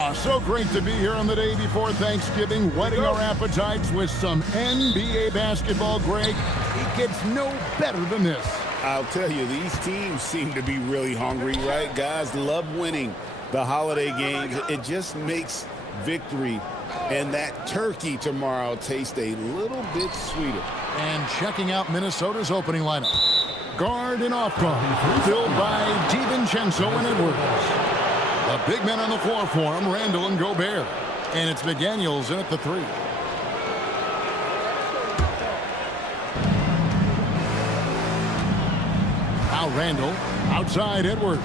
So great to be here on the day before Thanksgiving, whetting our appetites with some NBA basketball, Greg. It gets no better than this. I'll tell you, these teams seem to be really hungry, right? Guys love winning the holiday games. It just makes victory and that turkey tomorrow taste a little bit sweeter. And checking out Minnesota's opening lineup. Guard and off guard, filled by DiVincenzo and Edwards. The big men on the floor for him, Randall and Gobert. And it's McDaniels in at the 3. Now Randall, outside Edwards.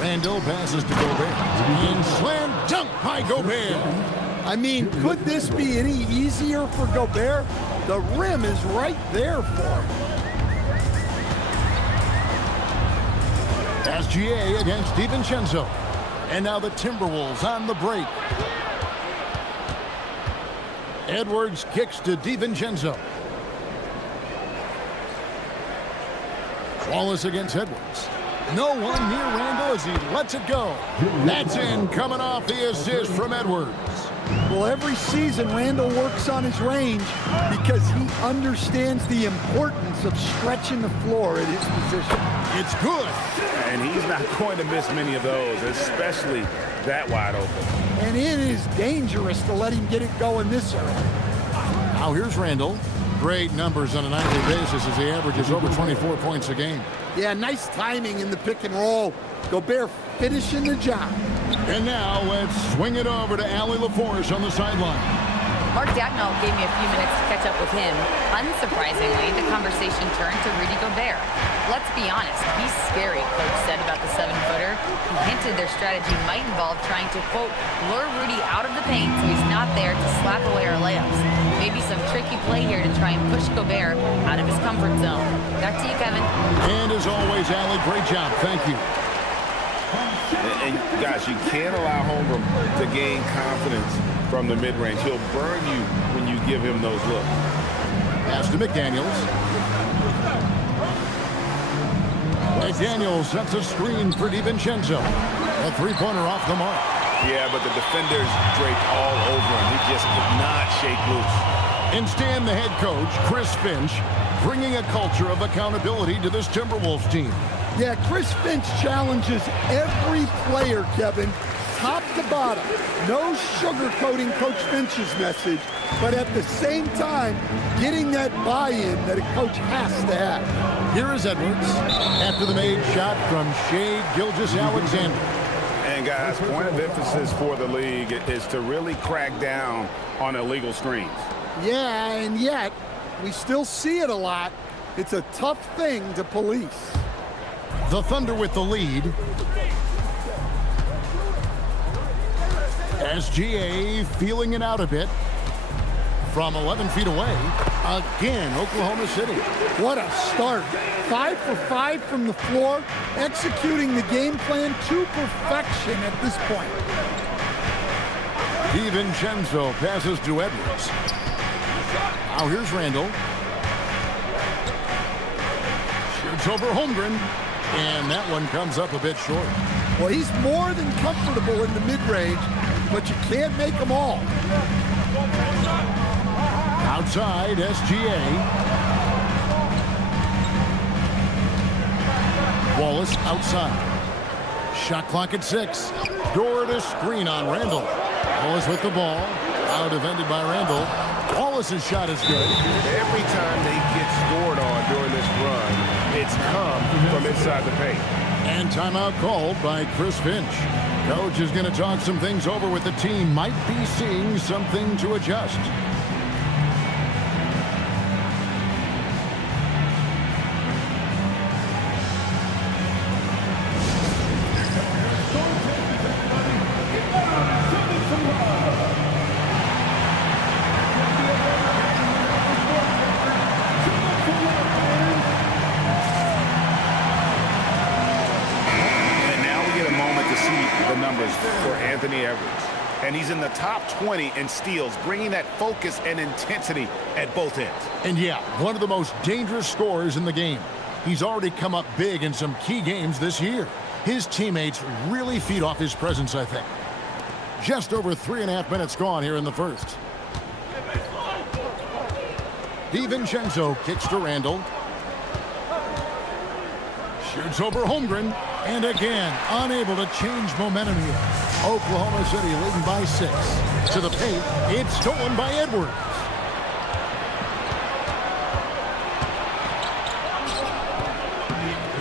Randall passes to Gobert. And slam dunk by Gobert. I mean, could this be any easier for Gobert? The rim is right there for him. SGA against DiVincenzo. And now the Timberwolves on the break. Edwards kicks to DiVincenzo. Wallace against Edwards. No one near Randall as he lets it go. That's in, coming off the assist from Edwards. Well, every season Randall works on his range because he understands the importance of stretching the floor at his position. It's good. And he's not going to miss many of those, especially that wide open. And it is dangerous to let him get it going this early. Now here's Randall. Great numbers on a nightly basis as he averages over 24 points a game. Yeah, nice timing in the pick and roll. Gobert finishing the job. And now let's swing it over to Allie LaForce on the sideline. Mark Dagnall gave me a few minutes to catch up with him. Unsurprisingly, the conversation turned to Rudy Gobert. Let's be honest, he's scary, Coach said about the 7-footer. He hinted their strategy might involve trying to, quote, lure Rudy out of the paint so he's not there to slap away our layups. Maybe some tricky play here to try and push Gobert out of his comfort zone. Back to you, Kevin. And as always, Allie, great job. Thank you. And guys, you can't allow Holmgren to gain confidence from the mid-range. He'll burn you when you give him those looks. Pass to McDaniels. McDaniels sets a screen for DiVincenzo. A three-pointer off the mark. Yeah, but the defenders draped all over him. He just could not shake loose. Instead, the head coach, Chris Finch, bringing a culture of accountability to this Timberwolves team. Yeah, Chris Finch challenges every player, Kevin, top to bottom. No sugarcoating Coach Finch's message, but at the same time, getting that buy-in that a coach has to have. Here is Edwards after the made shot from Shai Gilgeous-Alexander. And guys, point of emphasis for the league is to really crack down on illegal screens. Yeah, and yet, we still see it a lot. It's a tough thing to police. The Thunder with the lead. SGA feeling it out a bit. From 11 feet away, again, Oklahoma City. What a start. 5 for 5 from the floor, executing the game plan to perfection at this point. DiVincenzo passes to Edwards. Now here's Randall. Shoots over Holmgren. And that one comes up a bit short. Well, he's more than comfortable in the mid-range, but you can't make them all. Outside, SGA. Wallace outside. Shot clock at 6. Door to screen on Randall. Wallace with the ball. Out defended by Randall. Wallace's shot is good. Every time they get scored on during this run, it's come from inside the paint. And timeout called by Chris Finch. Coach is going to talk some things over with the team. Might be seeing something to adjust. And he's in the top 20 in steals, bringing that focus and intensity at both ends. And yeah, one of the most dangerous scorers in the game. He's already come up big in some key games this year. His teammates really feed off his presence, I think. Just over 3.5 minutes gone here in the first. DiVincenzo kicks to Randall. Shoots over Holmgren. And again, unable to change momentum here. Oklahoma City leading by 6. To the paint. It's stolen by Edwards.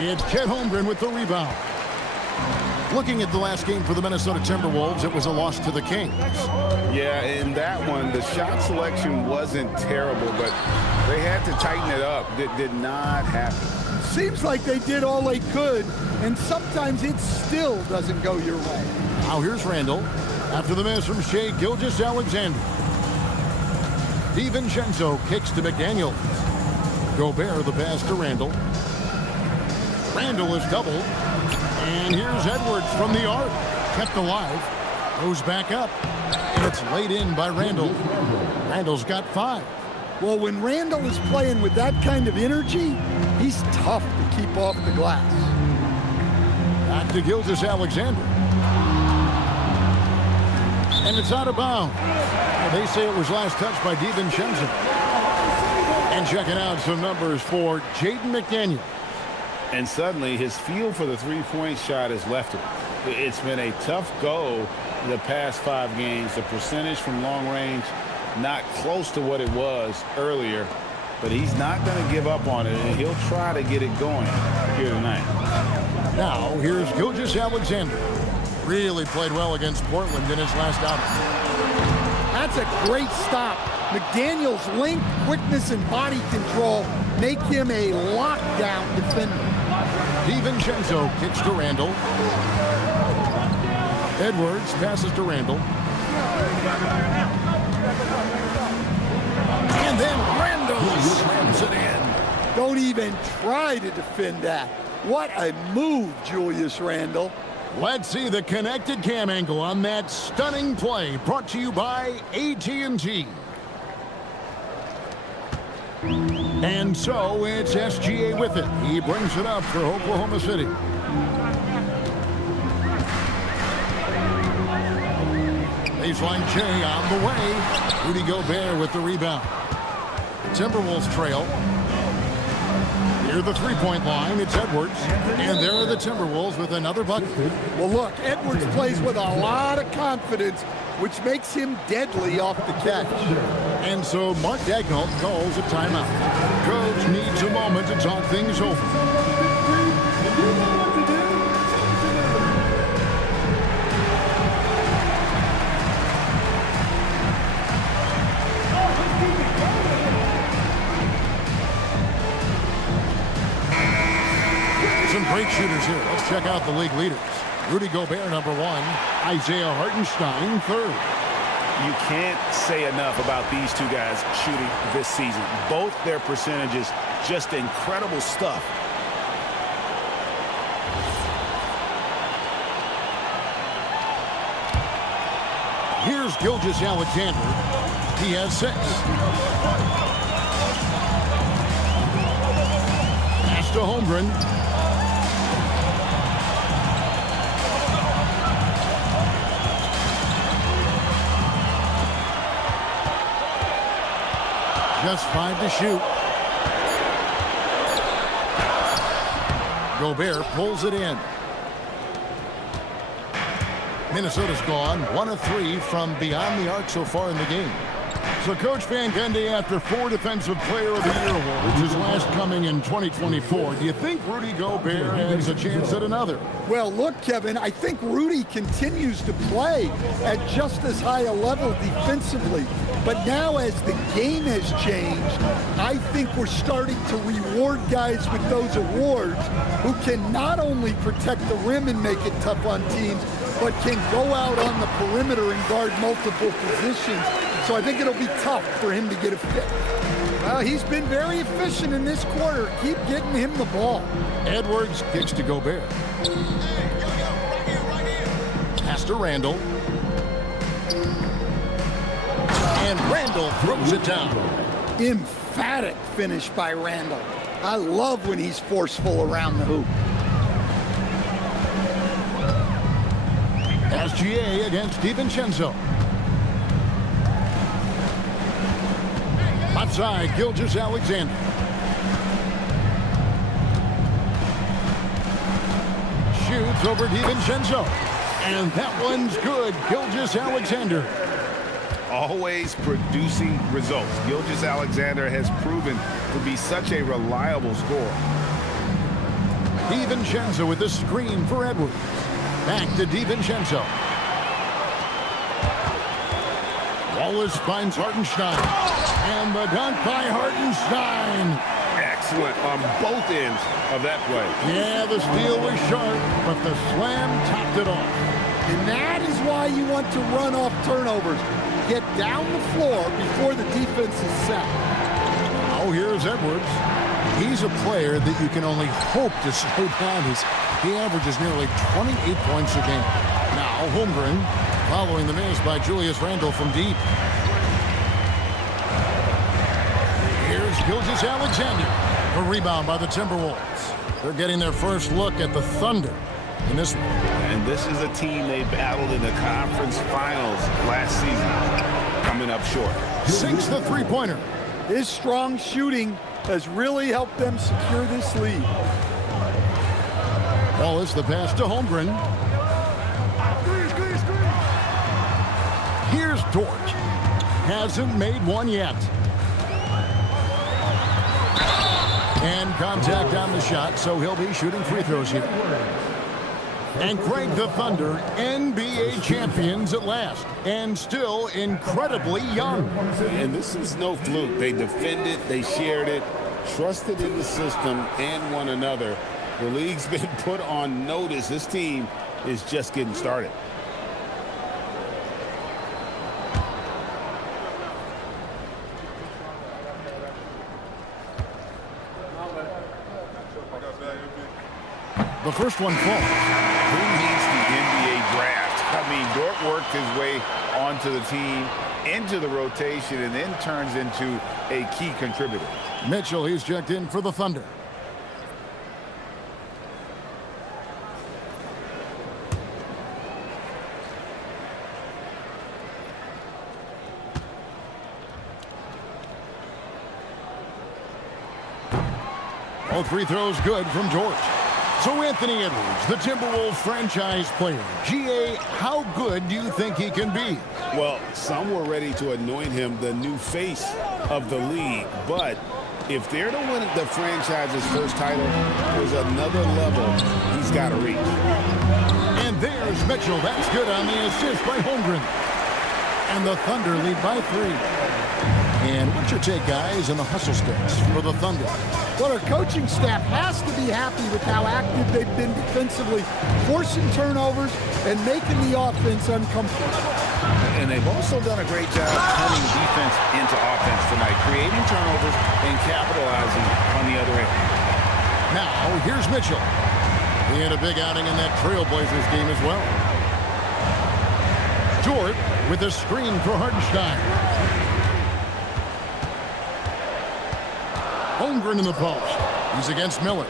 It's Chet Holmgren with the rebound. Looking at the last game for the Minnesota Timberwolves, it was a loss to the Kings. Yeah, in that one, the shot selection wasn't terrible, but they had to tighten it up. That did not happen. Seems like they did all they could, and sometimes it still doesn't go your way. Now here's Randall. After the miss from Shai Gilgeous-Alexander. DiVincenzo kicks to McDaniel. Gobert the pass to Randall. Randall is doubled. And here's Edwards from the arc. Kept alive. Goes back up. And it's laid in by Randall. Randall's got 5. Well, when Randall is playing with that kind of energy, he's tough to keep off the glass. Back to Gilgeous-Alexander. And it's out of bounds. Well, they say it was last touched by DiVincenzo. And checking out some numbers for Jaden McDaniel. And suddenly his feel for the three-point shot has left him. It's been a tough go the past 5 games. The percentage from long range not close to what it was earlier, but he's not going to give up on it, and he'll try to get it going here tonight. Now here's Gilgeous-Alexander. Really played well against Portland in his last outing. That's a great stop. McDaniel's length, quickness, and body control make him a lockdown defender. DiVincenzo kicks to Randall. Edwards passes to Randall. And then Randall slams it in. Don't even try to defend that. What a move, Julius Randall. Let's see the connected cam angle on that stunning play, brought to you by AT&T. And so it's SGA with it. He brings it up for Oklahoma City. Baseline J on the way. Rudy Gobert with the rebound. The Timberwolves trail. Near the three-point line, it's Edwards. And there are the Timberwolves with another bucket. Well, look, Edwards plays with a lot of confidence, which makes him deadly off the catch. And so Mark Daigneault calls a timeout. Coach needs a moment to talk things over. Some great shooters here. Let's check out the league leaders. Rudy Gobert, number 1. Isaiah Hartenstein, 3rd. You can't say enough about these two guys shooting this season. Both their percentages, just incredible stuff. Here's Gilgeous-Alexander. He has 6. Pass to Holmgren. Just 5 to shoot. Gobert pulls it in. Minnesota's gone 1 of 3 from beyond the arc so far in the game. So Coach Van Gundy, after 4 Defensive Player of the Year awards, his last coming in 2024, do you think Rudy Gobert has a chance at another? Well, look, Kevin, I think Rudy continues to play at just as high a level defensively. But now as the game has changed, I think we're starting to reward guys with those awards who can not only protect the rim and make it tough on teams, but can go out on the perimeter and guard multiple positions. So I think it'll be tough for him to get a fit. Well, he's been very efficient in this quarter. Keep getting him the ball. Edwards kicks to Gobert. Pass to Randall. And Randall throws it down. Emphatic finish by Randall. I love when he's forceful around the hoop. SGA against DiVincenzo. Outside, Gilgeous-Alexander. Shoots over DiVincenzo. And that one's good. Gilgeous-Alexander. Always producing results. Gilgeous-Alexander has proven to be such a reliable scorer. DiVincenzo with the screen for Edwards. Back to DiVincenzo. Wallace finds Hartenstein. And the dunk by Hartenstein. Excellent on both ends of that play. Yeah, the steal was sharp, but the slam topped it off. And that is why you want to run off turnovers. Get down the floor before the defense is set. Oh, here's Edwards. He's a player that you can only hope to slow down. He averages nearly 28 points a game. Now, Holmgren following the miss by Julius Randle from deep. Here's Gilgeous-Alexander. A rebound by the Timberwolves. They're getting their first look at the Thunder in this one. And this is a team they battled in the conference finals last season. Coming up short. Sinks the three-pointer. His strong shooting has really helped them secure this lead. Wallace the pass to Holmgren. Here's Dort. Hasn't made one yet. And contact on the shot, so he'll be shooting free throws here. And Craig, the Thunder, NBA champions at last, and still incredibly young. And this is no fluke. They defended, they shared it, trusted in the system and one another. The league's been put on notice. This team is just getting started. The first one falls. Who needs the NBA draft? I mean, Dort worked his way onto the team, into the rotation, and then turns into a key contributor. Mitchell, he's checked in for the Thunder. All free throws good from George. So Anthony Edwards, the Timberwolves franchise player. GA, how good do you think he can be? Well, some were ready to anoint him the new face of the league, but if they're to win the franchise's first title, there's another level he's got to reach. And there's Mitchell. That's good on the assist by Holmgren. And the Thunder lead by 3. And what's your take, guys, on the hustle sticks for the Thunder? Well, our coaching staff has to be happy with how active they've been defensively, forcing turnovers and making the offense uncomfortable. And they've also done a great job turning defense into offense tonight, creating turnovers and capitalizing on the other end. Now, here's Mitchell. He had a big outing in that Trailblazers game as well. Dort with a screen for Hartenstein. Holmgren in the post. He's against Miller.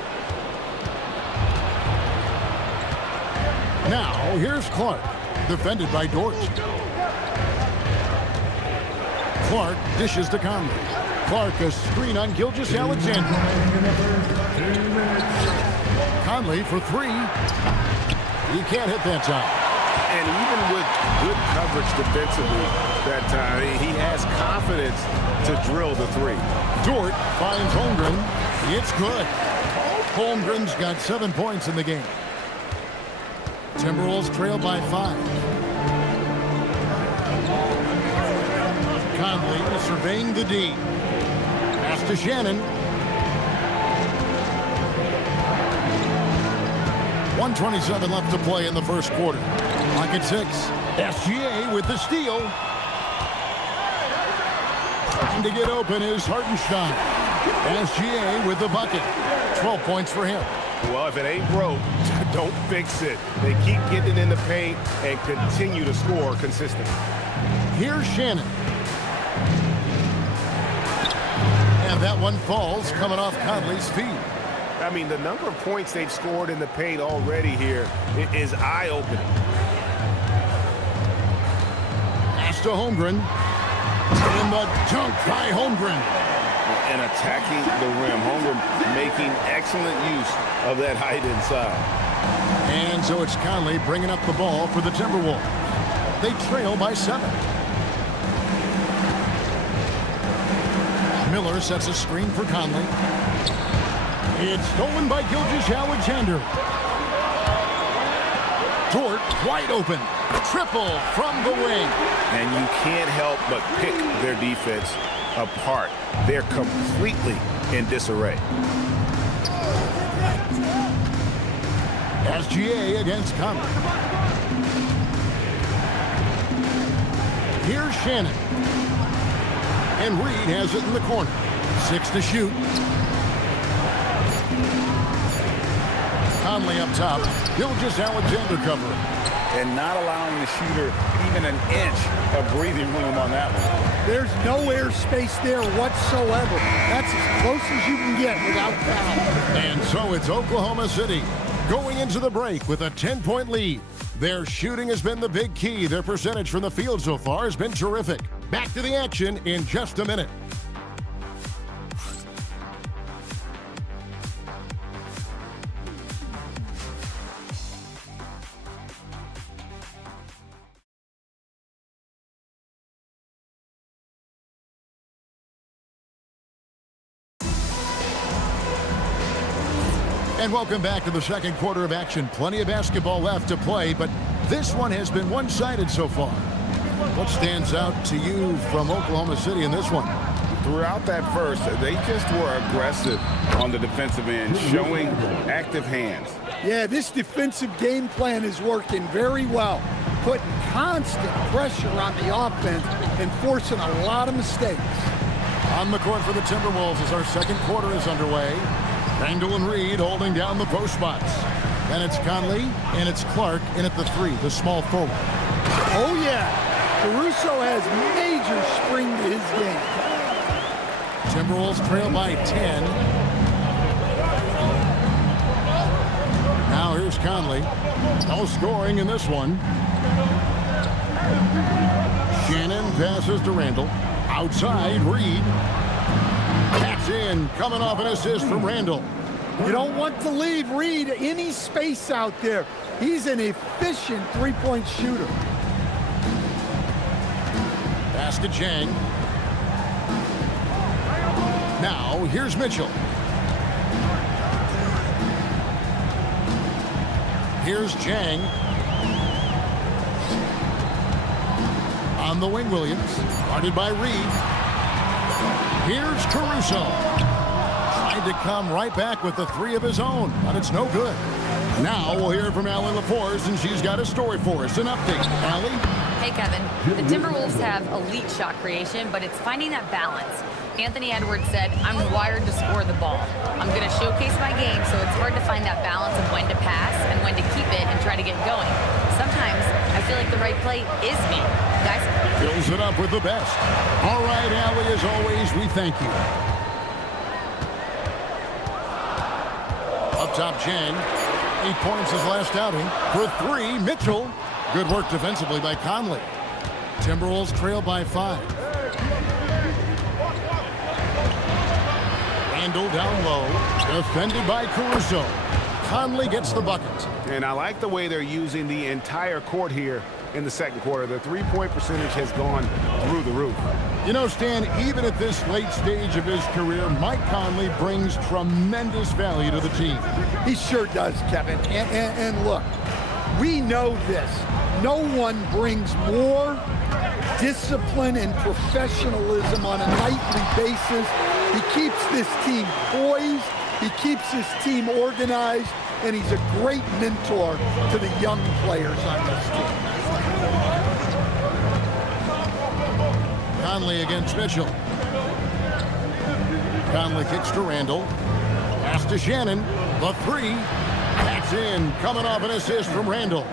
Now, here's Clark. Defended by Dort. Clark dishes to Conley. Clark a screen on Gilgeous-Alexander. Conley for 3. He can't hit that time. And even with good coverage defensively that time, he has confidence to drill the 3. Dort finds Holmgren. It's good. Holmgren's got 7 points in the game. Timberwolves trail by 5. Conley surveying the D. Pass to Shannon. 1:27 left to play in the first quarter. Clock at 6. SGA with the steal. Trying to get open is Hartenstein. SGA with the bucket. 12 points for him. Well, if it ain't broke, don't fix it. They keep getting in the paint and continue to score consistently. Here's Shannon. And that one falls coming off Conley's feet. I mean, the number of points they've scored in the paint already here is eye-opening. Pass to Holmgren. And the dunk by Holmgren. And attacking the rim. Holmgren making excellent use of that height inside. And so it's Conley bringing up the ball for the Timberwolves. They trail by 7. Miller sets a screen for Conley. It's stolen by Gilgeous-Alexander. Dort wide open. Triple from the wing. And you can't help but pick their defense apart. They're completely in disarray. SGA against Conley. Here's Shannon. And Reed has it in the corner. 6 to shoot. Conley up top. Gilgeous-Alexander covering. And not allowing the shooter even an inch of breathing room on that one. There's no air space there whatsoever. That's as close as you can get without foul. And so it's Oklahoma City going into the break with a 10-point lead. Their shooting has been the big key. Their percentage from the field so far has been terrific. Back to the action in just a minute. And welcome back to the second quarter of action. Plenty of basketball left to play, but this one has been one-sided so far. What stands out to you from Oklahoma City in this one? Throughout that first, they just were aggressive on the defensive end, showing active hands. Yeah, this defensive game plan is working very well, putting constant pressure on the offense and forcing a lot of mistakes. On the court for the Timberwolves as our second quarter is underway. Randall and Reed holding down the post spots. Then it's Conley, and it's Clark in at the 3, the small forward. Oh, yeah. Caruso has major spring to his game. Timberwolves trail by 10. Now here's Conley. No scoring in this one. Shannon passes to Randall. Outside, Reed. That's in, coming off an assist from Randall. You don't want to leave Reed any space out there. He's an efficient three-point shooter. Pass to Chang. Now, here's Mitchell. Here's Chang. On the wing, Williams. Guarded by Reed. Here's Caruso. Tried to come right back with the 3 of his own, but it's no good. Now we'll hear from Allie LaForce, and she's got a story for us. An update. Allie? Hey, Kevin. The Timberwolves have elite shot creation, but it's finding that balance. Anthony Edwards said, "I'm wired to score the ball. I'm going to showcase my game, so it's hard to find that balance of when to pass and when to keep it and try to get going. Sometimes I feel like the right play is me." Guys? Fills it up with the best. All right, Allie, as always, we thank you. Up top, Chang. 8 points his last outing. For 3, Mitchell. Good work defensively by Conley. Timberwolves trail by 5. Randall down low. Defended by Caruso. Conley gets the bucket. And I like the way they're using the entire court here in the second quarter. The three-point percentage has gone through the roof. You know, Stan, even at this late stage of his career, Mike Conley brings tremendous value to the team. He sure does, Kevin. And look, we know this. No one brings more discipline and professionalism on a nightly basis. He keeps this team poised. He keeps his team organized. And he's a great mentor to the young players on this team. Conley against Mitchell. Conley kicks to Randall. Pass to Shannon. The 3. That's in. Coming off an assist from Randall.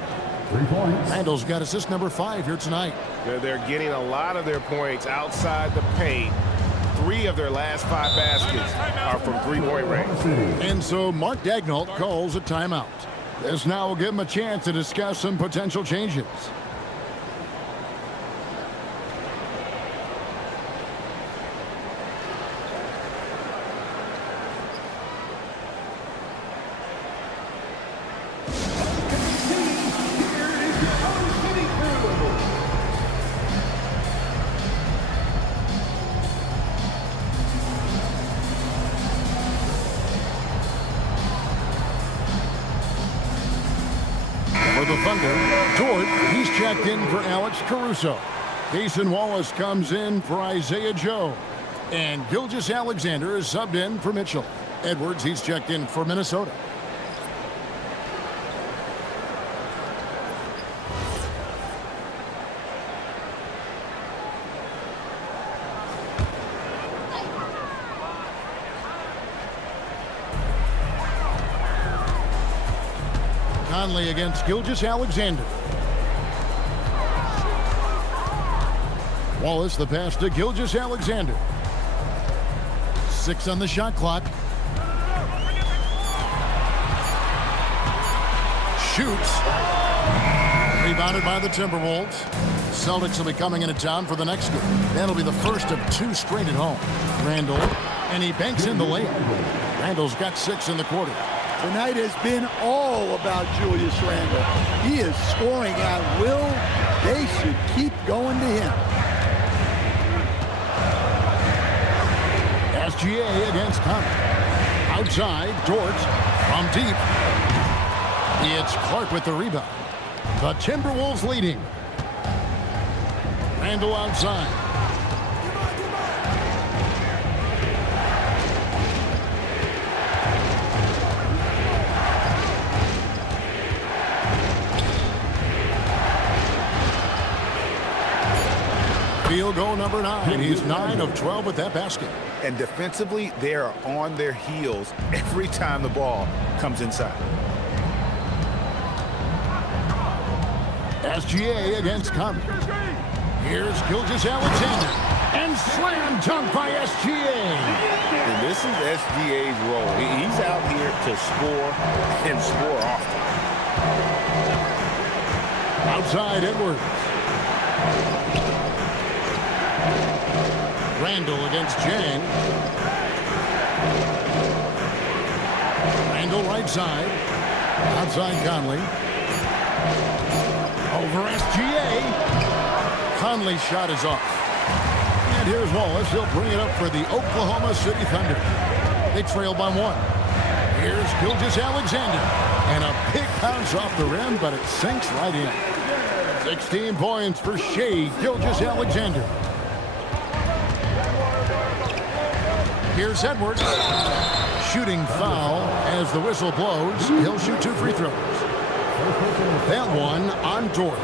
3 points. Randall's got assist number 5 here tonight. They're getting a lot of their points outside the paint. 3 of their last 5 baskets are from three-point range. And so Mark Daigneault calls a timeout. This now will give him a chance to discuss some potential changes. the Thunder. Dort, he's checked in for Alex Caruso. Jason Wallace comes in for Isaiah Joe. And Gilgeous-Alexander is subbed in for Mitchell. Edwards, he's checked in for Minnesota. Conley against Gilgeous-Alexander. Wallace, the pass to Gilgeous-Alexander. 6 on the shot clock. Shoots. Rebounded by the Timberwolves. Celtics will be coming into town for the next game. That'll be the first of 2 straight at home. Randall, and he banks in the layup. Randall's got 6 in the quarter. Tonight has been all about Julius Randle. He is scoring at will. They should keep going to him. SGA against Conley. Outside, Dort from deep. It's Clark with the rebound. The Timberwolves leading. Randall outside. Field goal number 9. He's 9 of 12 with that basket. And defensively, they are on their heels every time the ball comes inside. SGA against Conley. Here's Gilgeous-Alexander. And slam dunk by SGA. And this is SGA's role. He's out here to score and score often. Outside, Edwards. Randall against Jang. Randall right side. Outside Conley. Over SGA. Conley's shot is off. And here's Wallace. He'll bring it up for the Oklahoma City Thunder. They trail by 1. Here's Gilgeous-Alexander. And a big bounce off the rim, but it sinks right in. 16 points for Shai Gilgeous-Alexander. Here's Edwards. Shooting foul as the whistle blows. He'll shoot 2 free throws. That one on Dort.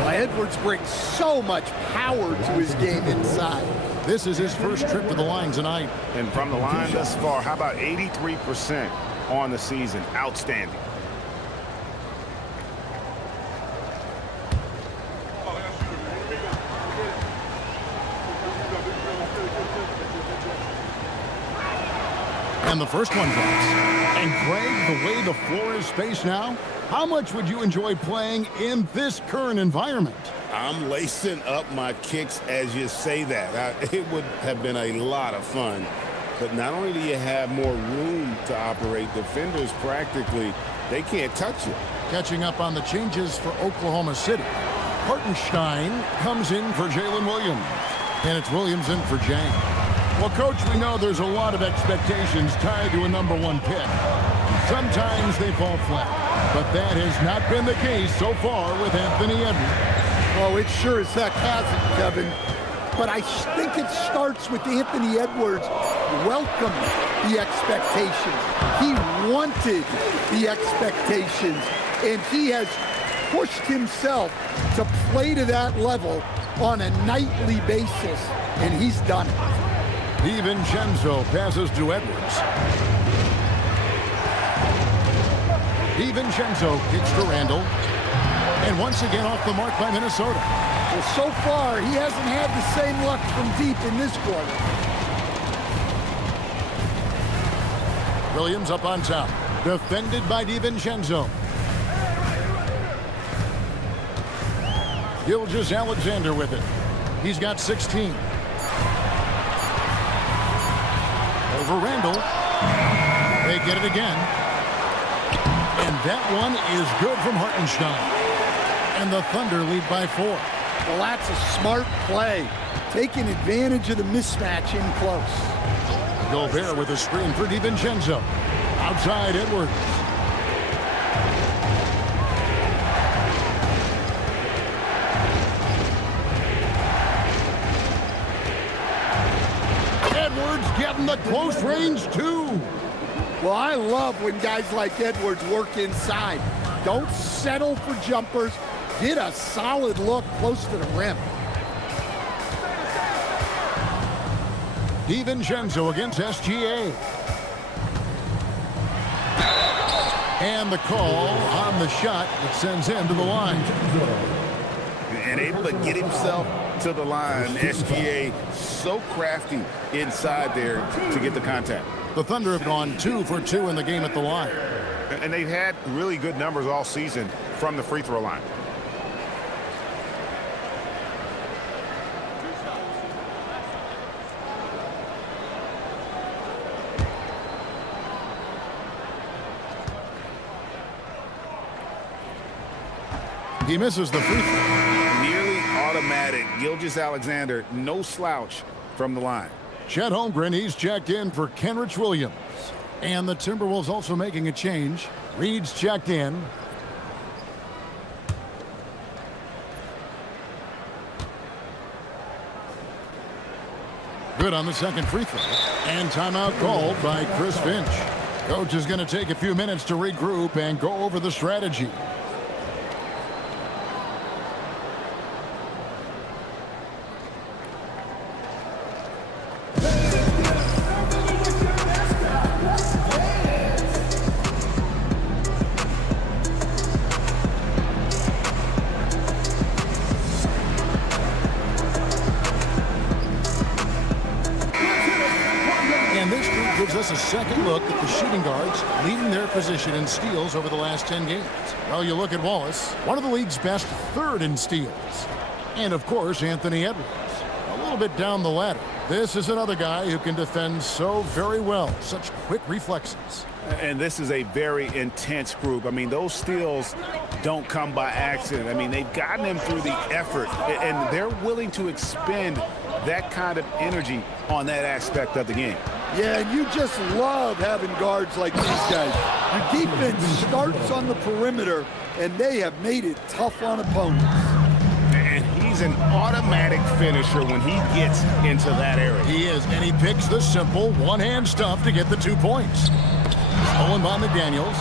Edwards brings so much power to his game inside. This is his first trip to the line tonight. And from the line thus far, how about 83% on the season? Outstanding. And the first one drops. And Greg, the way the floor is spaced now, how much would you enjoy playing in this current environment? I'm lacing up my kicks as you say that. It would have been a lot of fun. But not only do you have more room to operate, defenders practically, they can't touch you. Catching up on the changes for Oklahoma City. Hartenstein comes in for Jalen Williams. And it's Williams in for Jang. Well, Coach, we know there's a lot of expectations tied to a #1 pick. Sometimes they fall flat, but that has not been the case so far with Anthony Edwards. Oh, it sure as heck hasn't, Kevin. But I think it starts with Anthony Edwards welcoming the expectations. He wanted the expectations, and he has pushed himself to play to that level on a nightly basis, and he's done it. DiVincenzo passes to Edwards. DiVincenzo kicks to Randall. And once again off the mark by Minnesota. Well, so far, he hasn't had the same luck from deep in this quarter. Williams up on top. Defended by DiVincenzo. Gilgeous-Alexander with it. He's got 16. Over Randall. They get it again. And that one is good from Hartenstein. And the Thunder lead by 4. Well, that's a smart play. Taking advantage of the mismatch in close. Gobert with a screen for DiVincenzo. Outside Edwards. at close range, too. Well, I love when guys like Edwards work inside. Don't settle for jumpers. Get a solid look close to the rim. DiVincenzo against SGA. And the call on the shot that sends him to the line. And able to get himself to the line. SGA so crafty inside there to get the contact. The Thunder have gone 2 for 2 in the game at the line. And they've had really good numbers all season from the free throw line. He misses the free throw. Nearly automatic. Gilgeous-Alexander, no slouch from the line. Chet Holmgren, he's checked in for Kenrich Williams. And the Timberwolves also making a change. Reed's checked in. Good on the second free throw. And timeout called by Chris Finch. Coach is going to take a few minutes to regroup and go over the strategy. Us a second look at the shooting guards leading their position in steals over the last 10 games. Well, you look at Wallace, one of the league's best, third in steals. And, of course, Anthony Edwards, a little bit down the ladder. This is another guy who can defend so very well, such quick reflexes. And this is a very intense group. I mean, those steals don't come by accident. I mean, they've gotten them through the effort, and they're willing to expend that kind of energy on that aspect of the game. Yeah, and you just love having guards like these guys. Your defense starts on the perimeter, and they have made it tough on opponents. And he's an automatic finisher when he gets into that area. He is, and he picks the simple one-hand stuff to get the 2 points. Stolen by McDaniels.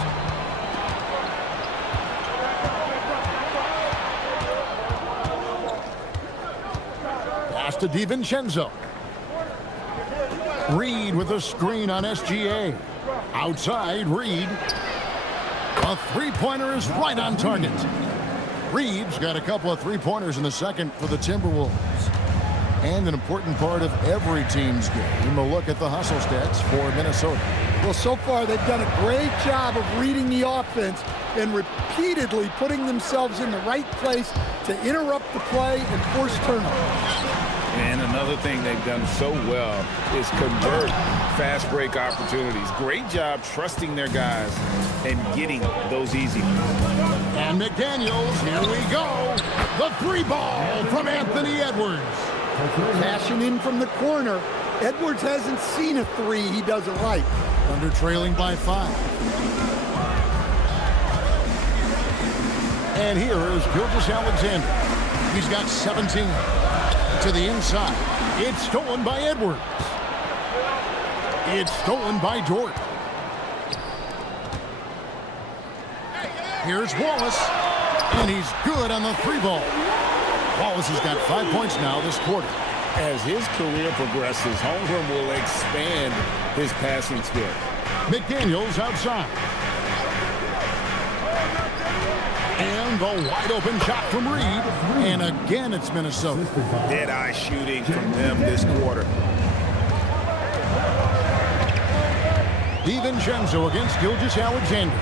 Pass to DiVincenzo. Reed with a screen on SGA. Outside, Reed. A three-pointer is right on target. Reed's got a couple of three-pointers in the second for the Timberwolves. And an important part of every team's game, a look at the hustle stats for Minnesota. Well, so far they've done a great job of reading the offense and repeatedly putting themselves in the right place to interrupt the play and force turnovers. And another thing they've done so well is convert fast break opportunities. Great job trusting their guys and getting those easy ones. And McDaniels, here we go. The three ball from Anthony Edwards. Cashing in from the corner. Edwards hasn't seen a three he doesn't like. Under trailing by 5. And here is Gilgeous-Alexander. He's got 17. To the inside. It's stolen by Edwards. It's stolen by Dort. Here's Wallace. And he's good on the three ball. Wallace has got 5 points now this quarter. As his career progresses, Holmgren will expand his passing skill. McDaniels outside. And the wide open shot from Reed. And again, it's Minnesota. Dead-eye shooting from them this quarter. DiVincenzo against Gilgeous-Alexander.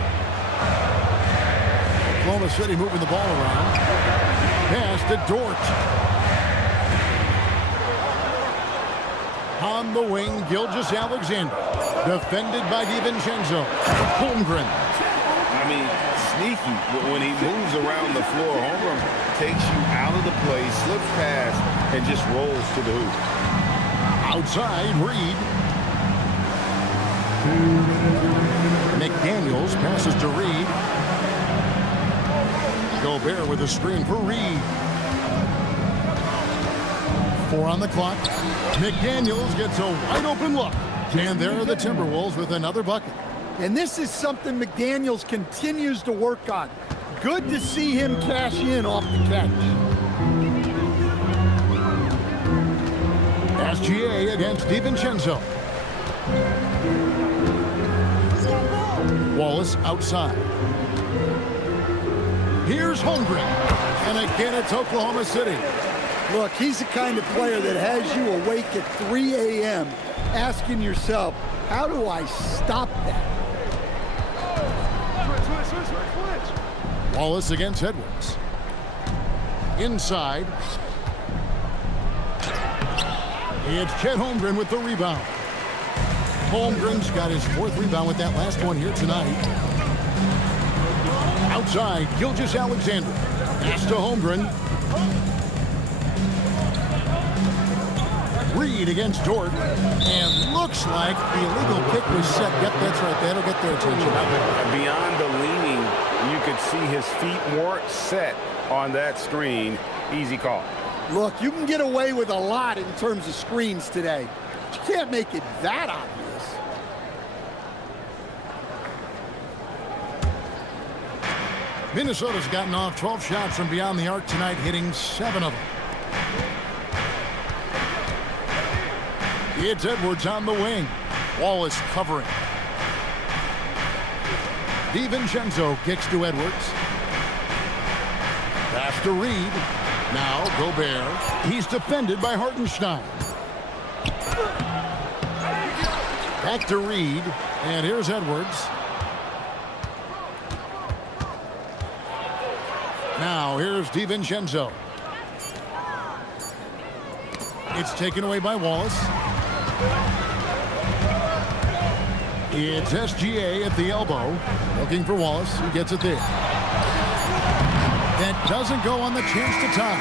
Oklahoma City moving the ball around. Pass to Dort. On the wing, Gilgeous-Alexander. Defended by DiVincenzo. Holmgren. I mean, sneaky when he moves around the floor. Holmgren takes you out of the play, slips past, and just rolls to the hoop. Outside, Reed. McDaniels passes to Reed. Gobert with a screen for Reed. 4 on the clock. McDaniels gets a wide open look. And there are the Timberwolves with another bucket. And this is something McDaniels continues to work on. Good to see him cash in off the catch. SGA against DiVincenzo. Wallace outside. Here's Holmgren. And again, it's Oklahoma City. Look, he's the kind of player that has you awake at 3 a.m. asking yourself, how do I stop that? Wallace against Edwards. Inside. It's Chet Holmgren with the rebound. Holmgren's got his 4th rebound with that last one here tonight. Outside, Gilgeous-Alexander. Pass to Holmgren. Reed against Dort. And looks like the illegal kick was set. Yep, that's right. That'll get their attention. Beyond the leaning, you could see his feet weren't set on that screen. Easy call. Look, you can get away with a lot in terms of screens today. But you can't make it that obvious. Minnesota's gotten off 12 shots from beyond the arc tonight, hitting 7 of them. It's Edwards on the wing. Wallace covering. DiVincenzo kicks to Edwards. Pass to Reed. Now Gobert. He's defended by Hartenstein. Back to Reed. And here's Edwards. Now here's DiVincenzo. It's taken away by Wallace. It's SGA at the elbow. Looking for Wallace. He gets it there. That doesn't go on the chance to tie.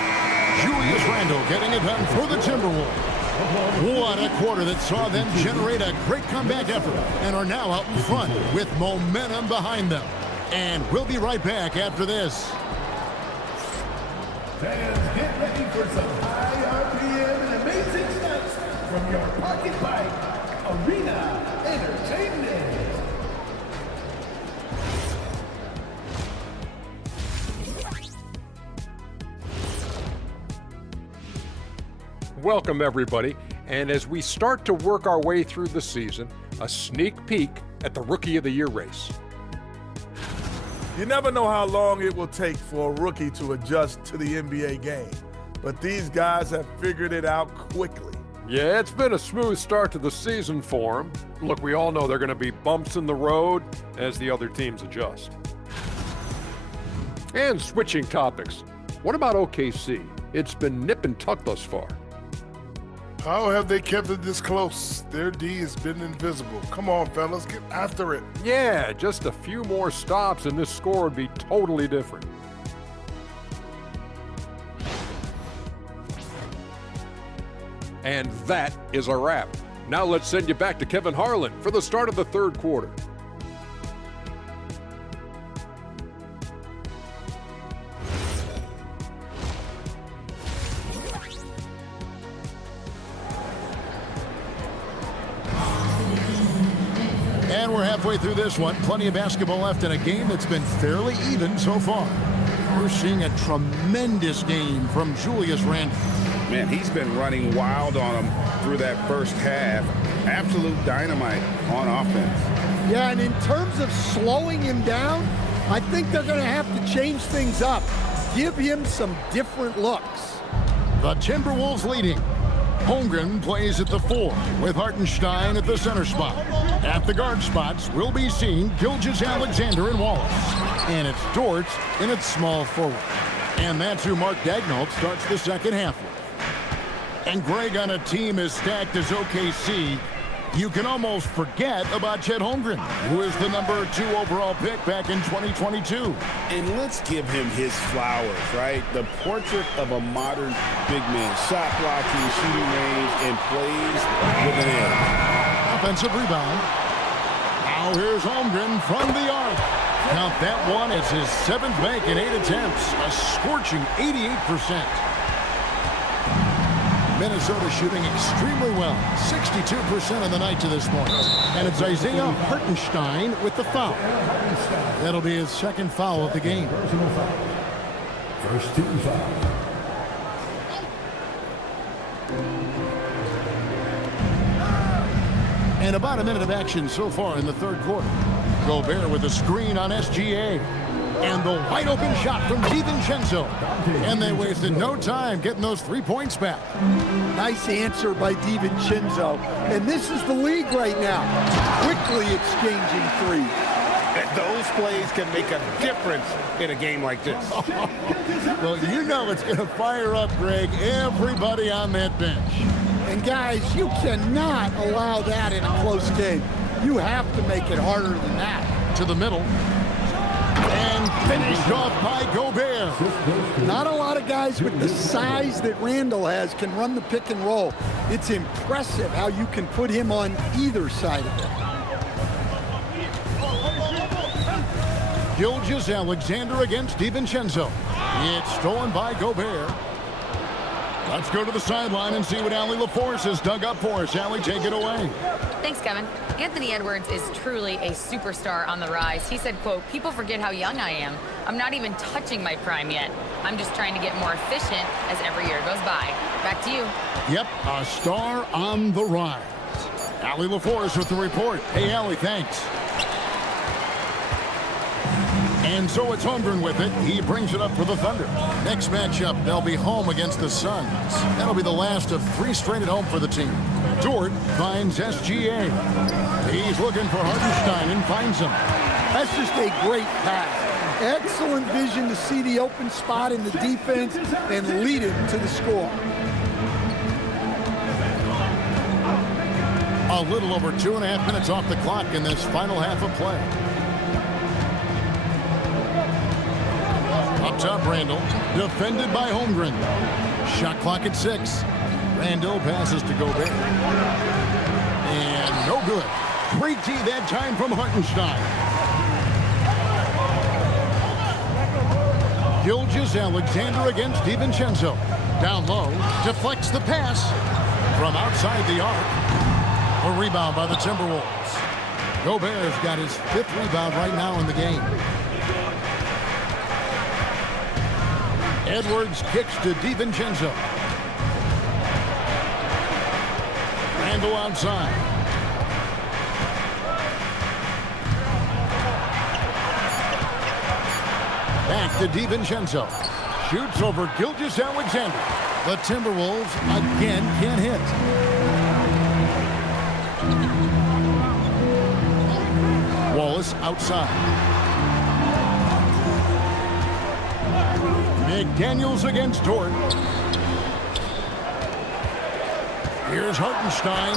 Julius Randle getting it done for the Timberwolves. What a quarter that saw them generate a great comeback effort and are now out in front with momentum behind them. And we'll be right back after this. Fans, get ready for some high RPM and amazing stunts from your pocket bike, Arena Entertainment. Welcome, everybody. And as we start to work our way through the season, a sneak peek at the Rookie of the Year race. You never know how long it will take for a rookie to adjust to the NBA game, but these guys have figured it out quickly. Yeah, it's been a smooth start to the season for them. Look, we all know there are going to be bumps in the road as the other teams adjust. And switching topics, what about OKC? It's been nip and tuck thus far. How have they kept it this close? Their D has been invisible. Come on, fellas, get after it. Yeah, just a few more stops and this score would be totally different. And that is a wrap. Now let's send you back to Kevin Harlan for the start of the third quarter. And we're halfway through this one. Plenty of basketball left in a game that's been fairly even so far. We're seeing a tremendous game from Julius Randle. Man, he's been running wild on him through that first half. Absolute dynamite on offense. Yeah, and in terms of slowing him down, I think they're going to have to change things up. Give him some different looks. The Timberwolves leading. Holmgren plays at the 4 with Hartenstein at the center spot. At the guard spots, we'll be seeing Gilgeous-Alexander and Wallace. And it's Dort in its small forward. And that's who Mark Daigneault starts the second half with. And Greg, on a team as stacked as OKC, you can almost forget about Chet Holmgren, who is the number 2 overall pick back in 2022. And let's give him his flowers, right? The portrait of a modern big man. Shot blocking, shooting range, and plays with an edge. Offensive rebound. Now here's Holmgren from the arc. Count that one as his 7th make in 8 attempts. A scorching 88%. Minnesota shooting extremely well, 62% on the night to this point. And it's Isaiah Hartenstein with the foul. That'll be his second foul of the game. First team foul. And about a minute of action so far in the third quarter. Gobert with a screen on SGA. And the wide open shot from DiVincenzo. And they wasted no time getting those 3 points back. Nice answer by DiVincenzo. And this is the league right now. Quickly exchanging threes. Those plays can make a difference in a game like this. Well, you know it's going to fire up, Greg, everybody on that bench. And guys, you cannot allow that in a close game. You have to make it harder than that. To the middle. And finished off by Gobert. Not a lot of guys with the size that Randall has can run the pick and roll. It's impressive how you can put him on either side of it. Gilgeous-Alexander against DiVincenzo. It's stolen by Gobert. Let's go to the sideline and see what Allie LaForce has dug up for us. Allie, take it away. Thanks, Kevin. Anthony Edwards is truly a superstar on the rise. He said, quote, "People forget how young I am. I'm not even touching my prime yet. I'm just trying to get more efficient as every year goes by." Back to you. Yep, a star on the rise. Allie LaForce with the report. Hey, Allie, thanks. And so it's Holmgren with it. He brings it up for the Thunder. Next matchup, they'll be home against the Suns. That'll be the last of 3 straight at home for the team. Dort finds SGA. He's looking for Hartenstein and finds him. That's just a great pass. Excellent vision to see the open spot in the defense and lead him to the score. A little over 2.5 minutes off the clock in this final half of play. Up top, Randall, defended by Holmgren. Shot clock at 6. Randall passes to Gobert. And no good. 3T that time from Hartenstein. Gilgeous-Alexander against DiVincenzo. Down low, deflects the pass from outside the arc. A rebound by the Timberwolves. Gobert's got his 5th rebound right now in the game. Edwards kicks to DiVincenzo. Randall outside. Back to DiVincenzo. Shoots over Gilgeous-Alexander. The Timberwolves again can't hit. Wallace outside. McDaniels against Dort. Here's Hartenstein.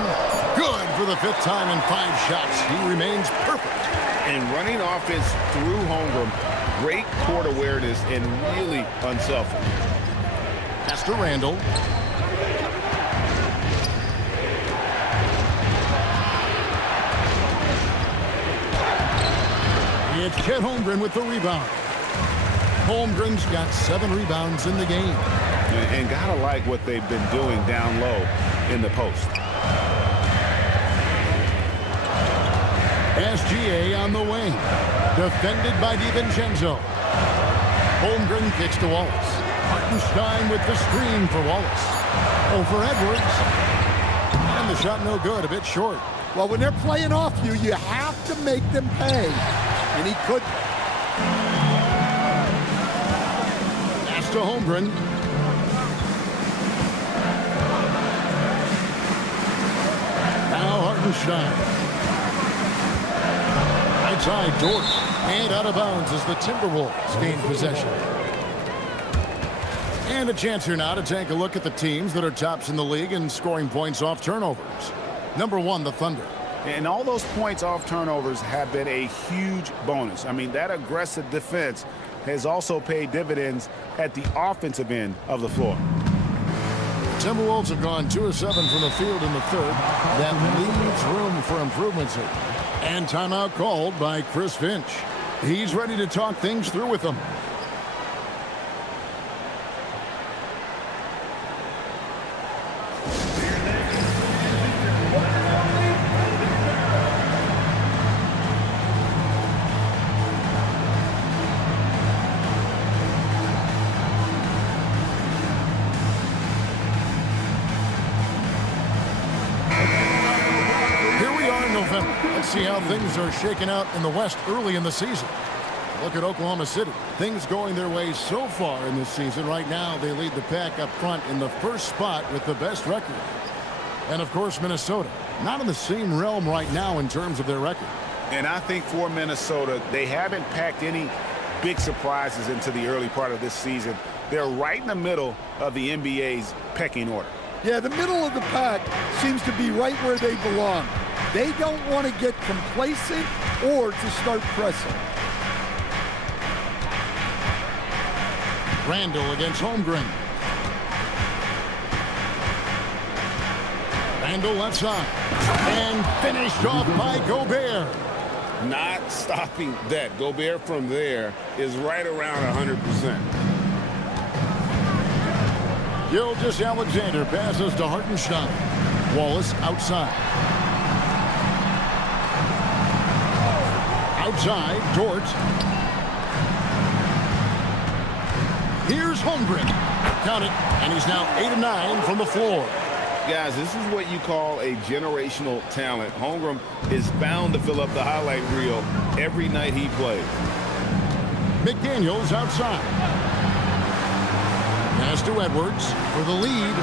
Good for the 5th time in 5 shots. He remains perfect. And running offense through Holmgren, great court awareness and really unselfish. Pass to Randall. It's Chet Holmgren with the rebound. Holmgren's got 7 rebounds in the game. And gotta like what they've been doing down low in the post. SGA on the wing. Defended by DiVincenzo. Holmgren kicks to Wallace. Hartenstein with the screen for Wallace. Over Edwards. And the shot no good, a bit short. Well, when they're playing off you, you have to make them pay. And he could. Pass to Holmgren. Now Hartenstein. Right side, Dort. And out of bounds as the Timberwolves gain possession. And a chance here now to take a look at the teams that are tops in the league in scoring points off turnovers. Number 1, the Thunder. And all those points off turnovers have been a huge bonus. I mean, that aggressive defense has also paid dividends at the offensive end of the floor. Timberwolves have gone 2 of 7 from the field in the 3rd. That leaves room for improvements here. And timeout called by Chris Finch. He's ready to talk things through with them. see how things are shaking out in the West early in the season. Look at Oklahoma City. Things going their way so far in this season. Right now, they lead the pack up front in the first spot with the best record. And, of course, Minnesota. Not in the same realm right now in terms of their record. And I think for Minnesota, they haven't packed any big surprises into the early part of this season. They're right in the middle of the NBA's pecking order. Yeah, the middle of the pack seems to be right where they belong. They don't want to get complacent or to start pressing. Randall against Holmgren. Randall left side. And finished off by Gobert. Not stopping that. Gobert from there is right around 100%. Gilgeous-Alexander passes to Hartenstein. Wallace outside. Outside, Dort. Here's Holmgren. Count it, and he's now 8 of 9 from the floor. Guys, this is what you call a generational talent. Holmgren is bound to fill up the highlight reel every night he plays. McDaniels outside. Pass to Edwards for the lead.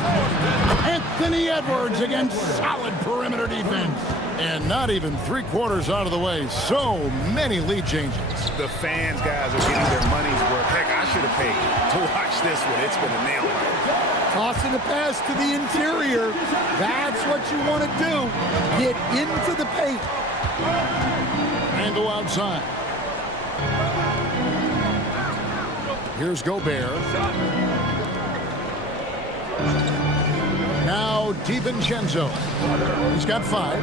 Anthony Edwards against solid perimeter defense. And not even 3/4 out of the way. So many lead changes. The fans, guys, are getting their money's worth. Heck, I should have paid to watch this one. It's been a nail biter. Tossing a pass to the interior. That's what you want to do. Get into the paint. Randall outside. Here's Gobert. Now DiVincenzo. He's got 5.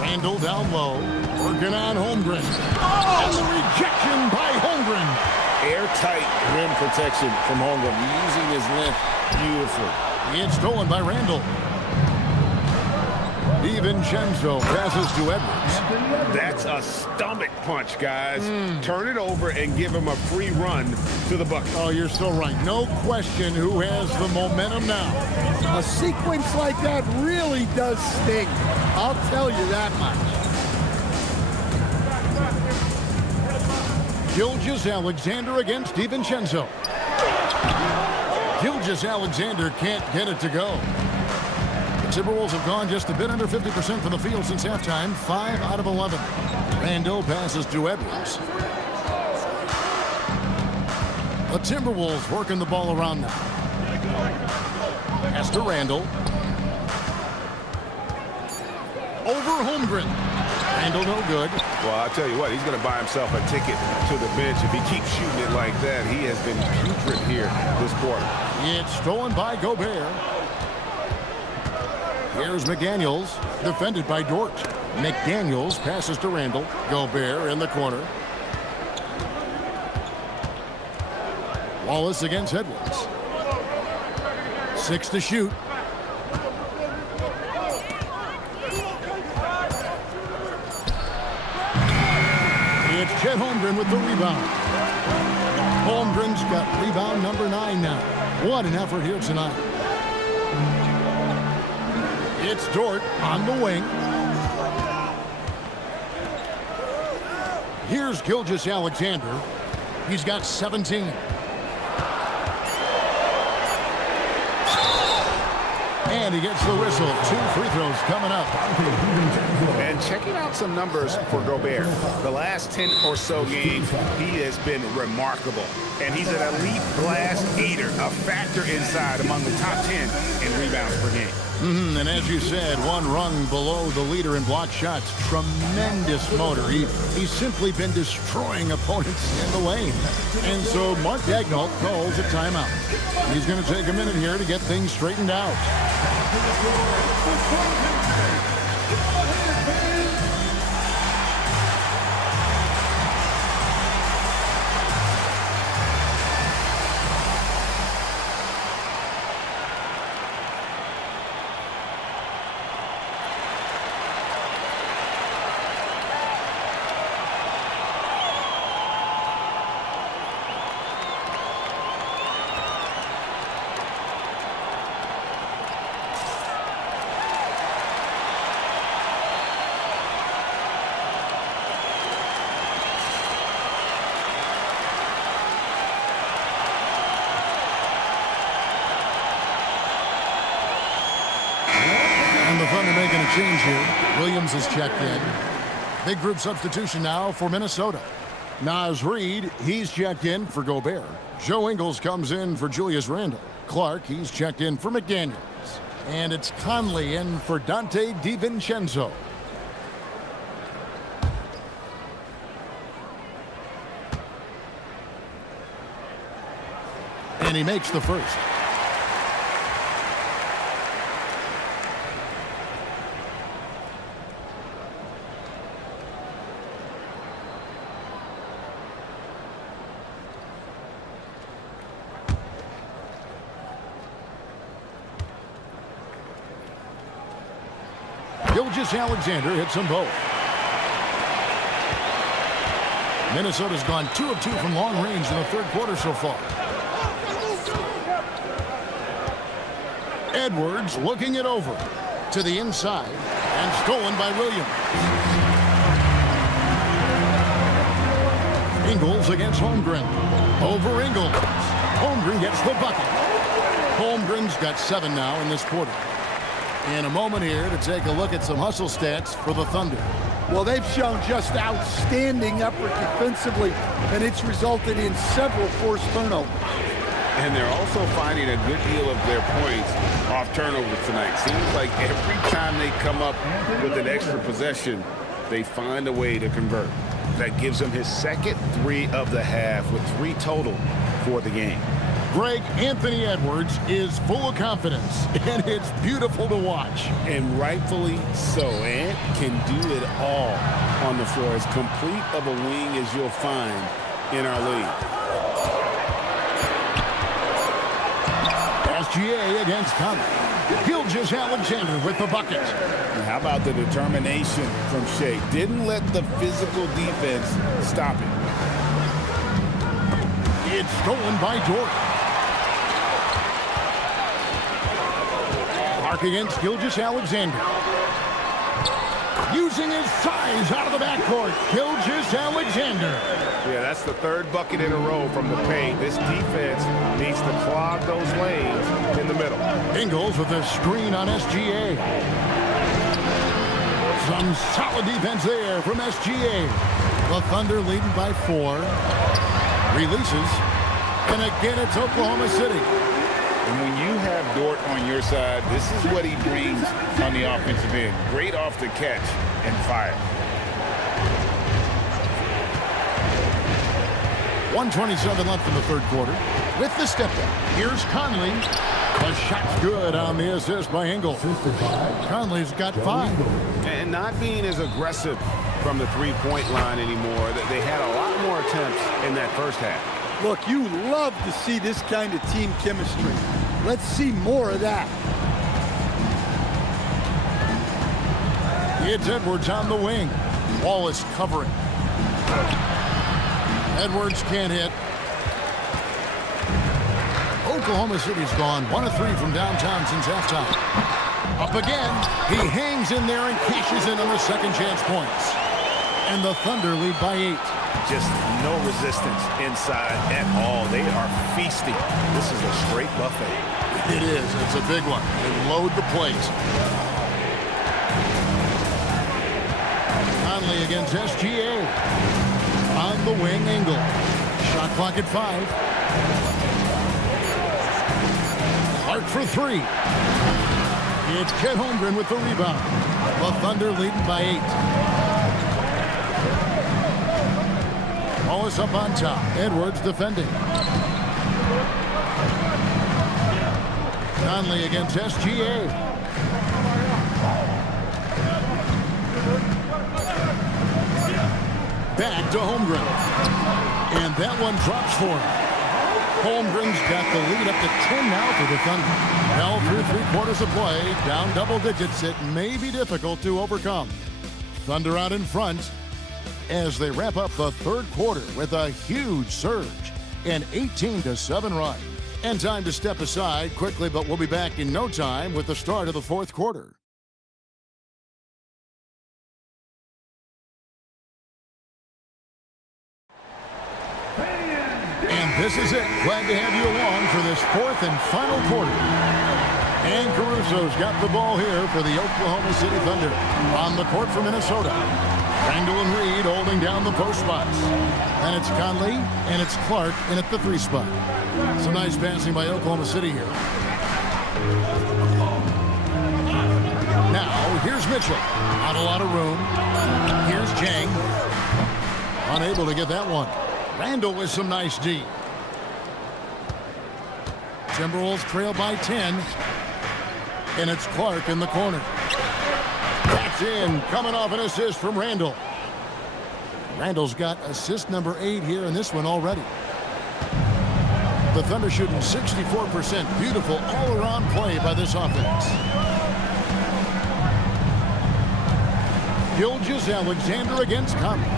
Randall down low. Working on Holmgren. And the rejection by Holmgren. Airtight rim protection from Holmgren, using his length beautifully. It's stolen by Randall. DiVincenzo passes to Edwards. That's a stomach punch, guys. Turn it over and give him a free run to the bucket. Oh, you're still right. No question who has the momentum now. A sequence like that really does sting. I'll tell you that much. Gilgeous-Alexander against DiVincenzo. Gilgeous-Alexander can't get it to go. The Timberwolves have gone just a bit under 50% from the field since halftime, 5 out of 11. Randall passes to Edwards. The Timberwolves working the ball around now. Pass to Randall. Over Holmgren. Randall no good. Well, I'll tell you what, he's going to buy himself a ticket to the bench. If he keeps shooting it like that, he has been putrid here this quarter. It's stolen by Gobert. Here's McDaniels, defended by Dort. McDaniels passes to Randall. Gobert in the corner. Wallace against Edwards. 6 to shoot. It's Chet Holmgren with the rebound. Holmgren's got rebound number 9 now. What an effort here tonight. It's Dort on the wing. Here's Gilgeous-Alexander. He's got 17. And he gets the whistle. 2 free throws coming up. And checking out some numbers for Gobert. The last 10 or so games, he has been remarkable. And he's an elite glass eater, a factor inside among the top 10 in rebounds per game. And as you said, 1 rung below the leader in block shots. Tremendous motor. He's simply been destroying opponents in the lane. And so Mark Daigneault calls a timeout. He's going to take a minute here to get things straightened out. Thunder making a change here. Williams is checked in. Big group substitution now for Minnesota. Naz Reid, he's checked in for Gobert. Joe Ingles comes in for Julius Randle. Clark, he's checked in for McDaniels. And it's Conley in for Dante DiVincenzo. And he makes the first. Alexander hits them both. Minnesota's gone 2 of 2 from long range in the third quarter so far. Edwards looking it over to the inside and stolen by Williams. Ingles against Holmgren. Over Ingles. Holmgren gets the bucket. Holmgren's got 7 now in this quarter. In a moment here to take a look at some hustle stats for the Thunder. Well, they've shown just outstanding effort defensively, and it's resulted in several forced turnovers. And they're also finding a good deal of their points off turnovers tonight. Seems like every time they come up with an extra possession, they find a way to convert. That gives him his second 3 of the half with 3 total for the game. Greg, Anthony Edwards is full of confidence, and it's beautiful to watch. And rightfully so. Ant can do it all on the floor. As complete of a wing as you'll find in our league. SGA against Conley. Gilgeous Alexander with the bucket. And how about the determination from Shea? Didn't let the physical defense stop it. It's stolen by Dort. Clark against Gilgeous Alexander. Using his size out of the backcourt. Gilgeous Alexander. Yeah, that's the 3rd bucket in a row from the paint. This defense needs to clog those lanes in the middle. Ingles with a screen on SGA. Some solid defense there from SGA. The Thunder leading by 4. Releases. And again, it's Oklahoma City. And when you have Dort on your side, this is what he brings on the offensive end. Great off the catch and fire. 1:27 left in the third quarter. With the step back, here's Conley. The shot's good on the assist by Ingles. Conley's got 5. And not being as aggressive from the three-point line anymore. They had a lot more attempts in that first half. Look, you love to see this kind of team chemistry. Let's see more of that. It's Edwards on the wing. Wallace covering. Edwards can't hit. Oklahoma City's gone 1 of 3 from downtown since halftime. Up again. He hangs in there and cashes in on the second chance points. And the Thunder lead by 8. Just no resistance inside at all. They are feasting. This is a straight buffet. It is. It's a big one. They load the plate. Conley against SGA. On the wing, Ingles. Shot clock at 5. Clark for 3. It's Chet Holmgren with the rebound. The Thunder leading by 8. Wallace up on top. Edwards defending. Conley against SGA. Back to Holmgren. And that one drops for him. Holmgren's got the lead up to 10 now for the Thunder. Well, through 3 quarters of play, down double digits, it may be difficult to overcome. Thunder out in front as they wrap up the third quarter with a huge surge, an 18-7 run. And time to step aside quickly, but we'll be back in no time with the start of the fourth quarter. And this is it. Glad to have you along for this fourth and final quarter. And Caruso's got the ball here for the Oklahoma City Thunder. On the court for Minnesota. Randall and Reed holding down the post spots. And it's Conley and it's Clark in at the 3 spot. Some nice passing by Oklahoma City here. Now, here's Mitchell. Not a lot of room. Here's Jang. Unable to get that one. Randall with some nice D. Timberwolves trail by 10. And it's Clark in the corner. That's in. Coming off an assist from Randall. Randall's got assist number 8 here in this one already. The Thunder shooting 64%. Beautiful all-around play by this offense. Gilgeous-Alexander against Conley.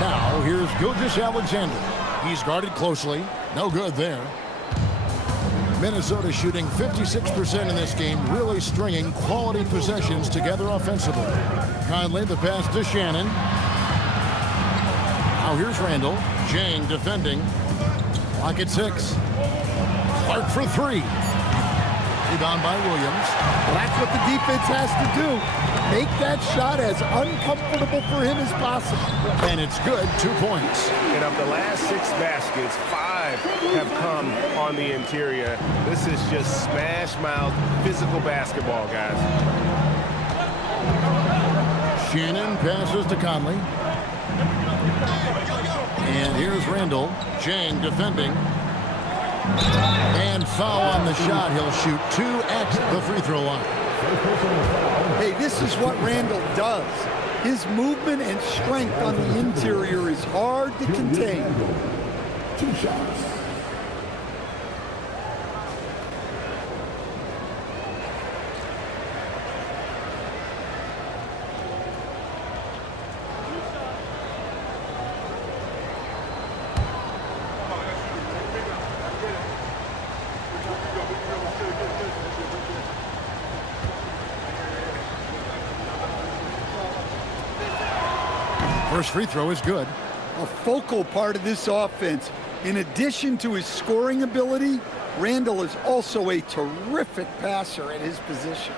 Now, here's Gilgeous-Alexander. He's guarded closely. No good there. Minnesota shooting 56% in this game, really stringing quality possessions together offensively. Conley, the pass to Shannon. Now here's Randall. Jang defending. Clock at 6. Clark for 3. Rebound by Williams. Well, that's what the defense has to do. Make that shot as uncomfortable for him as possible. And it's good. 2 points. And of the last 6 baskets, 5 have come on the interior. This is just smash mouth physical basketball, guys. Shannon passes to Conley. And here's Randall. Jang defending. And foul on the shot. He'll shoot 2 at the free throw line. Hey, this is what Randall does. His movement and strength on the interior is hard to contain. 2 shots. First free throw is good. A focal part of this offense. In addition to his scoring ability, Randall is also a terrific passer at his position.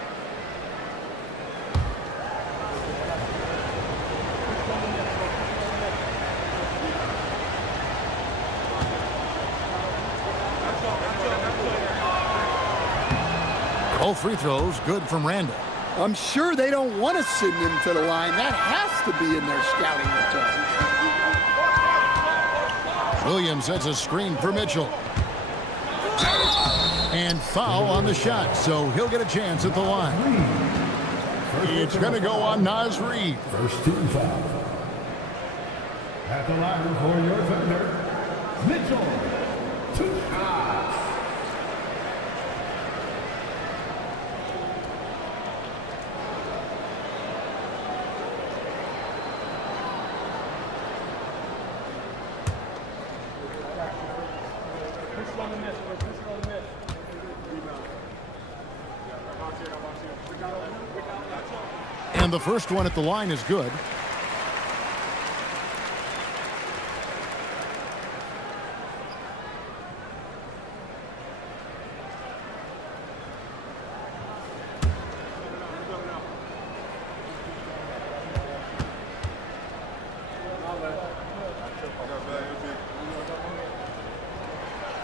Both free throws good from Randall. I'm sure they don't want to send him to the line. That has to be in their scouting report. Williams sets a screen for Mitchell. And foul on the shot, so he'll get a chance at the line. It's going to go on Naz Reid. First team foul. At the line for your Thunder, Mitchell. 2 shots. And the first one at the line is good.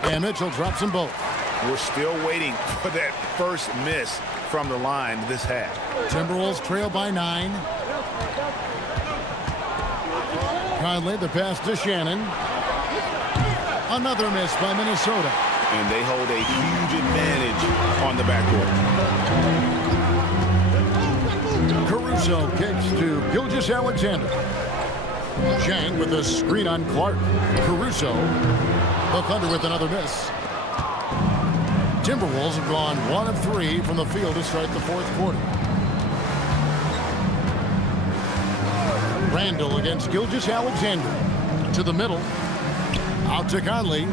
And Mitchell drops them both. We're still waiting for that first miss from the line this half. Timberwolves trail by 9. Conley, the pass to Shannon. Another miss by Minnesota. And they hold a huge advantage on the backcourt. Caruso kicks to Gilgeous-Alexander. Jang with a screen on Clark. Caruso. The Thunder with another miss. Timberwolves have gone 1 of 3 from the field to start the 4th quarter. Randall against Gilgeous-Alexander. To the middle. Out to Conley.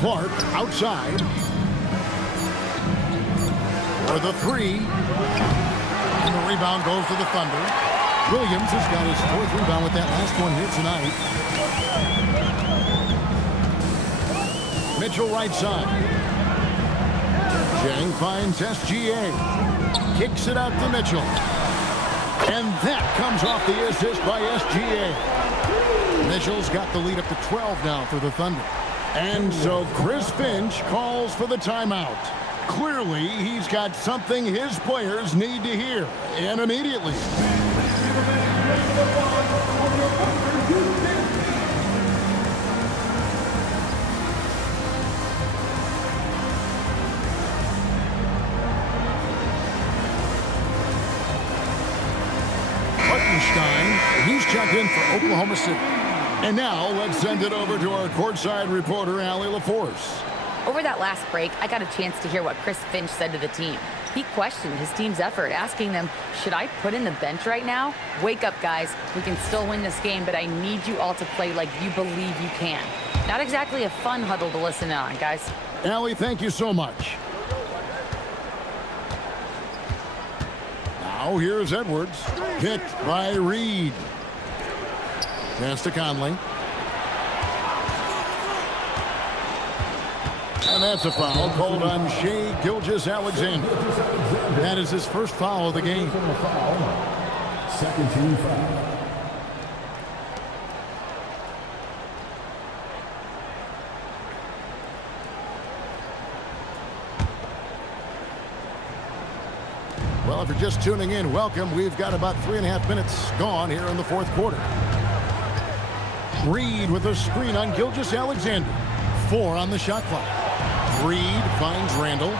Clark outside. For the 3. And the rebound goes to the Thunder. Williams has got his 4th rebound with that last one here tonight. Mitchell right side. Jang finds SGA. Kicks it out to Mitchell. And that comes off the assist by SGA. Mitchell's got the lead up to 12 now for the Thunder. And so Chris Finch calls for the timeout. Clearly, he's got something his players need to hear, and immediately. Hartenstein, he's checked in for Oklahoma City. And now let's send it over to our courtside reporter, Allie LaForce. Over that last break, I got a chance to hear what Chris Finch said to the team. He questioned his team's effort, asking them, should I put in the bench right now? Wake up, guys. We can still win this game, but I need you all to play like you believe you can. Not exactly a fun huddle to listen on, guys. Allie, thank you so much. Now here's Edwards. Picked by Reed. Pass to Conley. And that's a foul called on Shai Gilgeous-Alexander. That is his first foul of the game. Second team foul. Well, if you're just tuning in, welcome. We've got about 3.5 minutes gone here in the 4th quarter. Reed with a screen on Gilgeous-Alexander. 4 on the shot clock. Reed finds Randall.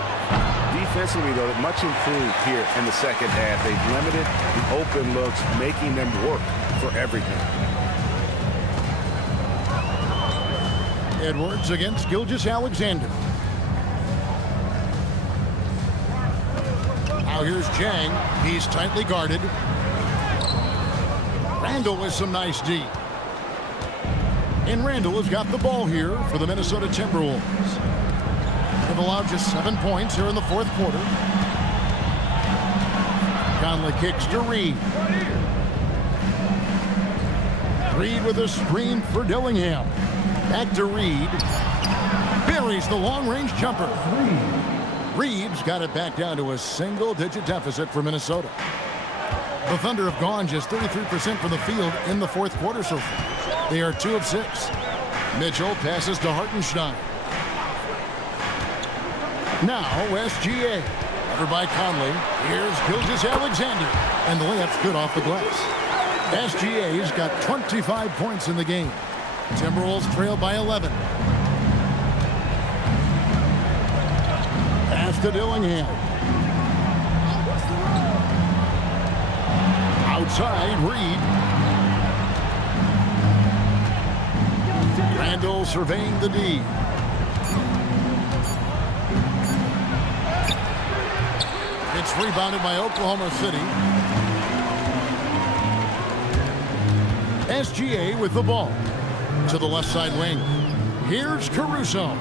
Defensively, though, much improved here in the second half. They've limited the open looks, making them work for everything. Edwards against Gilgeous-Alexander. Now here's Jang. He's tightly guarded. Randall with some nice D. And Randall has got the ball here for the Minnesota Timberwolves. They've allowed just 7 points here in the 4th quarter. Conley kicks to Reed. Reed with a screen for Dillingham. Back to Reed. Buries the long-range jumper. Reed's got it back down to a single-digit deficit for Minnesota. The Thunder have gone just 33% from the field in the 4th quarter so far. They are 2 of 6. Mitchell passes to Hartenstein. Now SGA. Covered by Conley. Here's Gilgeous-Alexander. And the layup's good off the glass. SGA's got 25 points in the game. Timberwolves trail by 11. Pass to Dillingham. Outside, Reed. Randall surveying the D. It's rebounded by Oklahoma City. SGA with the ball. To the left side wing. Here's Caruso.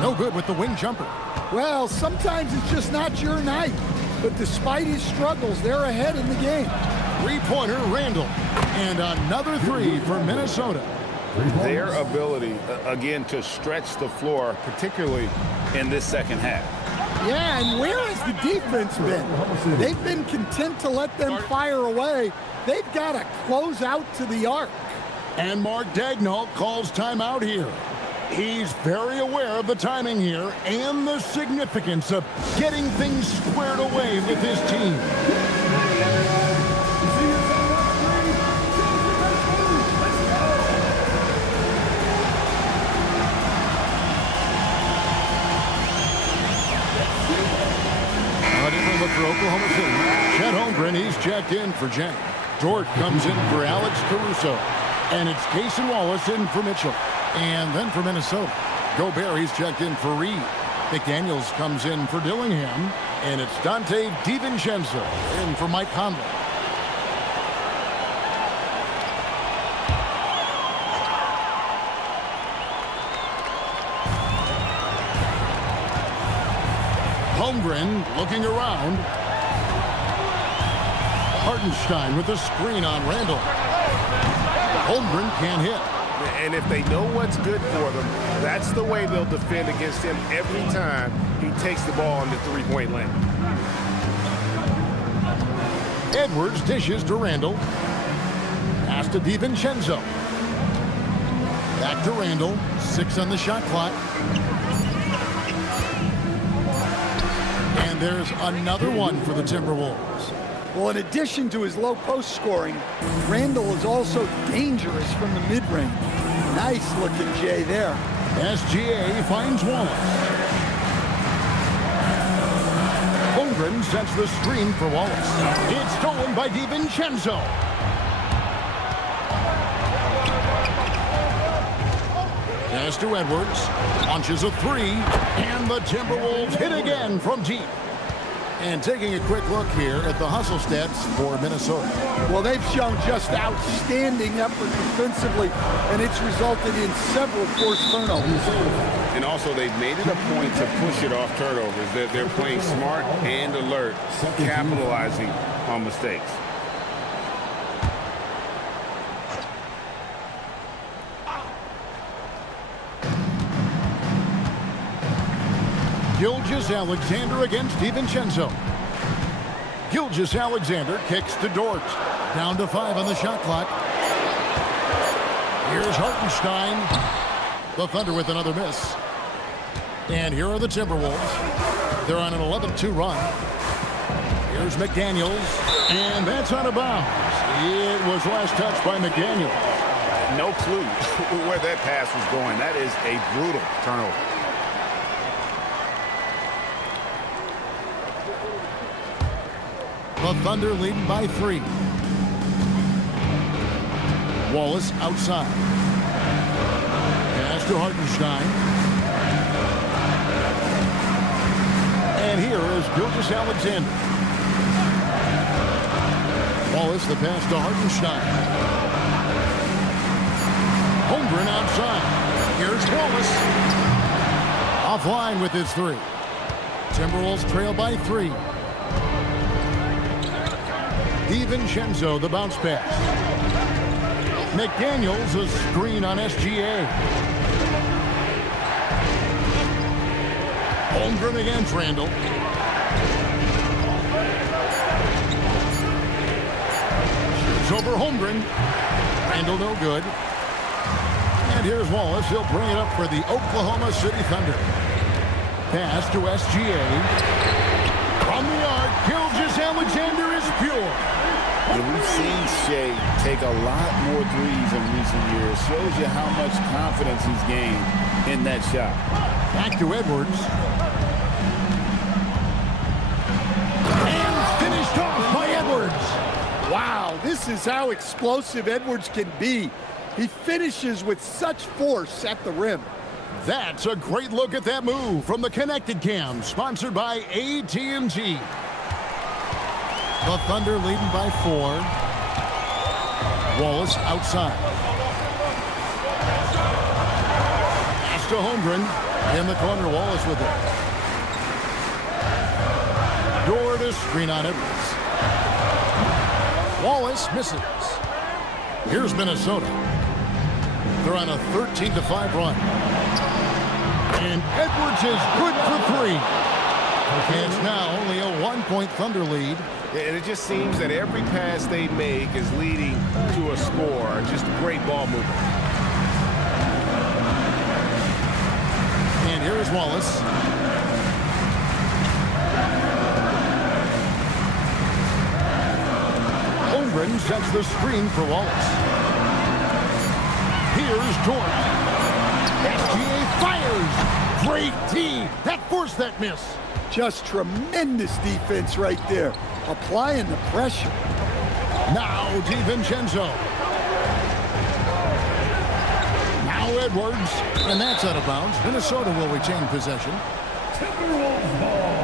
No good with the wing jumper. Well, sometimes it's just not your night. But despite his struggles, they're ahead in the game. Three-pointer, Randall. And another 3 for Minnesota. Their ability, again, to stretch the floor, particularly in this second half. Yeah, and where has the defense been? They've been content to let them fire away. They've got to close out to the arc. And Mark Daigneault calls timeout here. He's very aware of the timing here and the significance of getting things squared away with his team. Look for Oklahoma City. Chet Holmgren, he's checked in for Jen. Dort comes in for Alex Caruso. And it's Cason Wallace in for Mitchell. And then for Minnesota, Gobert, he's checked in for Reed. McDaniels comes in for Dillingham. And it's Dante DiVincenzo in for Mike Conley. Holmgren looking around. Hartenstein with a screen on Randall. Holmgren can't hit. And if they know what's good for them, that's the way they'll defend against him every time he takes the ball in the three-point lane. Edwards dishes to Randall. Pass to DiVincenzo. Back to Randall. 6 on the shot clock. And there's another one for the Timberwolves. Well, in addition to his low post scoring, Randall is also dangerous from the mid-range. Nice looking Jay there. SGA finds Wallace. Holmgren sets the screen for Wallace. It's stolen by DiVincenzo. Pass to Edwards. Launches a 3. And the Timberwolves hit again from deep. And taking a quick look here at the hustle stats for Minnesota. Well, they've shown just outstanding effort defensively, and it's resulted in several forced turnovers. And also, they've made it a point to push it off turnovers. They're playing smart and alert, capitalizing on mistakes. Gilgeous-Alexander against DiVincenzo. Gilgeous-Alexander kicks to Dort. Down to 5 on the shot clock. Here's Hartenstein. The Thunder with another miss. And here are the Timberwolves. They're on an 11-2 run. Here's McDaniels. And that's out of bounds. It was last touched by McDaniels. No clue where that pass was going. That is a brutal turnover. The Thunder leading by 3. Wallace outside. Pass to Hartenstein. And here is Gilgeous-Alexander. Wallace, the pass to Hartenstein. Holmgren outside. Here's Wallace. Offline with his 3. Timberwolves trail by 3. DiVincenzo, the bounce pass. McDaniels, a screen on SGA. Holmgren against Randall. Shoots over Holmgren. Randall no good. And here's Wallace. He'll bring it up for the Oklahoma City Thunder. Pass to SGA. From the arc, Gilgeous-Alexander is pure. We've seen Shea take a lot more threes in recent years. Shows you how much confidence he's gained in that shot. Back to Edwards. And finished off by Edwards. Wow, this is how explosive Edwards can be. He finishes with such force at the rim. That's a great look at that move from the Connected Cam, sponsored by AT&T. The Thunder leading by 4. Wallace outside. Pass to Holmgren. In the corner, Wallace with it. Dort to screen on Edwards. Wallace misses. Here's Minnesota. They're on a 13-5 run. And Edwards is good for 3. And it's now only a 1-point Thunder lead. And it just seems that every pass they make is leading to a score. Just great ball movement. And here is Wallace. Holmgren sets the screen for Wallace. Here's Dort. SGA fires. Great D. That forced that miss. Just tremendous defense right there. Applying the pressure. Now DiVincenzo. Now Edwards. And that's out of bounds. Minnesota will retain possession. Timberwolves ball.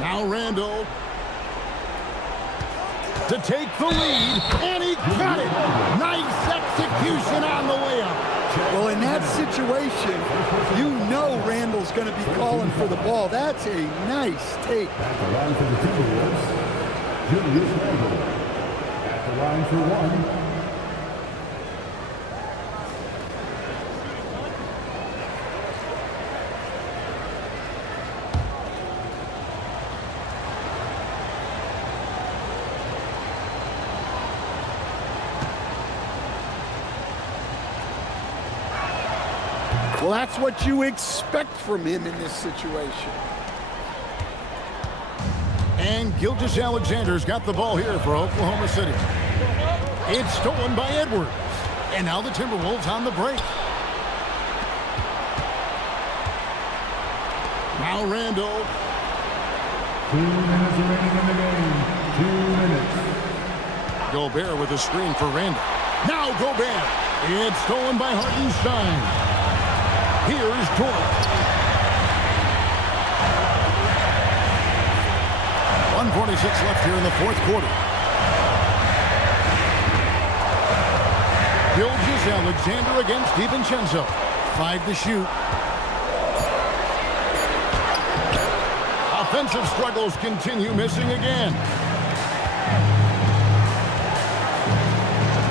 Now Randall to take the lead, and he got it. Nice execution on the way up. Well, in that situation, you know Randall's going to be calling for the ball. That's a nice take. At the line for the Timberwolves, Julius Randle. At the line for one. Well, that's what you expect from him in this situation. And Gilgeous-Alexander's got the ball here for Oklahoma City. It's stolen by Edwards. And now the Timberwolves on the break. Now Randall. 2 minutes remaining in the game. 2 minutes. Gobert with a screen for Randall. Now Gobert. It's stolen by Hartenstein. Here's Dort. 1:46 left here in the fourth quarter. Gilgeous-Alexander against DiVincenzo. 5 to shoot. Offensive struggles continue, missing again.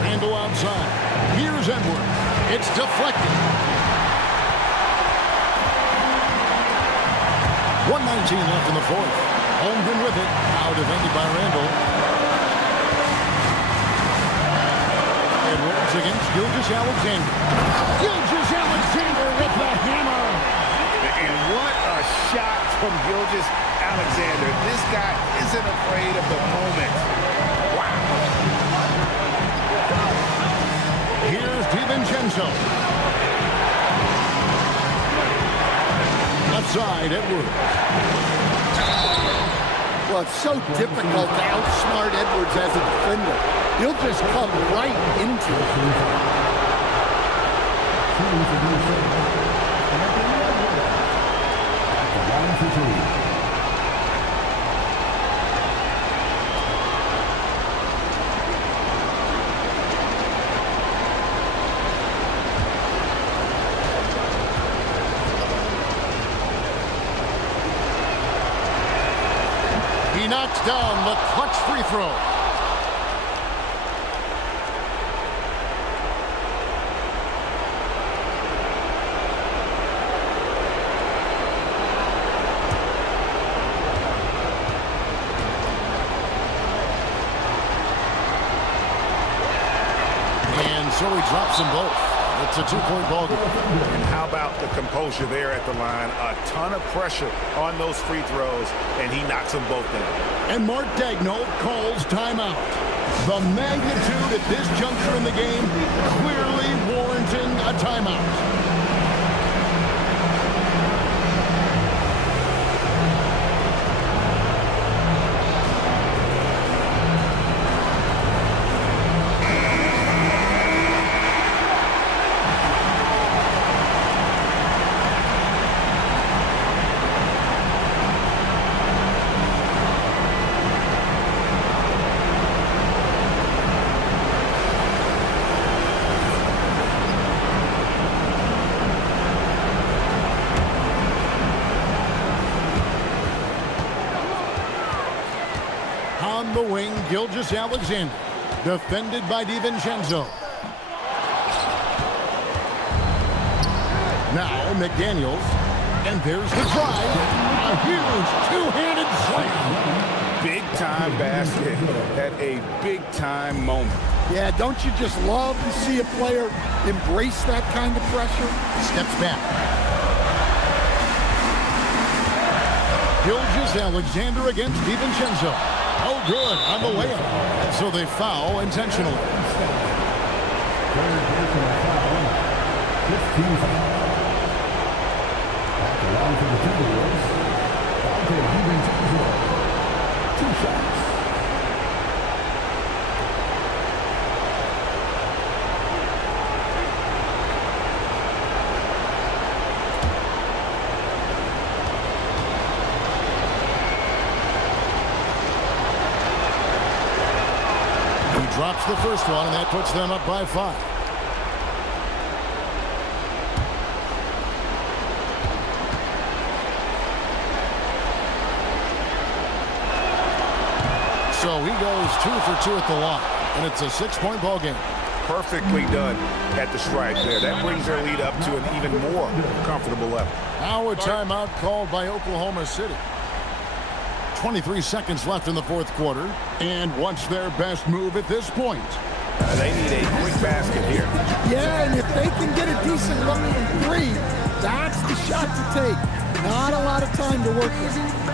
Randall outside. Here's Edwards. It's deflected. 1:19 left in the fourth. Holmgren with it. Now defended by Randall. Edwards against Gilgeous-Alexander. Gilgeous-Alexander with the hammer. And what a shot from Gilgeous-Alexander. This guy isn't afraid of the moment. Wow. Here's DiVincenzo. Left side, Edwards. Well, it's so difficult to outsmart Edwards as a defender. He'll just come right into it. He knocks down the clutch free throw. And so he drops them both. It's a two-point ball game. And how about the composure there at the line? A ton of pressure on those free throws, and he knocks them both down. And Mark Daigneault calls timeout. The magnitude at this juncture in the game clearly warranting a timeout. On the wing, Gilgeous-Alexander, defended by DiVincenzo. Now McDaniels, and there's the drive. A huge two-handed slam. Big-time basket at a big-time moment. Yeah, don't you just love to see a player embrace that kind of pressure? Steps back. Gilgeous-Alexander against DiVincenzo. Oh, good, on the layup. So they foul intentionally. Third personal foul. 15 foul. At the line for the Timberwolves, DiVincenzo. 2 shots. Drops the first one, and that puts them up by 5. So he goes 2 for 2 at the line, and it's a 6-point ball game. Perfectly done at the stripe there. That brings their lead up to an even more comfortable level. Now a timeout called by Oklahoma City. 23 seconds left in the fourth quarter. And what's their best move at this point? They need a quick basket here. Yeah, and if they can get a decent look from 3, that's the shot to take. Not a lot of time to work with.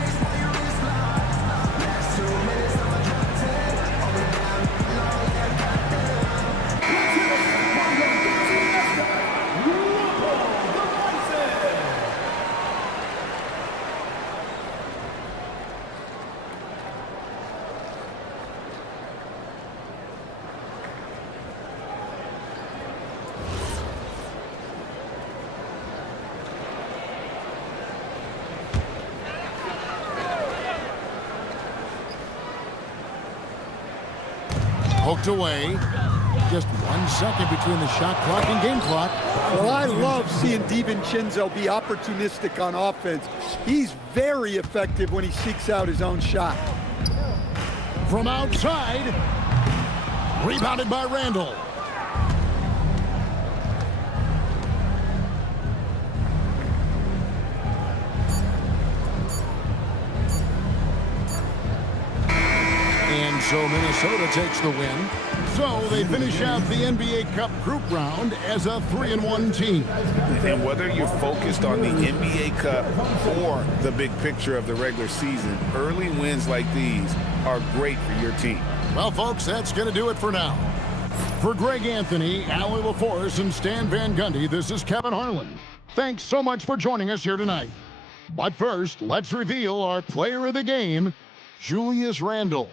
Poked away. Just 1 second between the shot clock and game clock. Well, I love seeing DiVincenzo be opportunistic on offense. He's very effective when he seeks out his own shot. From outside. Rebounded by Randall. And so Minnesota takes the win. So they finish out the NBA Cup group round as a 3-1 team. And whether you're focused on the NBA Cup or the big picture of the regular season, early wins like these are great for your team. Well, folks, that's going to do it for now. For Greg Anthony, Allie LaForce, and Stan Van Gundy, this is Kevin Harlan. Thanks so much for joining us here tonight. But first, let's reveal our player of the game, Julius Randle.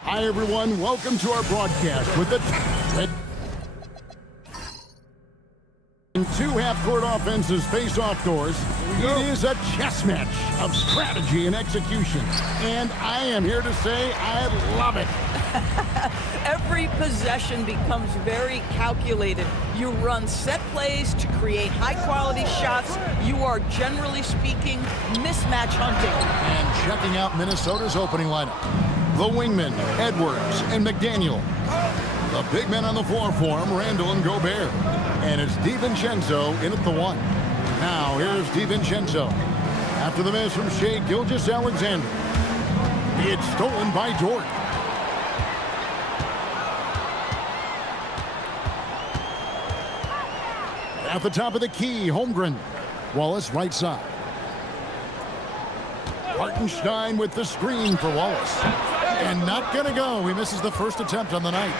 Hi, everyone. Welcome to our broadcast with the two half-court offenses face off doors. It is a chess match of strategy and execution. And I am here to say I love it. Every possession becomes very calculated. You run set plays to create high-quality shots. You are, generally speaking, mismatch hunting. And checking out Minnesota's opening lineup. The wingmen, Edwards and McDaniel. The big men on the floor for him, Randall and Gobert. And it's DiVincenzo in at the 1. Now here's DiVincenzo. After the miss from Shai Gilgeous-Alexander. It's stolen by Dort. At the top of the key, Holmgren. Wallace right side. Hartenstein with the screen for Wallace. And not going to go. He misses the first attempt on the night.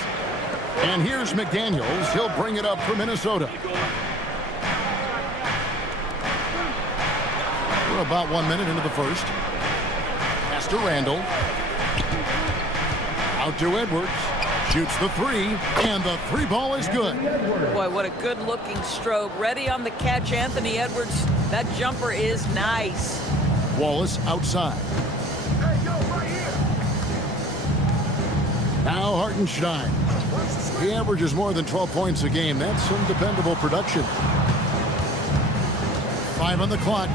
And here's McDaniels. He'll bring it up for Minnesota. We're about 1 minute into the first. Pass to Randall. Out to Edwards. Shoots the three, and the three ball is good. Boy, what a good-looking stroke. Ready on the catch, Anthony Edwards. That jumper is nice. Wallace outside. Now Hartenstein. He averages more than 12 points a game. That's some dependable production. 5 on the clock.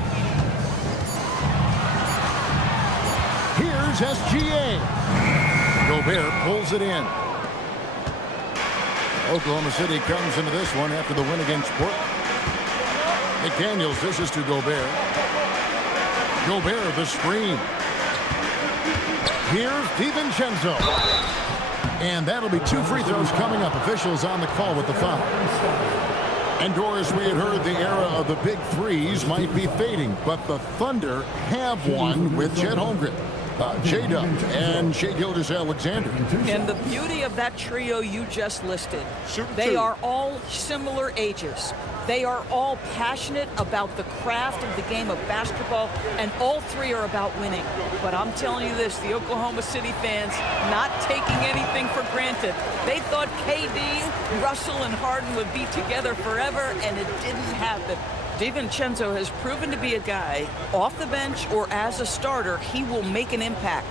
Here's SGA. Gobert pulls it in. Oklahoma City comes into this one after the win against Portland. McDaniels dishes to Gobert. Gobert the screen. Here's DiVincenzo. And that'll be 2 free throws coming up. Officials on the call with the foul. And Doris, we had heard the era of the big threes might be fading, but the Thunder have one with Chet Holmgren, J-Dub, and Shai Gilgeous-Alexander. And the beauty of that trio you just listed, they are all similar ages. They are all passionate about the craft of the game of basketball, and all 3 are about winning. But I'm telling you this, the Oklahoma City fans not taking anything for granted. They thought KD, Russell, and Harden would be together forever, and it didn't happen. DiVincenzo has proven to be a guy, off the bench or as a starter, he will make an impact.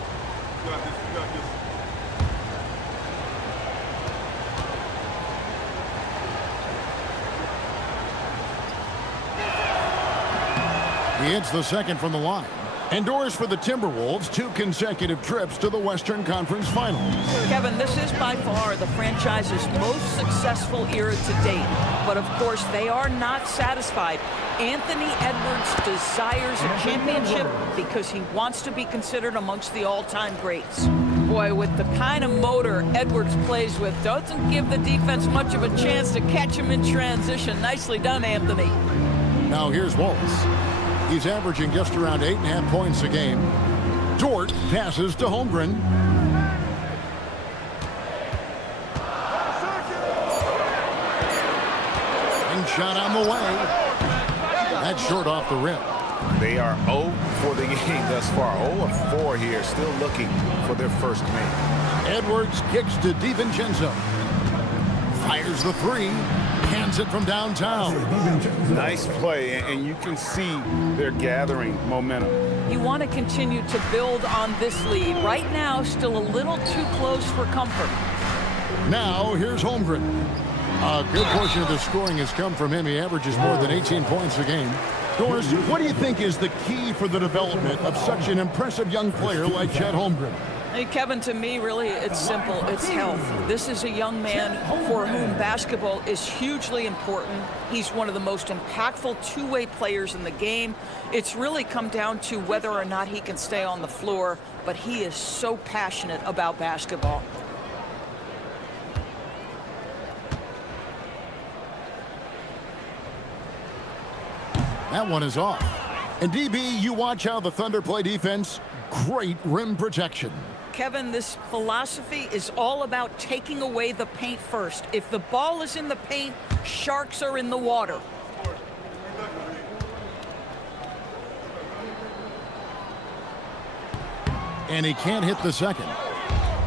He hits the second from the line. And Doris, for the Timberwolves, 2 consecutive trips to the Western Conference Finals. Kevin, this is by far the franchise's most successful era to date. But of course, they are not satisfied. Anthony Edwards desires a championship because he wants to be considered amongst the all-time greats. Boy, with the kind of motor Edwards plays with, doesn't give the defense much of a chance to catch him in transition. Nicely done, Anthony. Now here's Wallace. He's averaging just around 8.5 points a game. Dort passes to Holmgren. And shot on the way. That's short off the rim. They are 0 for the game thus far. 0-4 here, still looking for their first man. Edwards kicks to DiVincenzo. Fires the three. Hands it from downtown. Nice play, and you can see they're gathering momentum. You want to continue to build on this lead. Right now, still a little too close for comfort. Now, here's Holmgren. A good portion of the scoring has come from him. He averages more than 18 points a game. Doris, what do you think is the key for the development of such an impressive young player like Chet Holmgren? Hey, Kevin, to me, really, it's simple. It's health. This is a young man for whom basketball is hugely important. He's one of the most impactful two-way players in the game. It's really come down to whether or not he can stay on the floor, but he is so passionate about basketball. That one is off. And DB, you watch how the Thunder play defense. Great rim protection. Kevin, this philosophy is all about taking away the paint first. If the ball is in the paint, sharks are in the water. And he can't hit the second.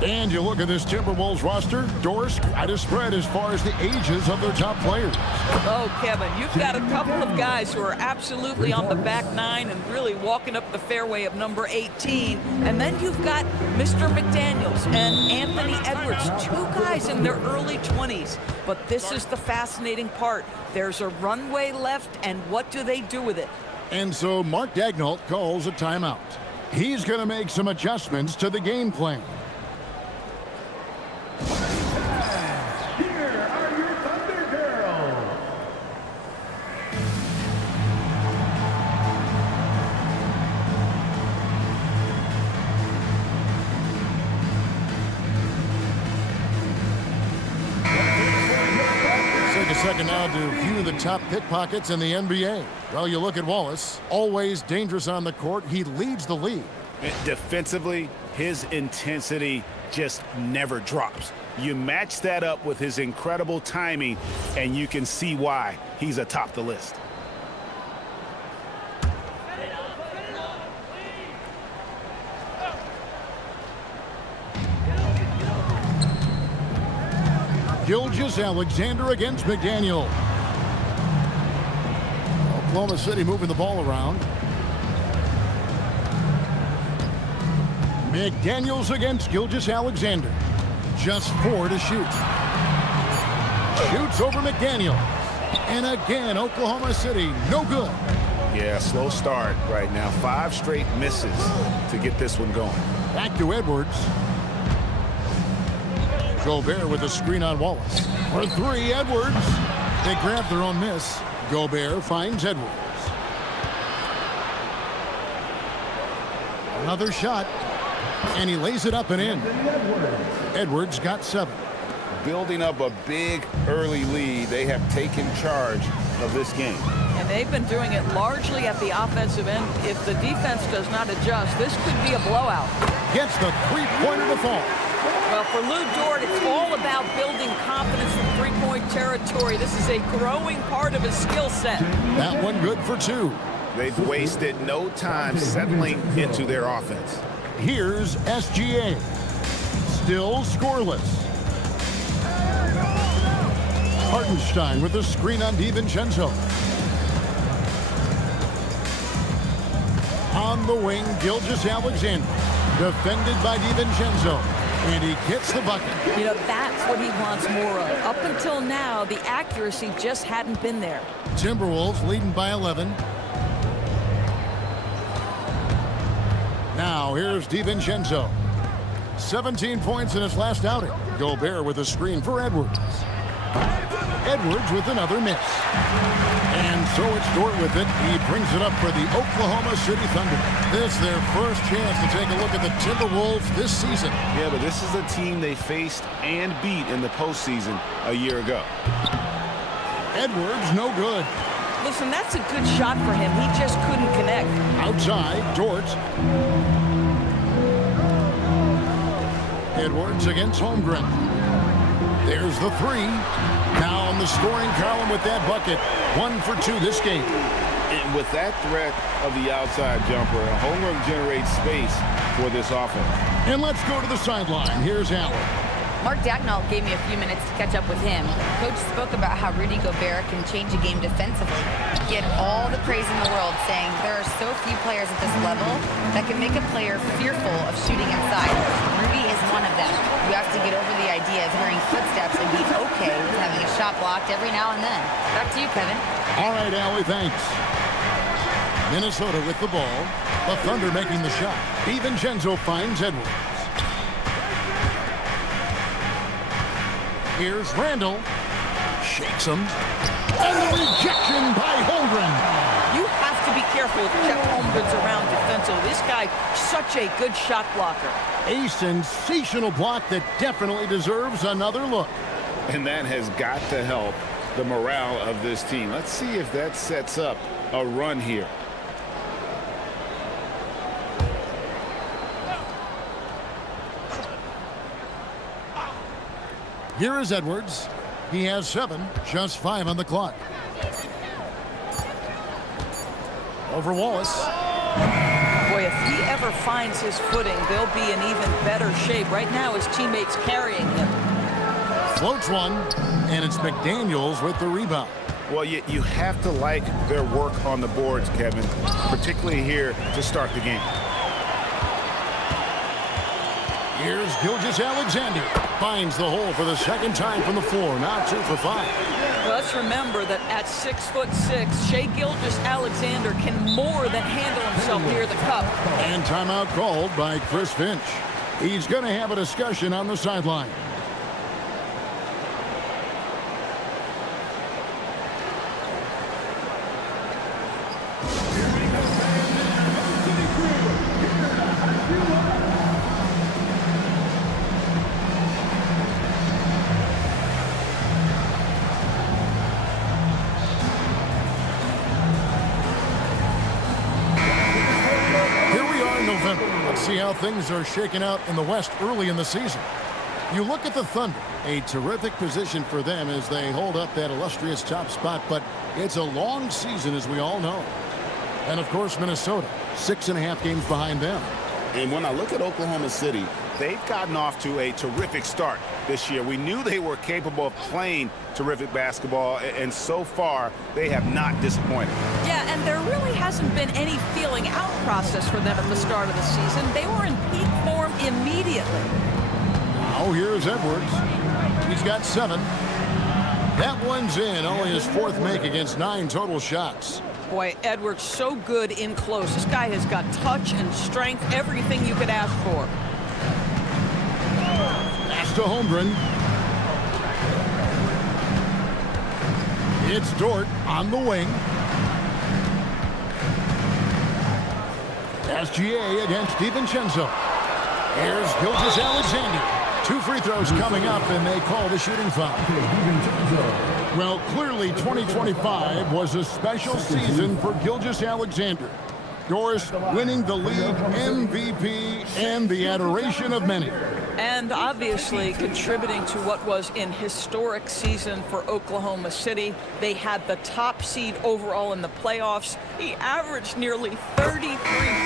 And you look at this Timberwolves roster, Doris, quite a spread as far as the ages of their top players. Oh, Kevin, you've got a couple of guys who are absolutely on the back nine and really walking up the fairway of number 18. And then you've got Mr. McDaniels and Anthony Edwards, 2 guys in their early 20s. But this is the fascinating part. There's a runway left, and what do they do with it? And so Mark Daigneault calls a timeout. He's going to make some adjustments to the game plan. Here are your Thunder Girls. Take a second now to view the top pickpockets in the NBA. Well, you look at Wallace, always dangerous on the court. He leads the league. Defensively, his intensity just never drops. You match that up with his incredible timing, and you can see why he's atop the list. Gilgeous-Alexander against McDaniel. Oklahoma City moving the ball around. McDaniels against Gilgeous-Alexander. Just 4 to shoot. Shoots over McDaniel. And again, Oklahoma City, no good. Yeah, slow start right now. 5 straight misses to get this one going. Back to Edwards. Gobert with a screen on Wallace. For 3, Edwards. They grab their own miss. Gobert finds Edwards. Another shot. And he lays it up and in. Edwards got 7. Building up a big early lead. They have taken charge of this game. And they've been doing it largely at the offensive end. If the defense does not adjust, this could be a blowout. Gets the three-pointer to fall. Well, for Lou Dort, it's all about building confidence from three-point territory. This is a growing part of his skill set. That one good for 2. They've wasted no time settling into their offense. Here's SGA. Still scoreless. Hartenstein with a screen on DiVincenzo. On the wing, Gilgeous-Alexander. Defended by DiVincenzo. And he gets the bucket. You know, that's what he wants more of. Up until now, the accuracy just hadn't been there. Timberwolves leading by 11. Now, here's DiVincenzo. 17 points in his last outing. Gobert with a screen for Edwards. Edwards with another miss. And so it's Dort with it. He brings it up for the Oklahoma City Thunder. This is their first chance to take a look at the Timberwolves this season. Yeah, but this is a team they faced and beat in the postseason a year ago. Edwards, no good. Listen, that's a good shot for him. He just couldn't connect. Outside, Dort. Edwards against Holmgren. There's the 3. Now in the scoring column with that bucket. 1 for 2 this game. And with that threat of the outside jumper, Holmgren generates space for this offense. And let's go to the sideline. Here's Allen. Mark Dagnall gave me a few minutes to catch up with him. Coach spoke about how Rudy Gobert can change a game defensively. He had all the praise in the world, saying there are so few players at this level that can make a player fearful of shooting inside. Rudy is one of them. You have to get over the idea of hearing footsteps and be okay with having a shot blocked every now and then. Back to you, Kevin. All right, Allie, thanks. Minnesota with the ball. The Thunder making the shot. DiVincenzo finds Edwards. Here's Randall. Shakes him. And the rejection by Holmgren. You have to be careful if Jeff Holmgren's around defensively. This guy, such a good shot blocker. A sensational block that definitely deserves another look. And that has got to help the morale of this team. Let's see if that sets up a run here. Here is Edwards. He has 7, just 5 on the clock. Over Wallace. Boy, if he ever finds his footing, they'll be in even better shape. Right now, his teammates carrying him. Floats one, and it's McDaniels with the rebound. Well, you have to like their work on the boards, Kevin, particularly here to start the game. Here's Gilgeous-Alexander. Finds the hole for the second time from the floor. Now 2 for 5. Well, let's remember that at 6'6", Shai Gilgeous-Alexander can more than handle himself near the cup. And timeout called by Chris Finch. He's going to have a discussion on the sideline. See how things are shaking out in the West early in the season. You look at the Thunder, a terrific position for them as they hold up that illustrious top spot, but it's a long season, as we all know. And of course, Minnesota, 6.5 games behind them. And when I look at Oklahoma City, they've gotten off to a terrific start this year. We knew they were capable of playing terrific basketball, and so far, they have not disappointed. Yeah, and there really hasn't been any feeling out process for them at the start of the season. They were in peak form immediately. Now here's Edwards. He's got 7. That one's in, only his 4th make against 9 total shots. Boy, Edwards so good in close. This guy has got touch and strength, everything you could ask for. Pass to Holmgren. It's Dort on the wing. SGA against DiVincenzo. Here's Gilgeous-Alexander. 2 free throws coming up, and they call the shooting foul. Well, clearly 2025 was a special season for Gilgeous-Alexander. Doris winning the league MVP and the adoration of many. And obviously contributing to what was an historic season for Oklahoma City. They had the top seed overall in the playoffs. He averaged nearly 33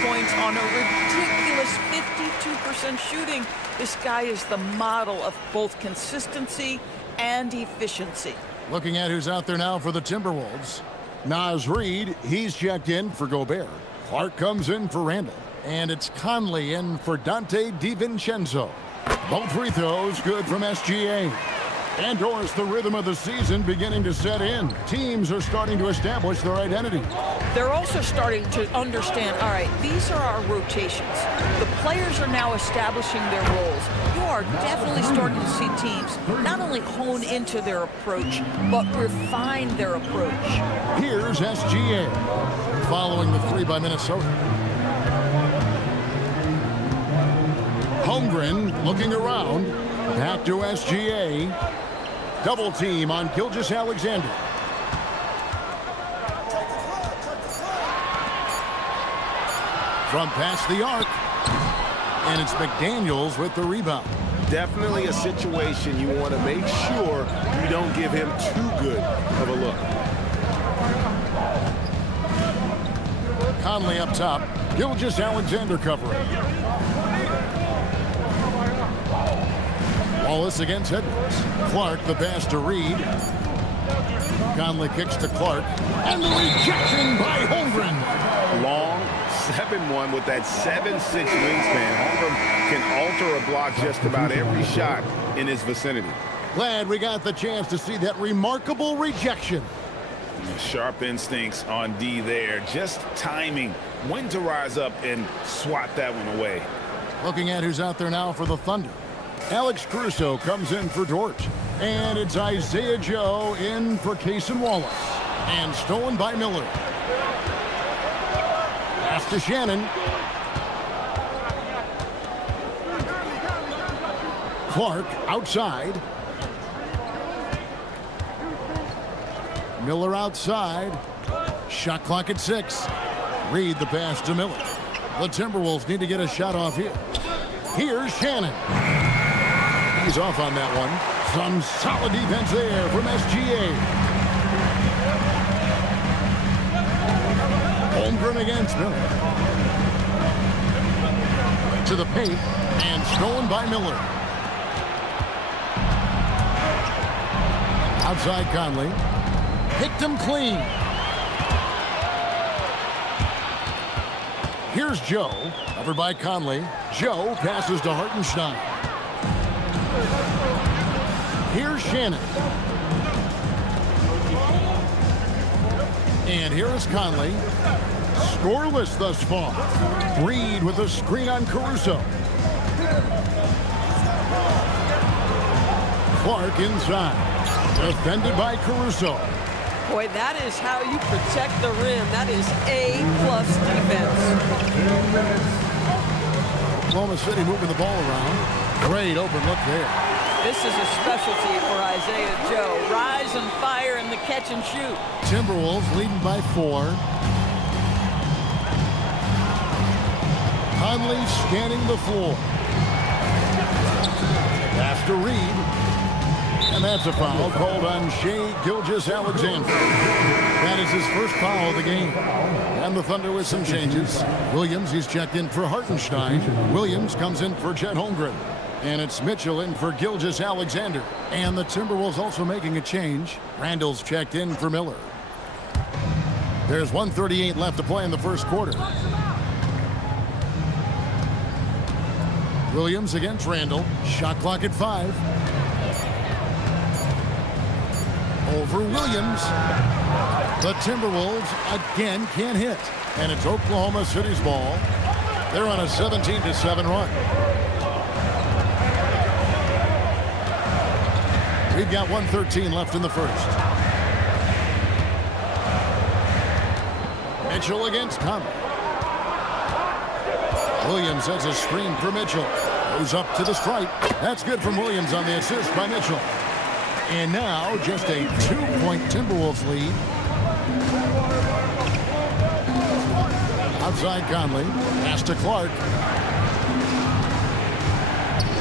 points on a ridiculous 52% shooting. This guy is the model of both consistency and efficiency. Looking at who's out there now for the Timberwolves. Naz Reid, he's checked in for Gobert. Clark comes in for Randall. And it's Conley in for Dante DiVincenzo. Both free throws good from SGA. And Doris, the rhythm of the season beginning to set in. Teams are starting to establish their identity. They're also starting to understand, all right, these are our rotations. The players are now establishing their roles. You are definitely starting to see teams not only hone into their approach, but refine their approach. Here's SGA following the 3 by Minnesota. Holmgren looking around. Back to SGA. Double team on Gilgeous-Alexander. From past the arc. And it's McDaniels with the rebound. Definitely a situation you want to make sure you don't give him too good of a look. Conley up top. Gilgeous-Alexander covering. Wallace against Edwards. Clark the pass to Reid. Conley kicks to Clark. And the rejection by Holmgren. Long 7-1 with that 7'6" wingspan. Holmgren can alter a block just about every shot in his vicinity. Glad we got the chance to see that remarkable rejection. Sharp instincts on D there. Just timing when to rise up and swat that one away. Looking at who's out there now for the Thunder. Alex Caruso comes in for Dort. And it's Isaiah Joe in for Cason Wallace. And stolen by Miller. Pass to Shannon. Clark outside. Miller outside. Shot clock at 6. Reid the pass to Miller. The Timberwolves need to get a shot off here. Here's Shannon. He's off on that one. Some solid defense there from SGA. Holmgren against Miller. To the paint and stolen by Miller. Outside Conley. Picked him clean. Here's Joe. Covered by Conley. Joe passes to Hartenstein. Here's Shannon. And here is Conley. Scoreless thus far. Reid with a screen on Caruso. Clark inside. Defended by Caruso. Boy, that is how you protect the rim. That is A-plus defense. Oklahoma City moving the ball around. Great open look there. This is a specialty for Isaiah Joe. Rise and fire in the catch and shoot. Timberwolves leading by 4. Conley scanning the floor. After Reid. And that's a foul called on Shai Gilgeous-Alexander. That is his first foul of the game. And the Thunder with some changes. Williams, he's checked in for Hartenstein. Williams comes in for Chet Holmgren. And it's Mitchell in for Gilgeous-Alexander. And the Timberwolves also making a change. Randall's checked in for Miller. There's 1:38 left to play in the first quarter. Williams against Randall. Shot clock at 5. Over Williams. The Timberwolves again can't hit. And it's Oklahoma City's ball. They're on a 17-7 run. We've got 1:13 left in the first. Mitchell against Conley. Williams has a screen for Mitchell. Goes up to the stripe. That's good from Williams on the assist by Mitchell. And now just a 2-point Timberwolves lead. Outside Conley. Pass to Clark.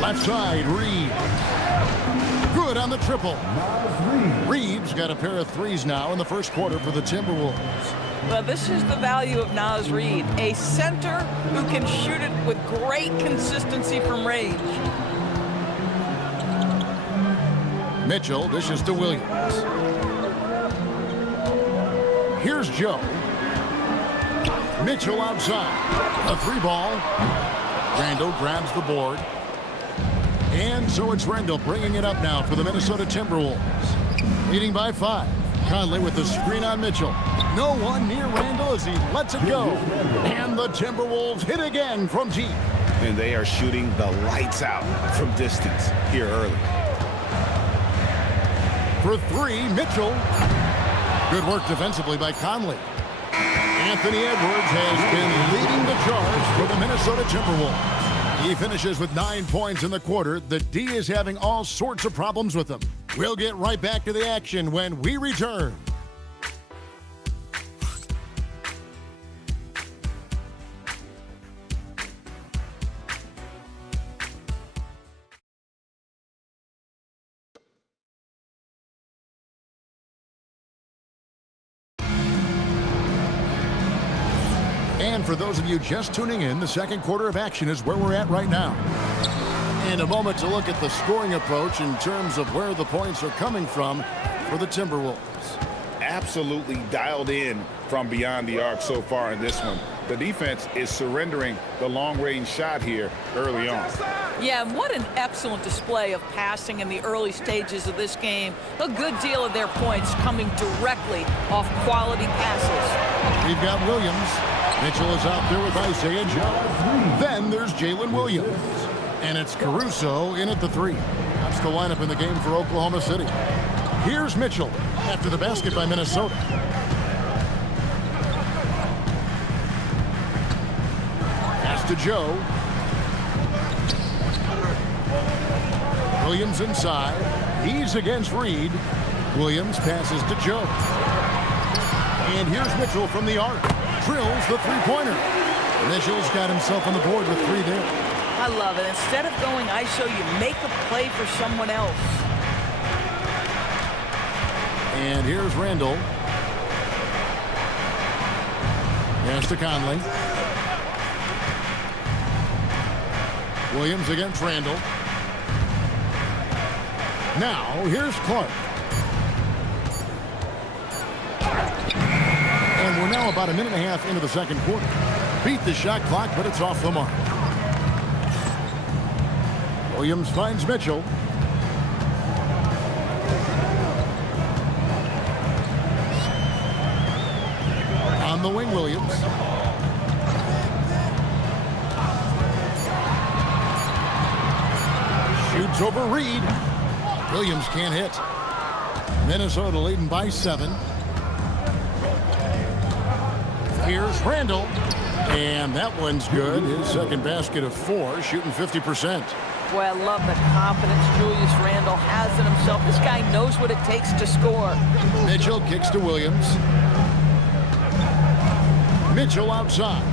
Left side, Reed. Good on the triple. Reed's got a pair of threes now in the first quarter for the Timberwolves. Well, this is the value of Naz Reid, a center who can shoot it with great consistency from range. Mitchell dishes to Williams. Here's Joe. Mitchell outside. A 3-ball. Randall grabs the board. And so it's Randall bringing it up now for the Minnesota Timberwolves. Leading by 5. Conley with the screen on Mitchell. No one near Randall as he lets it go. And the Timberwolves hit again from deep. And they are shooting the lights out from distance here early. For 3, Mitchell. Good work defensively by Conley. Anthony Edwards has been leading the charge for the Minnesota Timberwolves. He finishes with 9 points in the quarter. The D is having all sorts of problems with him. We'll get right back to the action when we return. And for those of you just tuning in, the second quarter of action is where we're at right now. And a moment to look at the scoring approach in terms of where the points are coming from for the Timberwolves. Absolutely dialed in from beyond the arc so far in this one. The defense is surrendering the long-range shot here early on. Yeah, and what an excellent display of passing in the early stages of this game. A good deal of their points coming directly off quality passes. We've got Williams. Mitchell is out there with Isaiah Joe. Then there's Jalen Williams. And it's Caruso in at the 3. That's the lineup in the game for Oklahoma City. Here's Mitchell after the basket by Minnesota. Pass to Joe. Williams inside. He's against Reed. Williams passes to Joe. And here's Mitchell from the arc. Drills the 3-pointer. Mitchell's got himself on the board with 3 there. I love it. Instead of going ISO, you make a play for someone else. And here's Randall. Pass to Conley. Williams against Randall. Now, here's Clark. And we're now about a minute and a half into the second quarter. Beat the shot clock, but it's off the mark. Williams finds Mitchell. On the wing, Williams. Shoots over Reed. Williams can't hit. Minnesota leading by 7. Here's Randall. And that one's good. His second basket of 4, shooting 50%. Boy, I love the confidence Julius Randle has in himself. This guy knows what it takes to score. Mitchell kicks to Williams. Mitchell outside.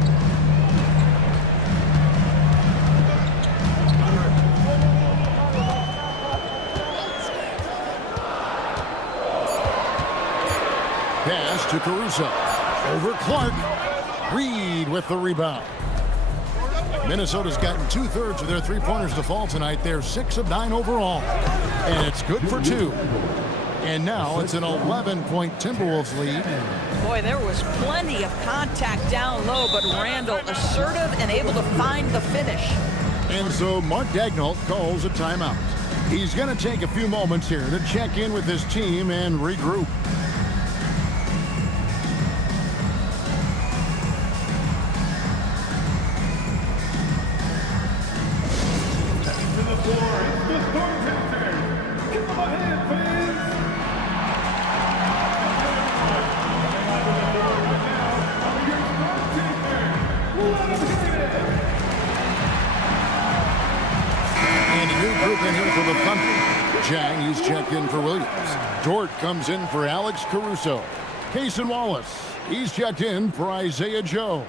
Pass to Caruso. Over Clark. Reed with the rebound. Minnesota's gotten 2/3 of their three-pointers to fall tonight. They're 6 of 9 overall. And it's good for 2. And now it's an 11-point Timberwolves lead. Boy, there was plenty of contact down low, but Randall assertive and able to find the finish. And so Mark Daigneault calls a timeout. He's going to take a few moments here to check in with his team and regroup. Jang, he's checked in for Williams. Dort comes in for Alex Caruso. Cason Wallace, he's checked in for Isaiah Joe.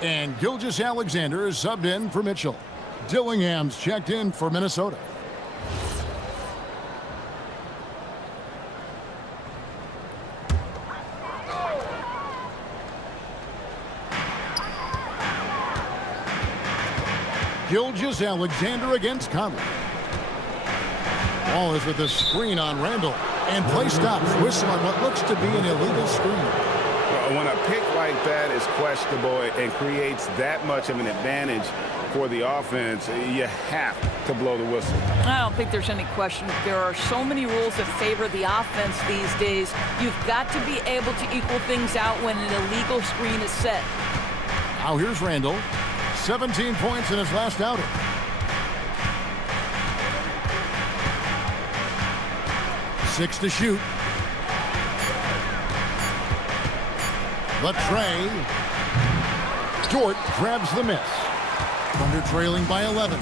And Gilgeous-Alexander is subbed in for Mitchell. Dillingham's checked in for Minnesota. Gilgeous-Alexander against Conley. Wallace with a screen on Randall. And play stops. Whistle on what looks to be an illegal screen. When a pick like that is questionable and creates that much of an advantage for the offense, you have to blow the whistle. I don't think there's any question. There are so many rules that favor the offense these days. You've got to be able to equal things out when an illegal screen is set. Now here's Randall. 17 points in his last outing. Six to shoot. Latrey. Dort grabs the miss. Thunder trailing by 11.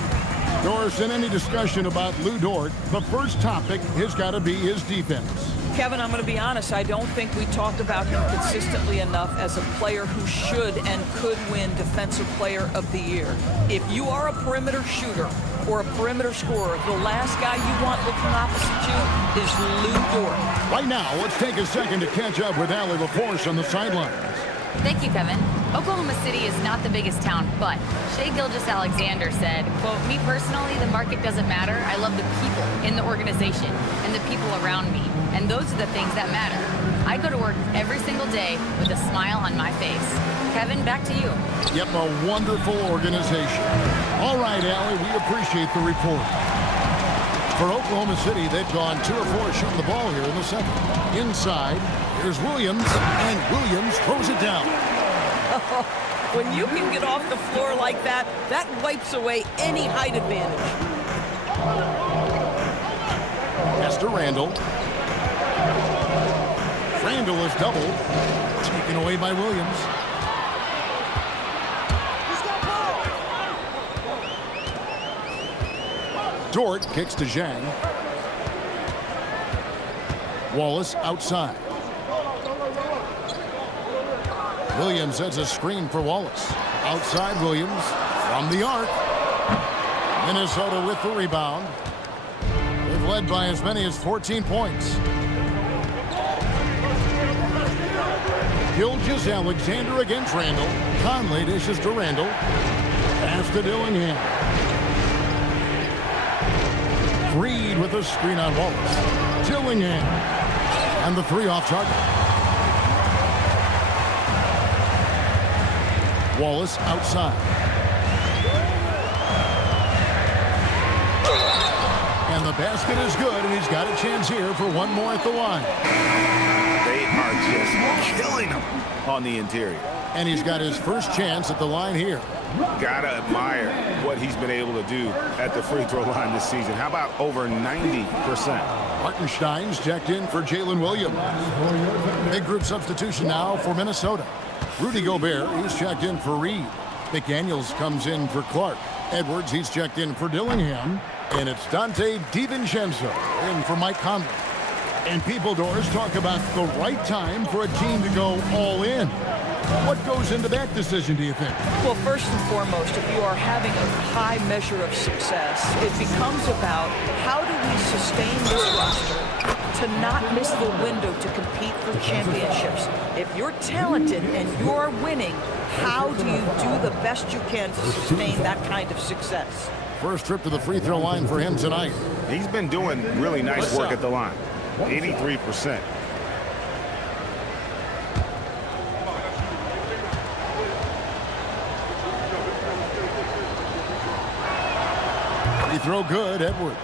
Doris, in any discussion about Lou Dort, the first topic has got to be his defense. Kevin, I'm going to be honest. I don't think we talk about him consistently enough as a player who should and could win Defensive Player of the Year. If you are a perimeter shooter or a perimeter scorer, the last guy you want looking opposite you is Lou Dort. Right now, let's take a second to catch up with Allie LaForce on the sidelines. Thank you, Kevin. Oklahoma City is not the biggest town, but Shai Gilgeous-Alexander said, quote, "Me personally, the market doesn't matter. I love the people in the organization and the people around me. And those are the things that matter. I go to work every single day with a smile on my face." Kevin, back to you. Yep, a wonderful organization. All right, Allie, we appreciate the report. For Oklahoma City, they've gone 2 of 4 shooting the ball here in the second. Inside, here's Williams, and Williams throws it down. When you can get off the floor like that, that wipes away any height advantage. Pass to Randall. Randall is doubled. Taken away by Williams. Dort kicks to Zhang. Wallace outside. Williams sets a screen for Wallace. Outside Williams from the arc. Minnesota with the rebound. They've led by as many as 14 points. Gilgeous-Alexander against Randall. Conley dishes to Randall. Pass to Dillingham. Reed with a screen on Wallace. Dillingham. And the 3 off target. Wallace outside. And the basket is good, and he's got a chance here for one more at the line. They are just killing him on the interior. And he's got his first chance at the line here. Gotta admire what he's been able to do at the free throw line this season. How about over 90%? Hartenstein's checked in for Jalen Williams. Big group substitution now for Minnesota. Rudy Gobert, he's checked in for Reed. McDaniels comes in for Clark. Edwards, he's checked in for Dillingham. And it's Dante DiVincenzo in for Mike Conley. And people, Doris, talk about the right time for a team to go all in. What goes into that decision, do you think? Well, first and foremost, if you are having a high measure of success, it becomes about how do we sustain this roster to not miss the window to compete for championships. If you're talented and you're winning, how do you do the best you can to sustain that kind of success? First trip to the free throw line for him tonight. He's been doing really nice work at the line. 83%. Free throw good, Edwards.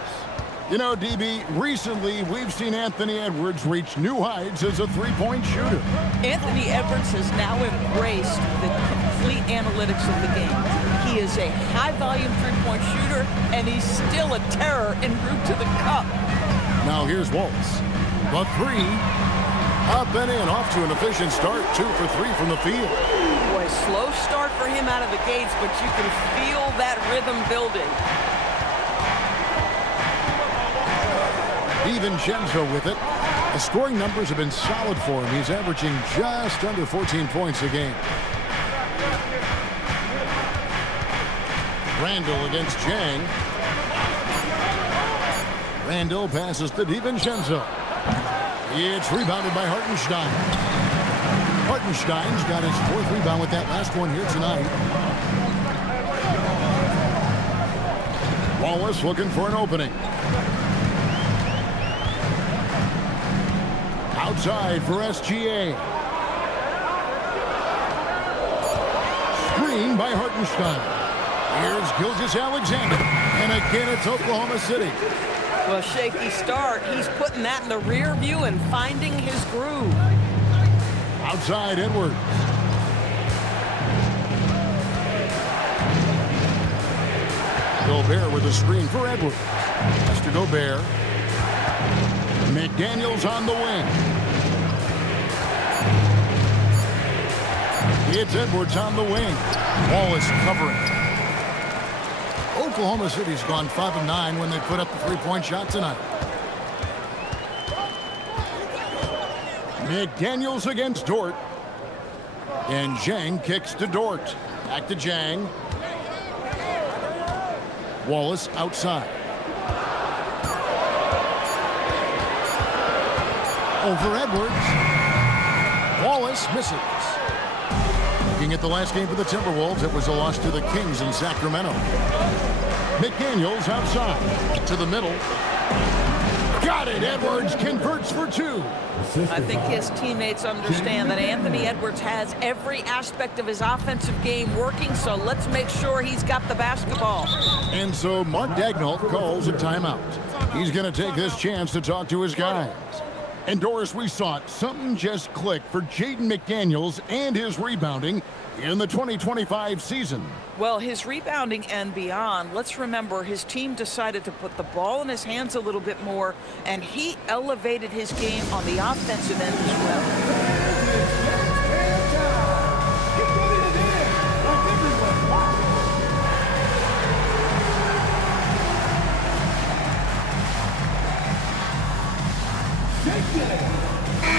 You know, DB, recently we've seen Anthony Edwards reach new heights as a three-point shooter. Anthony Edwards has now embraced the complete analytics of the game. He is a high-volume three-point shooter, and he's still a terror en route to the cup. Now here's Waltz. The three. Up and in, off to an efficient start. 2 for 3 from the field. Boy, slow start for him out of the gates, but you can feel that rhythm building. DiVincenzo with it. The scoring numbers have been solid for him. He's averaging just under 14 points a game. Randall against Jang. Randall passes to DiVincenzo. It's rebounded by Hartenstein. Hartenstein's got his 4th rebound with that last one here tonight. Wallace looking for an opening. Outside for SGA. Screen by Hartenstein. Here's Gilgeous-Alexander. And again, it's Oklahoma City. Well, shaky start. He's putting that in the rear view and finding his groove. Outside, Edwards. Gobert with a screen for Edwards. That's to Gobert. McDaniels on the wing. It's Edwards on the wing. Wallace covering. Oklahoma City's gone 5 of 9 when they put up the three-point shot tonight. McDaniels against Dort. And Jang kicks to Dort. Back to Jang. Wallace outside. Over Edwards. Wallace misses. Looking at the last game for the Timberwolves, it was a loss to the Kings in Sacramento. McDaniels outside. To the middle. Got it. Edwards converts for 2. I think his teammates understand that Anthony Edwards has every aspect of his offensive game working, so let's make sure he's got the basketball. And so Mark Daigneault calls a timeout. He's going to take this chance to talk to his guys. And Doris, we saw it. Something just clicked for Jaden McDaniels and his rebounding in the 2025 season. Well, his rebounding and beyond, let's remember his team decided to put the ball in his hands a little bit more, and he elevated his game on the offensive end as well.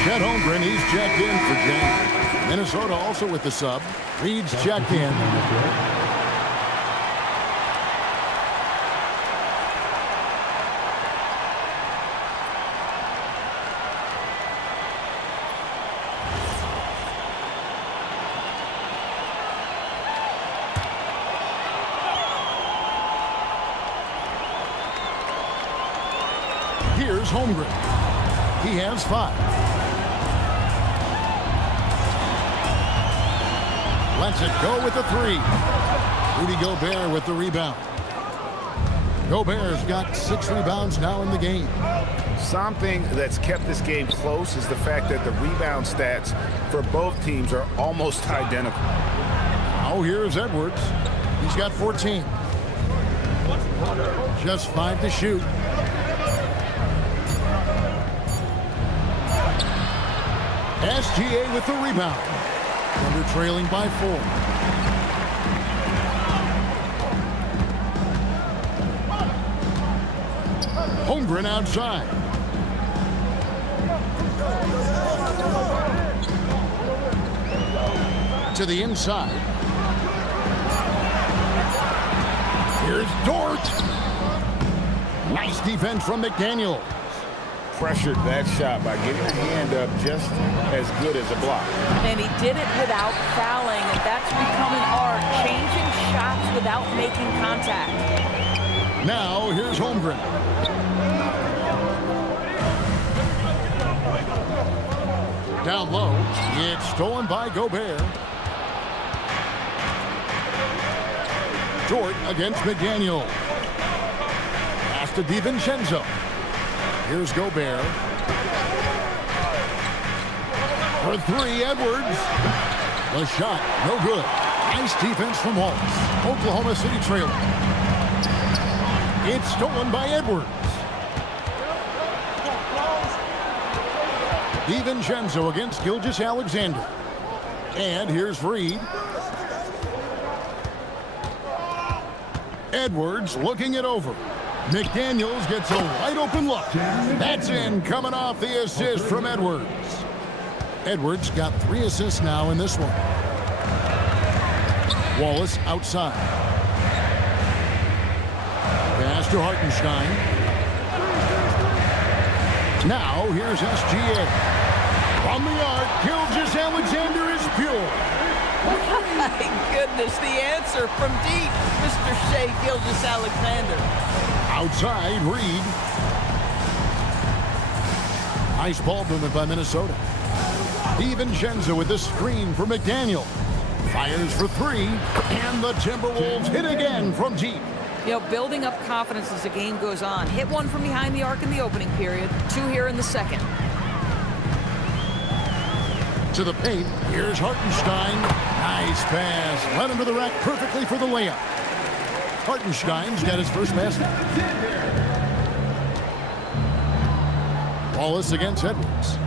Chet Holmgren, he's checked in for Jang. Minnesota also with the sub. Reed's checked in. Here's Holmgren. He has 5. Lets it go with the 3. Rudy Gobert with the rebound. Gobert's got 6 rebounds now in the game. Something that's kept this game close is the fact that the rebound stats for both teams are almost identical. Now here's Edwards. He's got 14. Just 5 to shoot. SGA with the rebound. Thunder trailing by 4. Holmgren outside. to the inside. Here's Dort. Nice defense from McDaniel. Pressured that shot by getting a hand up just as good as a block. And he did it without fouling, and that's become an art, changing shots without making contact. Now, here's Holmgren. Down low, it's stolen by Gobert. Dort against McDaniel. Pass to DiVincenzo. Here's Gobert. For three, Edwards. The shot, no good. Nice defense from Wallace. Oklahoma City trailing. It's stolen by Edwards. DiVincenzo against Gilgeous-Alexander. And here's Reed. Edwards looking it over. McDaniels gets a wide-open look. That's in, coming off the assist from Edwards. Edwards got 3 assists now in this one. Wallace outside. Pass to Hartenstein. Now, here's SGA. From the arc, Gilgeous-Alexander is pure. My goodness, the answer from deep, Mr. Shea Gilgeous-Alexander. Outside, Reed. Nice ball movement by Minnesota. DiVincenzo with the screen for McDaniel. Fires for 3, and the Timberwolves hit again from deep. You know, building up confidence as the game goes on. Hit one from behind the arc in the opening period, 2 here in the second. To the paint, here's Hartenstein. Nice pass. Led him to the rack perfectly for the layup. Hartenstein's got his first basket. Wallace against Edwards.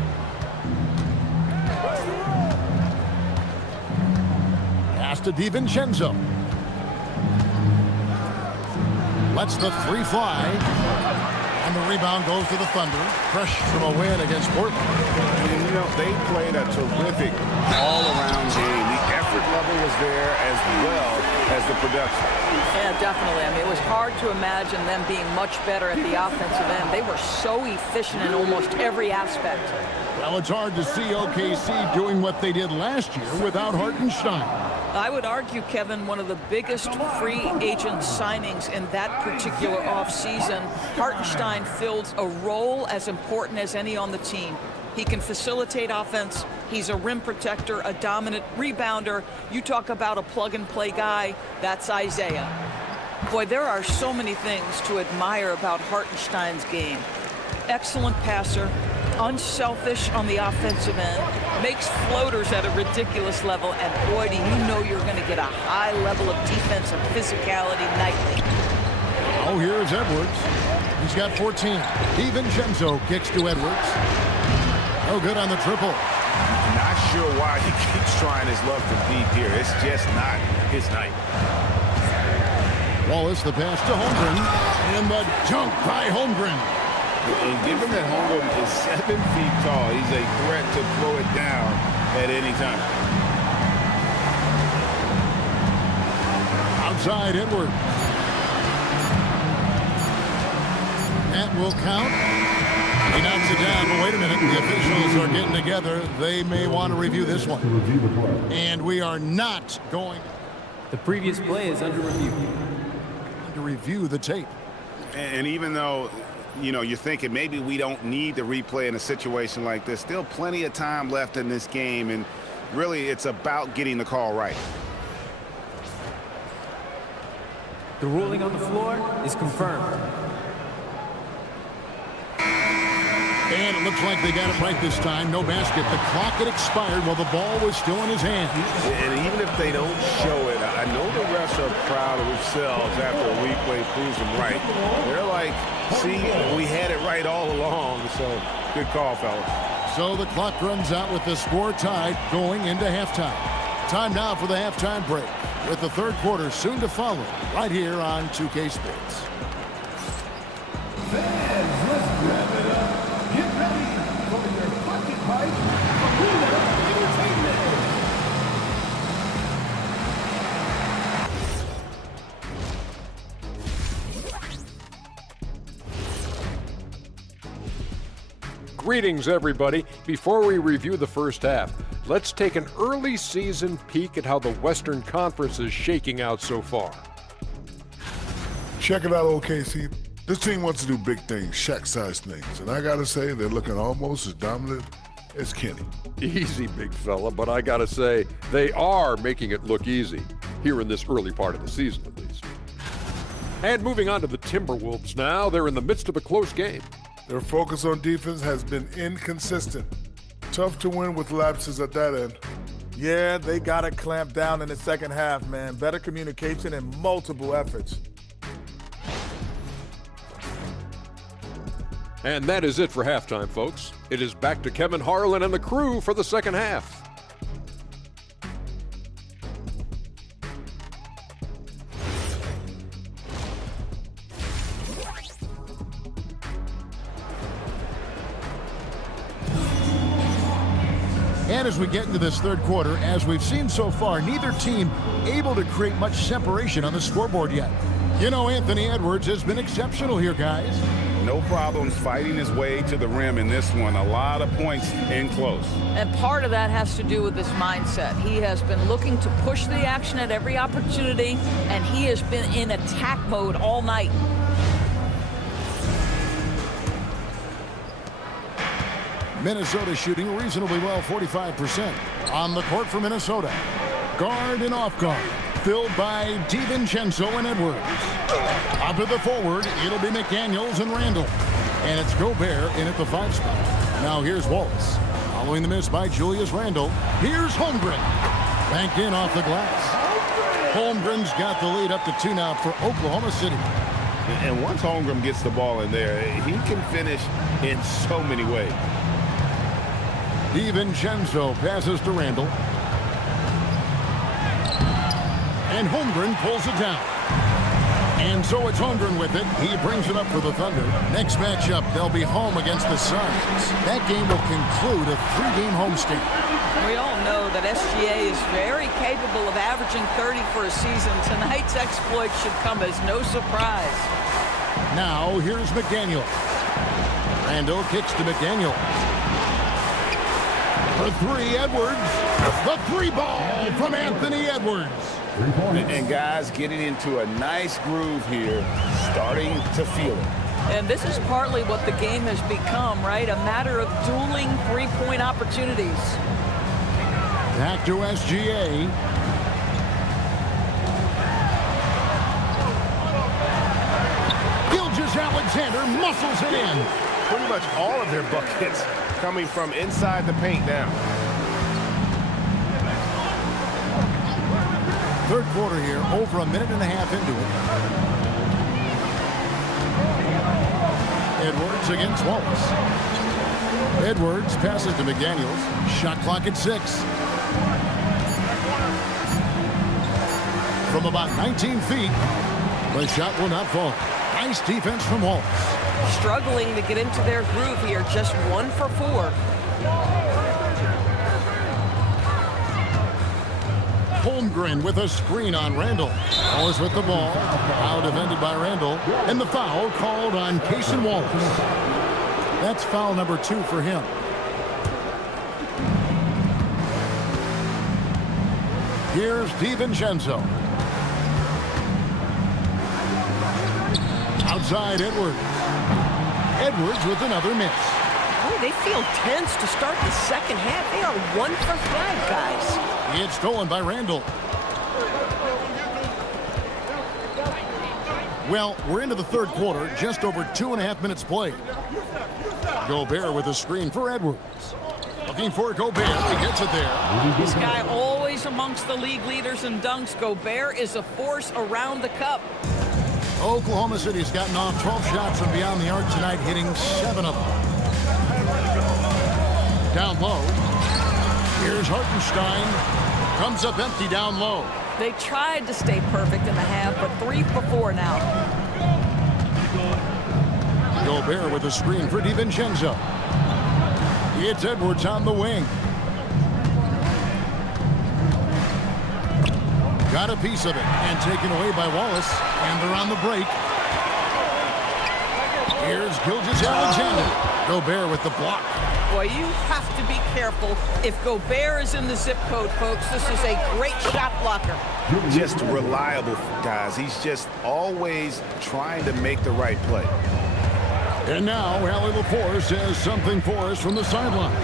Pass to DiVincenzo. Lets the 3 fly. And the rebound goes to the Thunder. Fresh from a win against Portland. And, you know, they played a terrific all-around game. The effort level was there as well as the production. Yeah, definitely. I mean, it was hard to imagine them being much better at the offensive end. They were so efficient in almost every aspect. Well, it's hard to see OKC doing what they did last year without Hartenstein. I would argue, Kevin, one of the biggest free agent signings in that particular offseason. Hartenstein fills a role as important as any on the team. He can facilitate offense. He's a rim protector, a dominant rebounder. You talk about a plug-and-play guy, that's Isaiah. Boy, there are so many things to admire about Hartenstein's game. Excellent passer, unselfish on the offensive end, makes floaters at a ridiculous level, and boy, do you know you're going to get a high level of defensive physicality nightly. Oh, here's Edwards. He's got 14. DiVincenzo kicks to Edwards. No good on the triple. Not sure why he keeps trying his luck to deep here. It's just not his night. Wallace, the pass to Holmgren. And the dunk by Holmgren. And given that Holmgren is 7 feet tall, he's a threat to throw it down at any time. Outside Edwards. That will count. He knocks it down, but wait a minute. The officials are getting together. They may want to review this one. And we are not going The previous play is under review. to review the tape. And even though, you know, you're thinking maybe we don't need to replay in a situation like this, still plenty of time left in this game, and really it's about getting the call right. The ruling on the floor is confirmed. And it looks like they got it right this time. No basket. The clock had expired while the ball was still in his hand. And even if they don't show it, I know the refs are proud of themselves after a replay proves them right. They're like, see, we had it right all along. So good call, fellas. So the clock runs out with the score tied going into halftime. Time now for the halftime break, with the third quarter soon to follow right here on 2K Sports. Fans, let's grab it up. Get ready for your pocket fight arena entertainment. Greetings, everybody. Before we review the first half, let's take an early season peek at how the Western Conference is shaking out so far. Check it out, OKC. This team wants to do big things, Shaq-sized things, and I gotta say they're looking almost as dominant as Kenny. Easy, big fella, but I gotta say, they are making it look easy, here in this early part of the season at least. And moving on to the Timberwolves now, they're in the midst of a close game. Their focus on defense has been inconsistent. Tough to win with lapses at that end. Yeah, they got to clamp down in the second half, man. Better communication and multiple efforts. And that is it for halftime, folks. It is back to Kevin Harlan and the crew for the second half. And as we get into this third quarter, as we've seen so far, neither team able to create much separation on the scoreboard yet. You know, Anthony Edwards has been exceptional here, guys. No problems fighting his way to the rim in this one. A lot of points in close. And part of that has to do with his mindset. He has been looking to push the action at every opportunity, and he has been in attack mode all night. Minnesota shooting reasonably well, 45%. On the court for Minnesota. Guard and off guard. Filled by DiVincenzo and Edwards. Up to the forward, it'll be McDaniels and Randall. And it's Gobert in at the 5 spot. Now here's Wallace. Following the miss by Julius Randle. Here's Holmgren. Banked in off the glass. Holmgren's got the lead up to 2 now for Oklahoma City. And once Holmgren gets the ball in there, he can finish in so many ways. DiVincenzo passes to Randall. And Holmgren pulls it down. And so it's Holmgren with it. He brings it up for the Thunder. Next matchup, they'll be home against the Suns. That game will conclude a 3-game homestand. We all know that SGA is very capable of averaging 30 for a season. Tonight's exploit should come as no surprise. Now, here's McDaniel. Randall kicks to McDaniel. For 3, Edwards. The 3 ball from Anthony Edwards. And guys getting into a nice groove here, starting to feel it. And this is partly what the game has become, right? A matter of dueling 3-point opportunities. Back to SGA. Gilgeous-Alexander muscles it in. Pretty much all of their buckets coming from inside the paint now. Third quarter here, over a minute and a half into it. Edwards against Wallace. Edwards passes to McDaniels. Shot clock at 6. From about 19 feet, the shot will not fall. Nice defense from Wallace. Struggling to get into their groove here, just 1 for 4. Holmgren with a screen on Randall. Wallace with the ball. Foul defended by Randall. And the foul called on Cason Wallace. That's foul number 2 for him. Here's DiVincenzo. Outside Edwards. Edwards with another miss. Boy, they feel tense to start the second half. They are 1 for 5, guys. It's stolen by Randall. Well, we're into the third quarter, just over 2.5 minutes played. Gobert with a screen for Edwards. Looking for Gobert. He gets it there. This guy always amongst the league leaders in dunks. Gobert is a force around the cup. Oklahoma City's gotten off 12 shots from beyond the arc tonight, hitting 7 of them. Down low. Here's Hartenstein. Comes up empty down low. They tried to stay perfect in the half, but 3 for 4 now. Gobert with a screen for DiVincenzo. It's Edwards on the wing. Got a piece of it and taken away by Wallace. And they're on the break. Here's Gilgeous-Alexander. Gobert with the block. Boy, you have to be careful. If Gobert is in the zip code, folks, this is a great shot blocker. Just reliable, guys. He's just always trying to make the right play. And now, Allie LaForce says something for us from the sideline.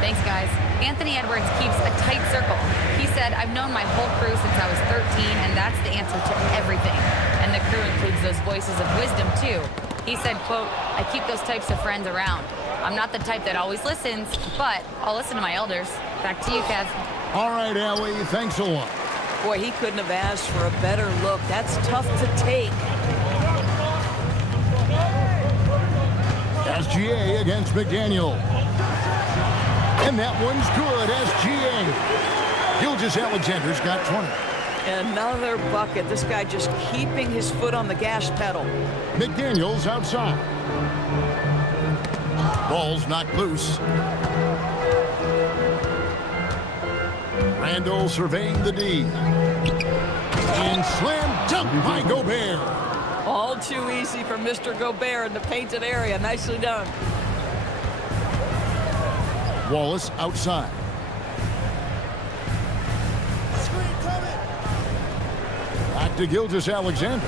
Thanks, guys. Anthony Edwards keeps a tight circle. He said, I've known my whole crew since I was 13, and that's the answer to everything. And the crew includes those voices of wisdom, too. He said, quote, I keep those types of friends around. I'm not the type that always listens, but I'll listen to my elders. Back to you, Kev. All right, Allie, thanks a lot. Boy, he couldn't have asked for a better look. That's tough to take. SGA against McDaniel. And that one's good, SGA. Gilgeous-Alexander's got 20. Another bucket. This guy just keeping his foot on the gas pedal. McDaniel's outside. Ball's knocked loose. Randall surveying the D. And slam dunk by Gobert. All too easy for Mr. Gobert in the painted area. Nicely done. Wallace outside. Back to Gilgeous-Alexander.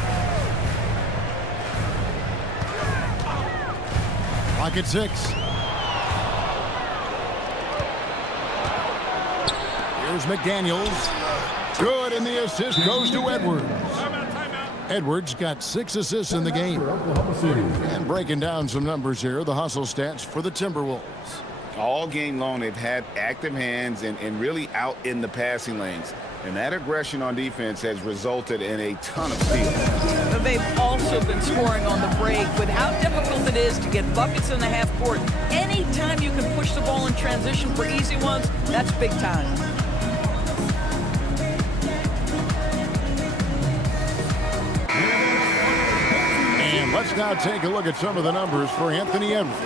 Clock at 6. Here's McDaniels. Good, and the assist goes to Edwards. Edwards got 6 assists in the game. And breaking down some numbers here, the hustle stats for the Timberwolves. All game long, they've had active hands and really out in the passing lanes. And that aggression on defense has resulted in a ton of steals. But they've also been scoring on the break. With how difficult it is to get buckets in the half court, anytime you can push the ball in transition for easy ones, that's big time. And let's now take a look at some of the numbers for Anthony Edwards.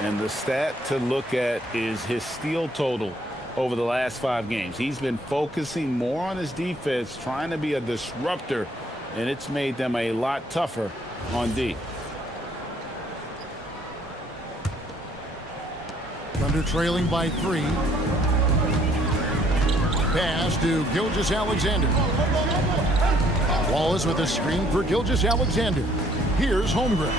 And the stat to look at is his steal total over the last 5 games. He's been focusing more on his defense, trying to be a disruptor, and it's made them a lot tougher on D. Thunder trailing by 3. Pass to Gilgeous-Alexander. Wallace with a screen for Gilgeous-Alexander. Here's Holmgren.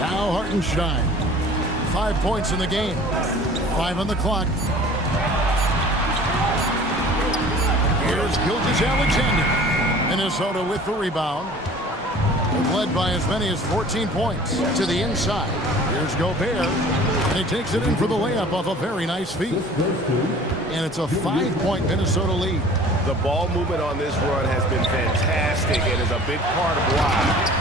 Now Hartenstein. 5 points in the game. 5 on the clock. Here's Gilgeous-Alexander. Minnesota with the rebound. Led by as many as 14 points to the inside. Here's Gobert. And he takes it in for the layup off a very nice feed. And it's a 5-point Minnesota lead. The ball movement on this run has been fantastic and is a big part of why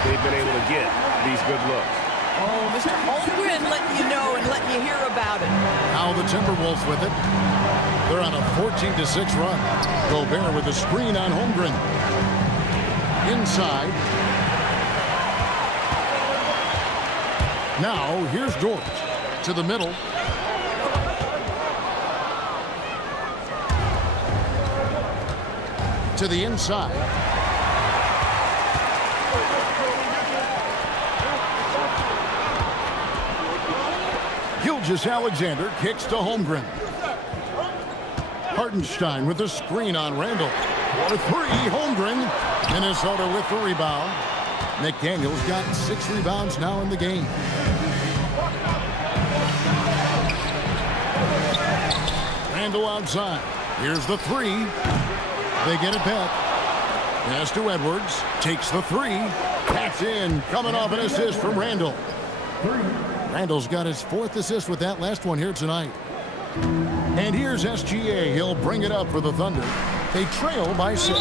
they've been able to get these good looks. Oh, Mr. Holmgren letting you know and letting you hear about it. Now the Timberwolves with it. They're on a 14-6 run. Gobert with a screen on Holmgren. Inside. Now here's Dort to the middle. To the inside. Gilgeous-Alexander kicks to Holmgren. Hartenstein with the screen on Randall. For 3, Holmgren. Minnesota with the rebound. McDaniel's got 6 rebounds now in the game. Randall outside. Here's the 3. They get it back. Pass to Edwards. Takes the 3. That's in. Coming off an assist from Randall. Randall's got his 4th assist with that last one here tonight. And here's SGA. He'll bring it up for the Thunder. They trail by 6.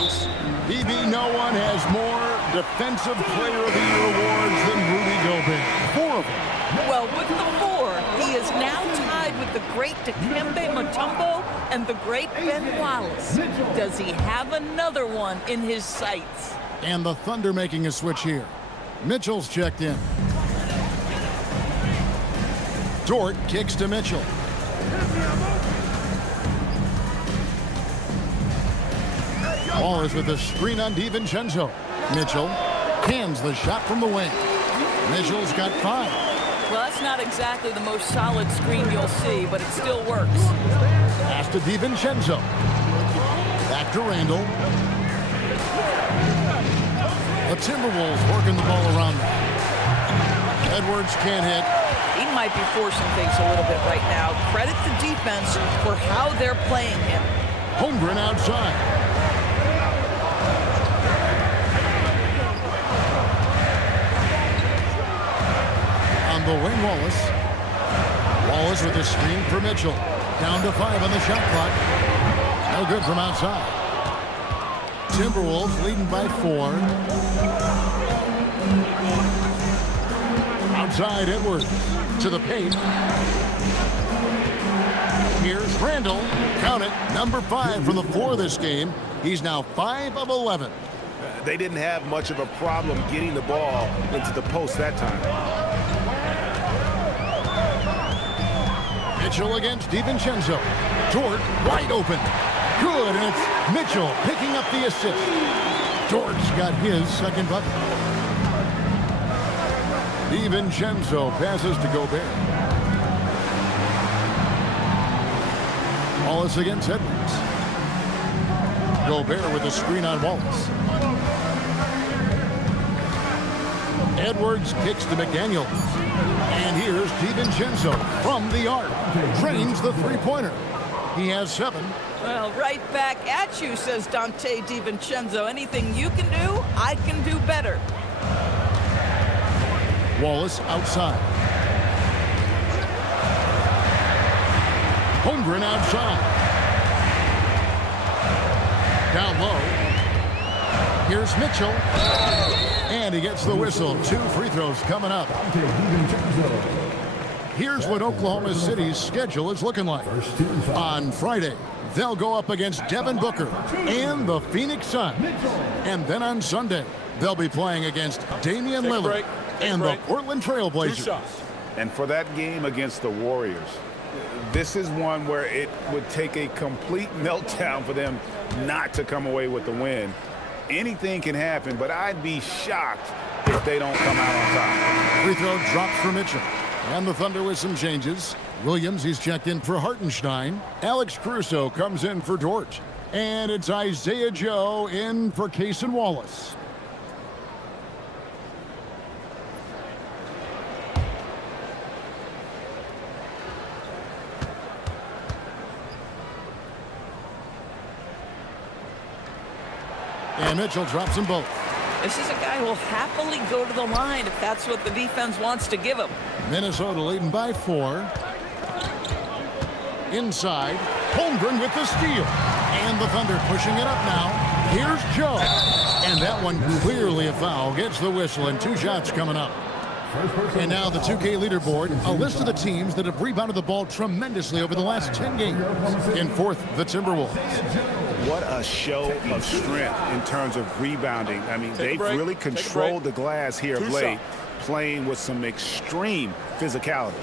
BB, no one has more Defensive Player of the Year awards than Rudy Gobert. 4 of them. Well, with the 4, he is now tied with the great Dikembe Mutombo and the great Ben Wallace. Does he have another one in his sights? And the Thunder making a switch here. Mitchell's checked in. Dort kicks to Mitchell. Wallace with a screen on DiVincenzo. Mitchell hands the shot from the wing. Mitchell's got 5. Well, that's not exactly the most solid screen you'll see, but it still works. Pass to DiVincenzo. Back to Randall. The Timberwolves working the ball around them. Edwards can't hit. He might be forcing things a little bit right now. Credit the defense for how they're playing him. Holmgren outside. On the wing, Wallace. Wallace with a screen for Mitchell. Down to 5 on the shot clock. No good from outside. Timberwolves leading by 4. Outside, Edwards to the paint. Here's Randall. Count it, number 5 from the floor this game. He's now 5 of 11. They didn't have much of a problem getting the ball into the post that time. Mitchell against DiVincenzo. Dort wide open. Good, and it's Mitchell picking up the assist. Dort's got his second bucket. DiVincenzo passes to Gobert. Wallace against Edwards. Gobert with a screen on Wallace. Edwards kicks to McDaniel. And here's DiVincenzo from the arc. Drains the three-pointer. He has 7. Well, right back at you, says Dante DiVincenzo. Anything you can do, I can do better. Wallace outside. Holmgren outside. Down low. Here's Mitchell. And he gets the whistle. 2 free throws coming up. Here's what Oklahoma City's schedule is looking like. On Friday, they'll go up against Devin Booker and the Phoenix Suns. And then on Sunday, they'll be playing against Damian Lillard and the Portland Trail Blazers. And for that game against the Warriors, this is one where it would take a complete meltdown for them not to come away with the win. Anything can happen, but I'd be shocked if they don't come out on top. Free throw drops for Mitchell. And the Thunder with some changes. Williams, he's checked in for Hartenstein. Alex Caruso comes in for Dort. And it's Isaiah Joe in for Cason Wallace. And Mitchell drops them both. This is a guy who will happily go to the line if that's what the defense wants to give him. Minnesota leading by 4. Inside, Holmgren with the steal. And the Thunder pushing it up now. Here's Joe. And that one clearly a foul. Gets the whistle and 2 shots coming up. And now the 2K leaderboard, a list of the teams that have rebounded the ball tremendously over the last 10 games. In 4th, the Timberwolves. What a show of strength in terms of rebounding. I mean, they've really controlled the glass here of late, playing with some extreme physicality.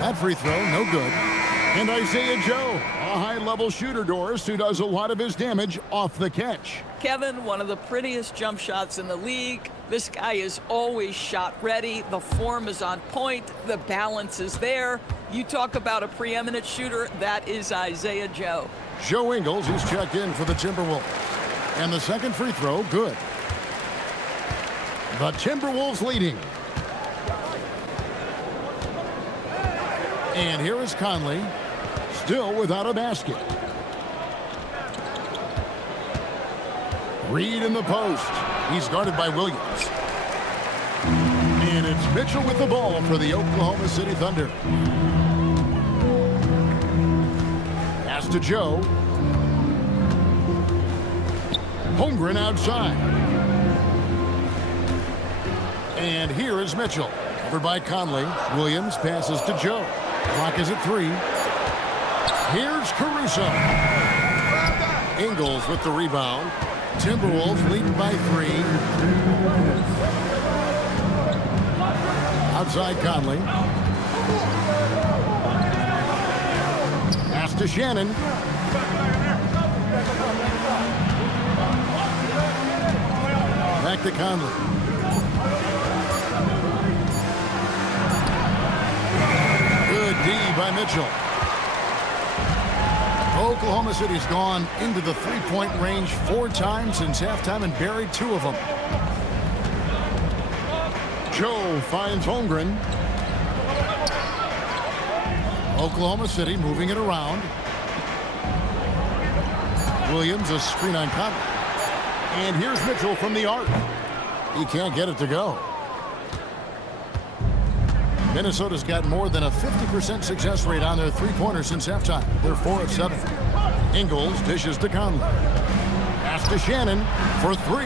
That free throw, no good. And Isaiah Joe, a high-level shooter, Doris, who does a lot of his damage off the catch. Kevin, one of the prettiest jump shots in the league. This guy is always shot ready. The form is on point. The balance is there. You talk about a preeminent shooter, that is Isaiah Joe. Joe Ingles, who's checked in for the Timberwolves. And the second free throw, good. The Timberwolves leading. And here is Conley, still without a basket. Reed in the post. He's guarded by Williams. And it's Mitchell with the ball for the Oklahoma City Thunder. Pass to Joe. Holmgren outside. And here is Mitchell. Over by Conley. Williams passes to Joe. Clock is at 3. Here's Caruso. Ingles with the rebound. Timberwolves leading by 3. Outside Conley. Pass to Shannon. Back to Conley. Good D by Mitchell. Oklahoma City's gone into the three-point range 4 times since halftime and buried 2 of them. Joe finds Holmgren. Oklahoma City moving it around. Williams, a screen on Conley. And here's Mitchell from the arc. He can't get it to go. Minnesota's got more than a 50% success rate on their three-pointers since halftime. They're 4 of 7. Ingles dishes to Conley. Pass to Shannon for 3.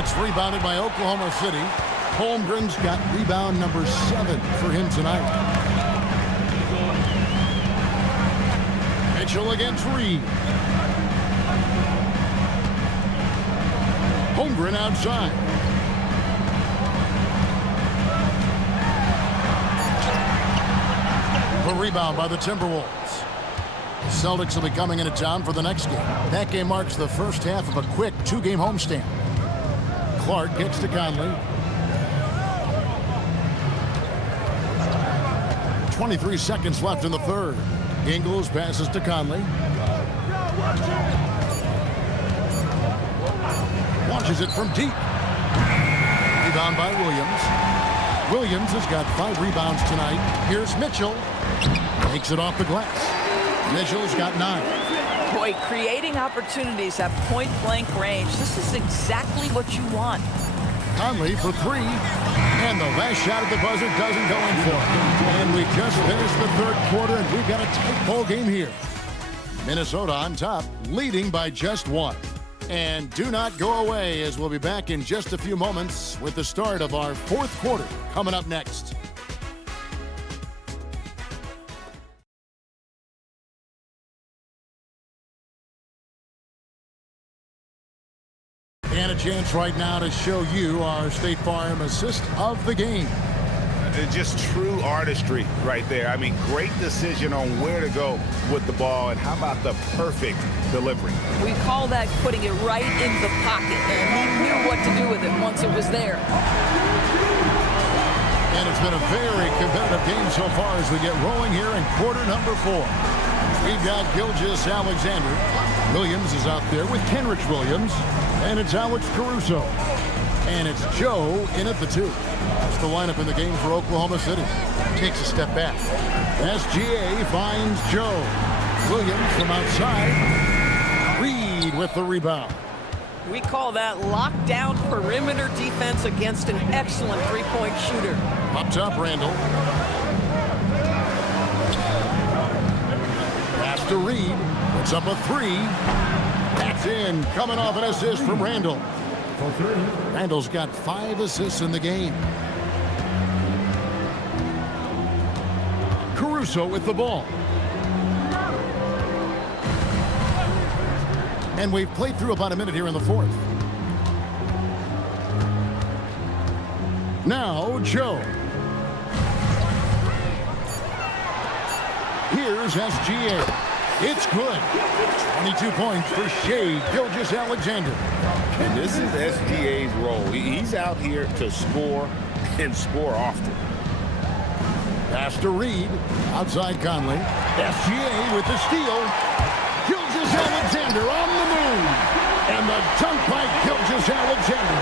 It's rebounded by Oklahoma City. Holmgren's got rebound number 7 for him tonight. Mitchell against Reed. Holmgren outside. A rebound by the Timberwolves. The Celtics will be coming into town for the next game. That game marks the first half of a quick 2-game homestand. Clark kicks to Conley. 23 seconds left in the third. Ingles passes to Conley. Launches it from deep. Rebound by Williams. Williams has got 5 rebounds tonight. Here's Mitchell. Takes it off the glass. Mitchell's got 9. Boy, creating opportunities at point-blank range. This is exactly what you want. Conley for 3. And the last shot at the buzzer doesn't go in for it. And we just finished the third quarter, and we've got a tight ball game here. Minnesota on top, leading by just 1. And do not go away, as we'll be back in just a few moments with the start of our fourth quarter coming up next. And a chance right now to show you our State Farm assist of the game. Just true artistry right there. I mean, great decision on where to go with the ball, and how about the perfect delivery? We call that putting it right in the pocket, and he knew what to do with it once it was there. And it's been a very competitive game so far as we get rolling here in quarter number 4. We've got Gilgeous-Alexander. Williams is out there with Kenrich Williams, and it's Alex Caruso. And it's Joe in at the 2. That's the lineup in the game for Oklahoma City. Takes a step back. SGA finds Joe. Williams from outside. Reed with the rebound. We call that lockdown perimeter defense against an excellent three-point shooter. Up top, Randall. Pass to Reed. Puts up a 3. That's in. Coming off an assist from Randall. Randall's got 5 assists in the game. Caruso with the ball. And we've played through about a minute here in the fourth. Now, Joe. Here's SGA. It's good. 22 points for Shea Gilgeous-Alexander. And this is SGA's role. He's out here to score and score often. Pass to Reed. Outside Conley. SGA with the steal. Gilgeous-Alexander on the move. And the dunk by Gilgeous-Alexander.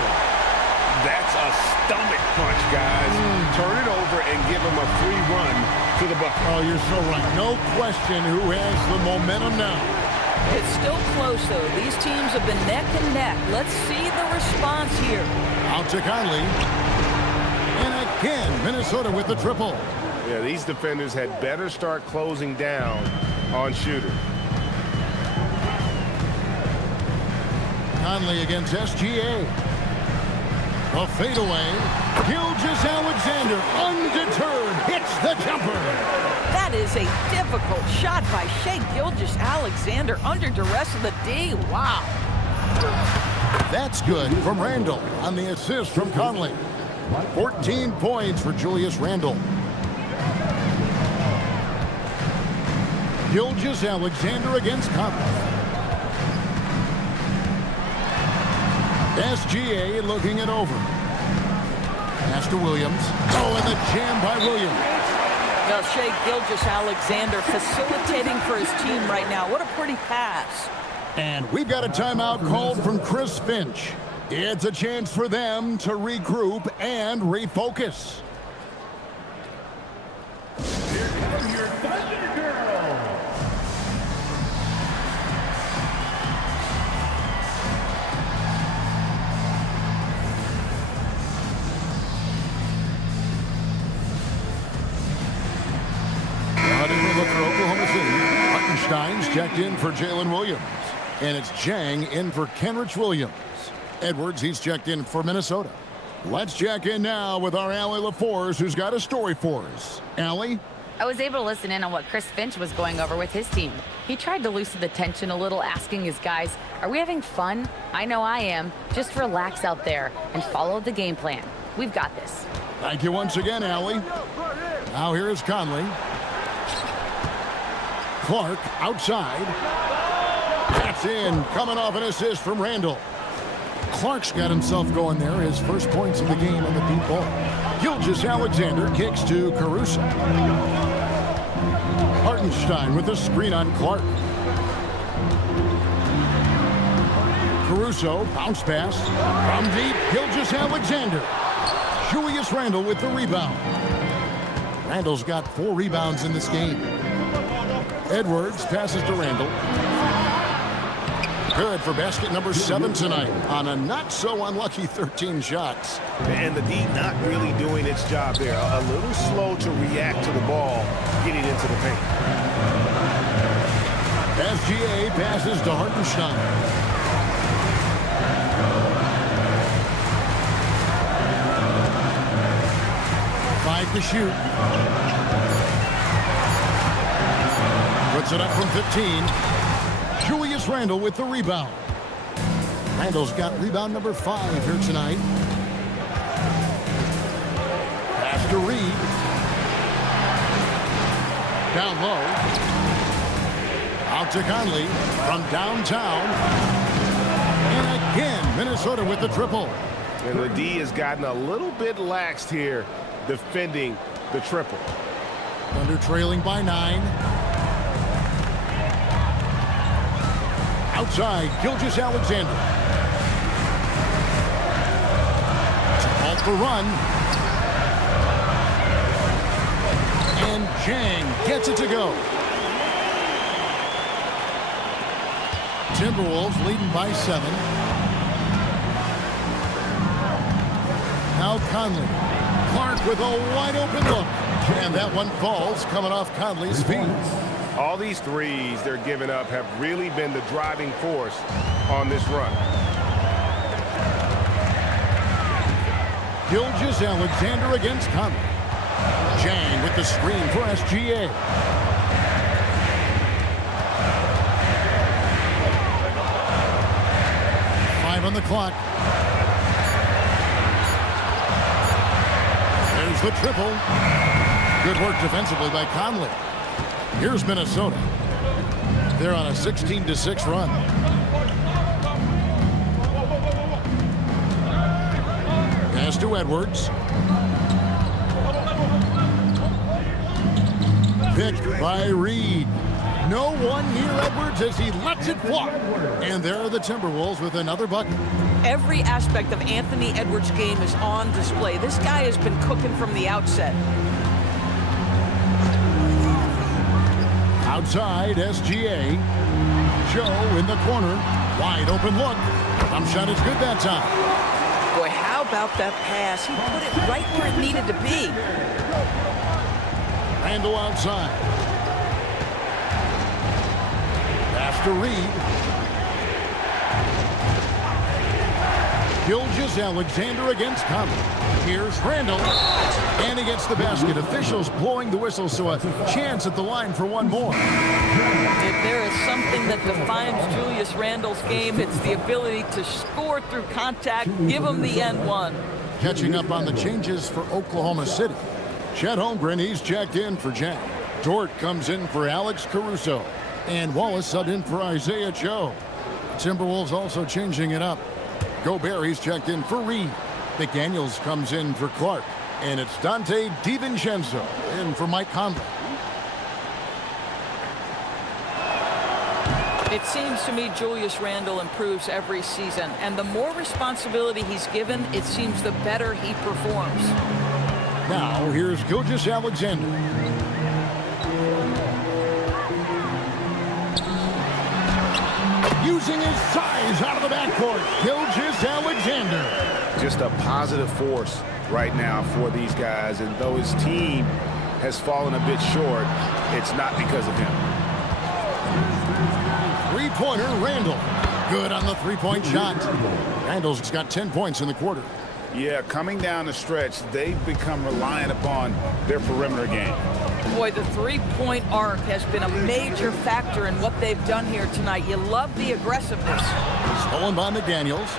That's a stomach punch, guys. Turn it over and give him a free run to the bucket. Oh, you're so right. No question who has the momentum now. It's still close, though. These teams have been neck and neck. Let's see the response here. Out to Conley. And again, Minnesota with the triple. Yeah, these defenders had better start closing down on Shooter. Conley against SGA. A fadeaway. Gilgeous-Alexander, undeterred, hits the jumper. That is a difficult shot by Shea Gilgeous-Alexander under duress of the D. Wow. That's good from Randall on the assist from Conley. 14 points for Julius Randle. Gilgeous-Alexander against Conley. SGA looking it over. Pass to Williams. Oh, and the jam by Williams. Now, Shea Gilgeous-Alexander facilitating for his team right now. What a pretty pass. And we've got a timeout called from Chris Finch. It's a chance for them to regroup and refocus. Here come your Thunder Girls. Running to look for Oklahoma City. Hartenstein's checked in for Jalen Williams. And it's Jang in for Kenrich Williams. Edwards, he's checked in for Minnesota. Let's check in now with our Allie LaForce, who's got a story for us. Allie? I was able to listen in on what Chris Finch was going over with his team. He tried to loosen the tension a little, asking his guys, are we having fun? I know I am. Just relax out there and follow the game plan. We've got this. Thank you once again, Allie. Now here is Conley. Clark outside. That's in, coming off an assist from Randall. Clark's got himself going there. His first points of the game on the deep ball. Gilgeous-Alexander kicks to Caruso. Hartenstein with a screen on Clark. Caruso, bounce pass. From deep, Gilgeous-Alexander. Julius Randle with the rebound. Randle's got 4 rebounds in this game. Edwards passes to Randle. Good for basket number 7 tonight on a not-so-unlucky 13 shots. And the D not really doing its job there. A little slow to react to the ball getting into the paint. SGA passes to Hartenstein. Five to shoot. Puts it up from 15. Julius Randle with the rebound. Randle's got rebound number 5 here tonight. Pass to Reed. Down low. Out to Conley from downtown. And again, Minnesota with the triple. And the D has gotten a little bit laxed here defending the triple. Thunder trailing by 9. Outside, Gilgeous-Alexander. Halt the run. And Jang gets it to go. Timberwolves leading by 7. Now Conley. Clark with a wide open look. And that one falls coming off Conley's feet. All these threes they're giving up have really been the driving force on this run. Gilgeous-Alexander against Conley. Jang with the screen for SGA. On the clock. There's the triple. Good work defensively by Conley. Here's Minnesota. They're on a 16-6 run. Pass to Edwards. Picked by Reed. No one near Edwards as he lets it fly. And there are the Timberwolves with another bucket. Every aspect of Anthony Edwards' game is on display. This guy has been cooking from the outset. Outside, SGA. Joe in the corner. Wide open look. Thumb shot is good that time. Boy, how about that pass? He put it right where it needed to be. Randle outside. Pass to Reed. Gilgeous-Alexander against Conley. Here's Randle. And he gets the basket. Officials blowing the whistle, so a chance at the line for one more. If there is something that defines Julius Randle's game, it's the ability to score through contact. Give him the N1. Catching up on the changes for Oklahoma City. Chet Holmgren, he's checked in for Jack. Dort comes in for Alex Caruso. And Wallace subbed in for Isaiah Joe. Timberwolves also changing it up. Gobert, he's checked in for Reed. McDaniels comes in for Clark. And it's Dante DiVincenzo in for Mike Conley. It seems to me Julius Randle improves every season, and the more responsibility he's given, it seems the better he performs. Now, here's Gilgeous-Alexander. Using his size out of the backcourt, Gilgeous-Alexander. Just a positive force right now for these guys, and though his team has fallen a bit short, it's not because of him. Three-pointer, Randle. Good on the three-point shot. Randle's got 10 points in the quarter. Yeah, coming down the stretch, they've become reliant upon their perimeter game. Boy, the three-point arc has been a major factor in what they've done here tonight. You love the aggressiveness. Stolen by McDaniels.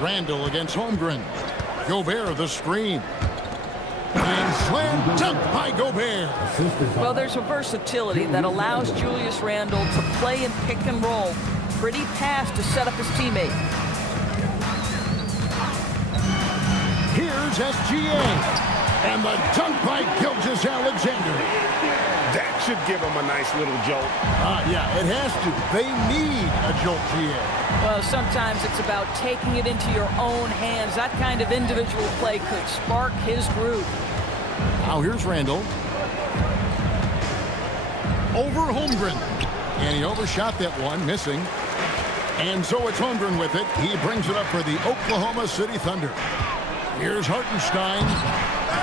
Randle against Holmgren. Gobert, the screen. And slam dunk by Gobert. Well, there's a versatility that allows Julius Randle to play in pick and roll. Pretty pass to set up his teammate. Here's SGA. And the dunk by Gilgeous-Alexander. That should give them a nice little jolt. Yeah, it has to. They need a jolt, GA. Well, sometimes it's about taking it into your own hands. That kind of individual play could spark his groove. Now here's Randle. Over Holmgren. And he overshot that one, missing. And so it's Holmgren with it. He brings it up for the Oklahoma City Thunder. Here's Hartenstein.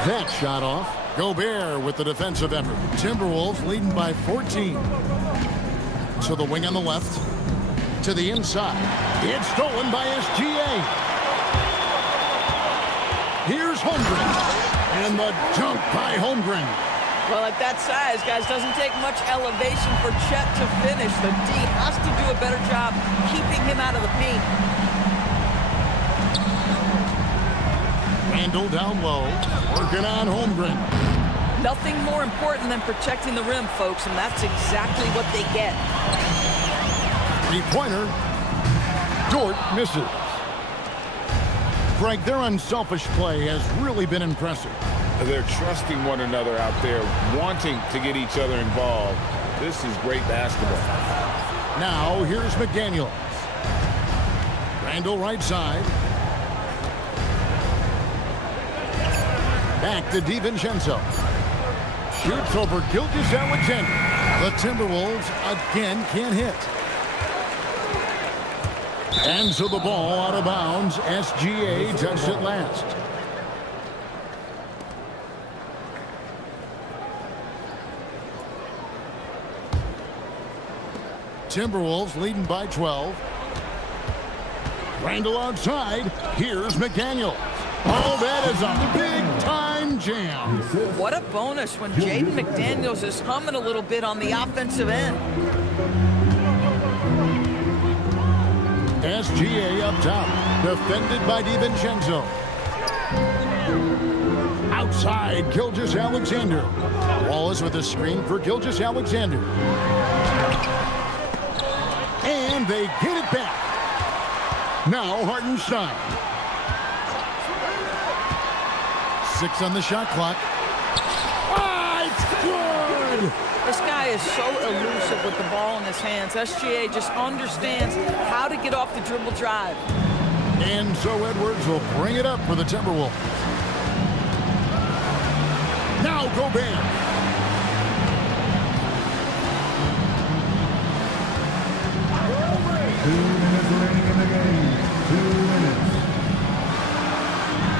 That shot off. Gobert with the defensive effort. Timberwolves leading by 14. So the wing on the left. To the inside. It's stolen by SGA. Here's Holmgren. And the dunk by Holmgren. Well, at that size, guys, doesn't take much elevation for Chet to finish. The D has to do a better job keeping him out of the paint. Randle down low. Working on Holmgren. Nothing more important than protecting the rim, folks, and that's exactly what they get. Three-pointer. Dort misses. Greg, their unselfish play has really been impressive. They're trusting one another out there, wanting to get each other involved. This is great basketball. Now, here's McDaniels. Randle right side. Back to DiVincenzo. Shoots over Gilgeous-Alexander. The Timberwolves again can't hit. And so the ball out of bounds. SGA touched it last. Timberwolves leading by 12. Randle outside. Here's McDaniels. Oh, that is a big-time jam. What a bonus when Jaden McDaniels is humming a little bit on the offensive end. SGA up top. Defended by DiVincenzo. Outside, Gilgeous-Alexander. Wallace with a screen for Gilgeous-Alexander. And they get it back. Now Hartenstein. 6 on the shot clock. It's good! This guy is so elusive with the ball in his hands. SGA just understands how to get off the dribble drive. And so Edwards will bring it up for the Timberwolves. Now Gobert.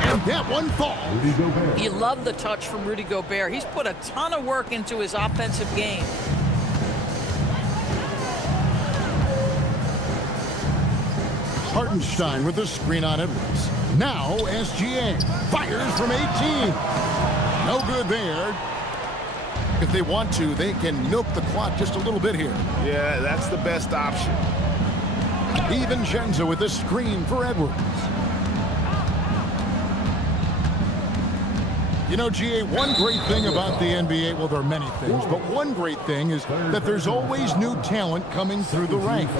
And that one falls. You love the touch from Rudy Gobert. He's put a ton of work into his offensive game. Hartenstein with the screen on Edwards. Now SGA fires from 18. No good there. If they want to, they can milk the clock just a little bit here. Yeah, that's the best option. DiVincenzo with the screen for Edwards. You know, GA, one great thing about the NBA, well, there are many things, but one great thing is that there's always new talent coming through the ranks.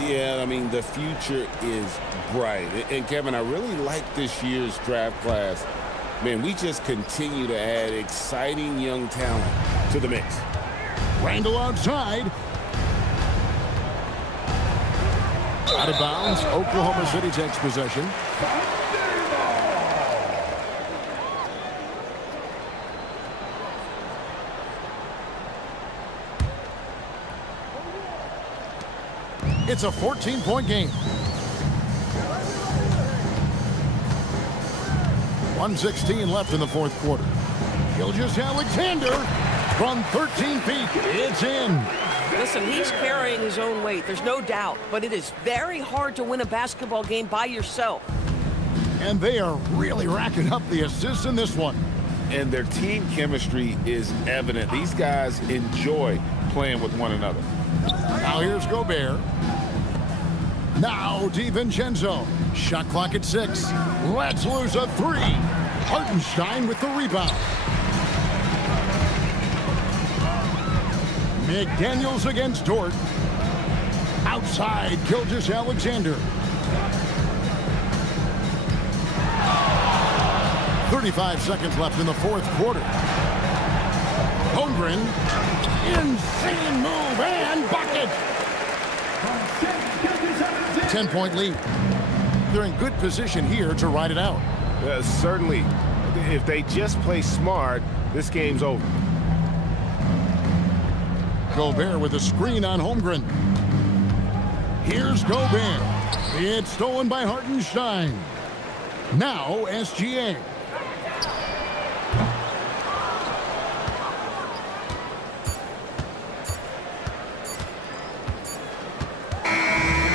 Yeah, I mean, the future is bright. And, Kevin, I really like this year's draft class. Man, we just continue to add exciting young talent to the mix. Randall outside. Out of bounds. Oklahoma City takes possession. It's a 14-point game. 1:16 left in the fourth quarter. Gilgeous-Alexander from 13 feet. It's in. Listen, he's carrying his own weight. There's no doubt. But it is very hard to win a basketball game by yourself. And they are really racking up the assists in this one. And their team chemistry is evident. These guys enjoy playing with one another. Now here's Gobert. Now DiVincenzo. Shot clock at 6. Let's lose a 3. Hartenstein with the rebound. McDaniels against Dort. Outside, Gilgeous-Alexander. 35 seconds left in the fourth quarter. Holmgren. Insane move and bucket. 10-point lead. They're in good position here to ride it out. Certainly. If they just play smart, this game's over. Gobert with a screen on Holmgren. Here's Gobert. It's stolen by Hartenstein. Now SGA.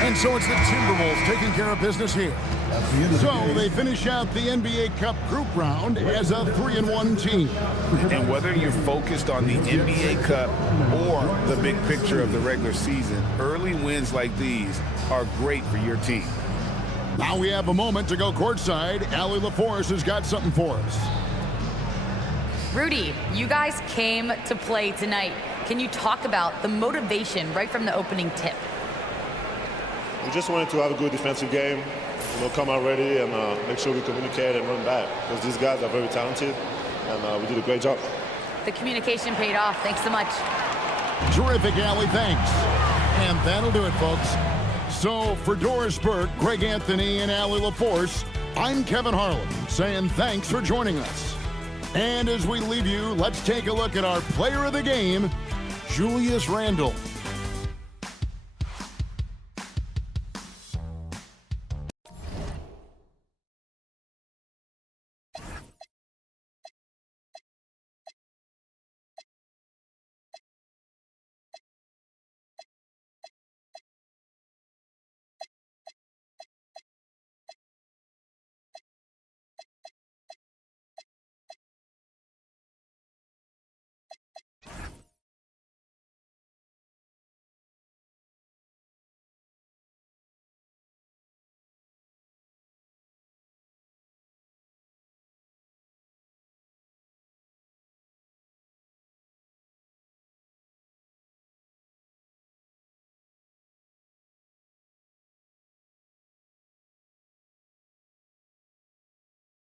And so it's the Timberwolves taking care of business here. So they finish out the NBA Cup group round as a 3-1 team. And whether you're focused on the NBA Cup or the big picture of the regular season, early wins like these are great for your team. Now we have a moment to go courtside. Allie LaForce has got something for us. Rudy, you guys came to play tonight. Can you talk about the motivation right from the opening tip? We just wanted to have a good defensive game, come out ready and make sure we communicate and run back because these guys are very talented and we did a great job. The communication paid off. Thanks so much. Terrific, Allie. Thanks. And that'll do it, folks. So for Doris Burke, Greg Anthony, and Allie LaForce, I'm Kevin Harlan saying thanks for joining us. And as we leave you, let's take a look at our player of the game, Julius Randle.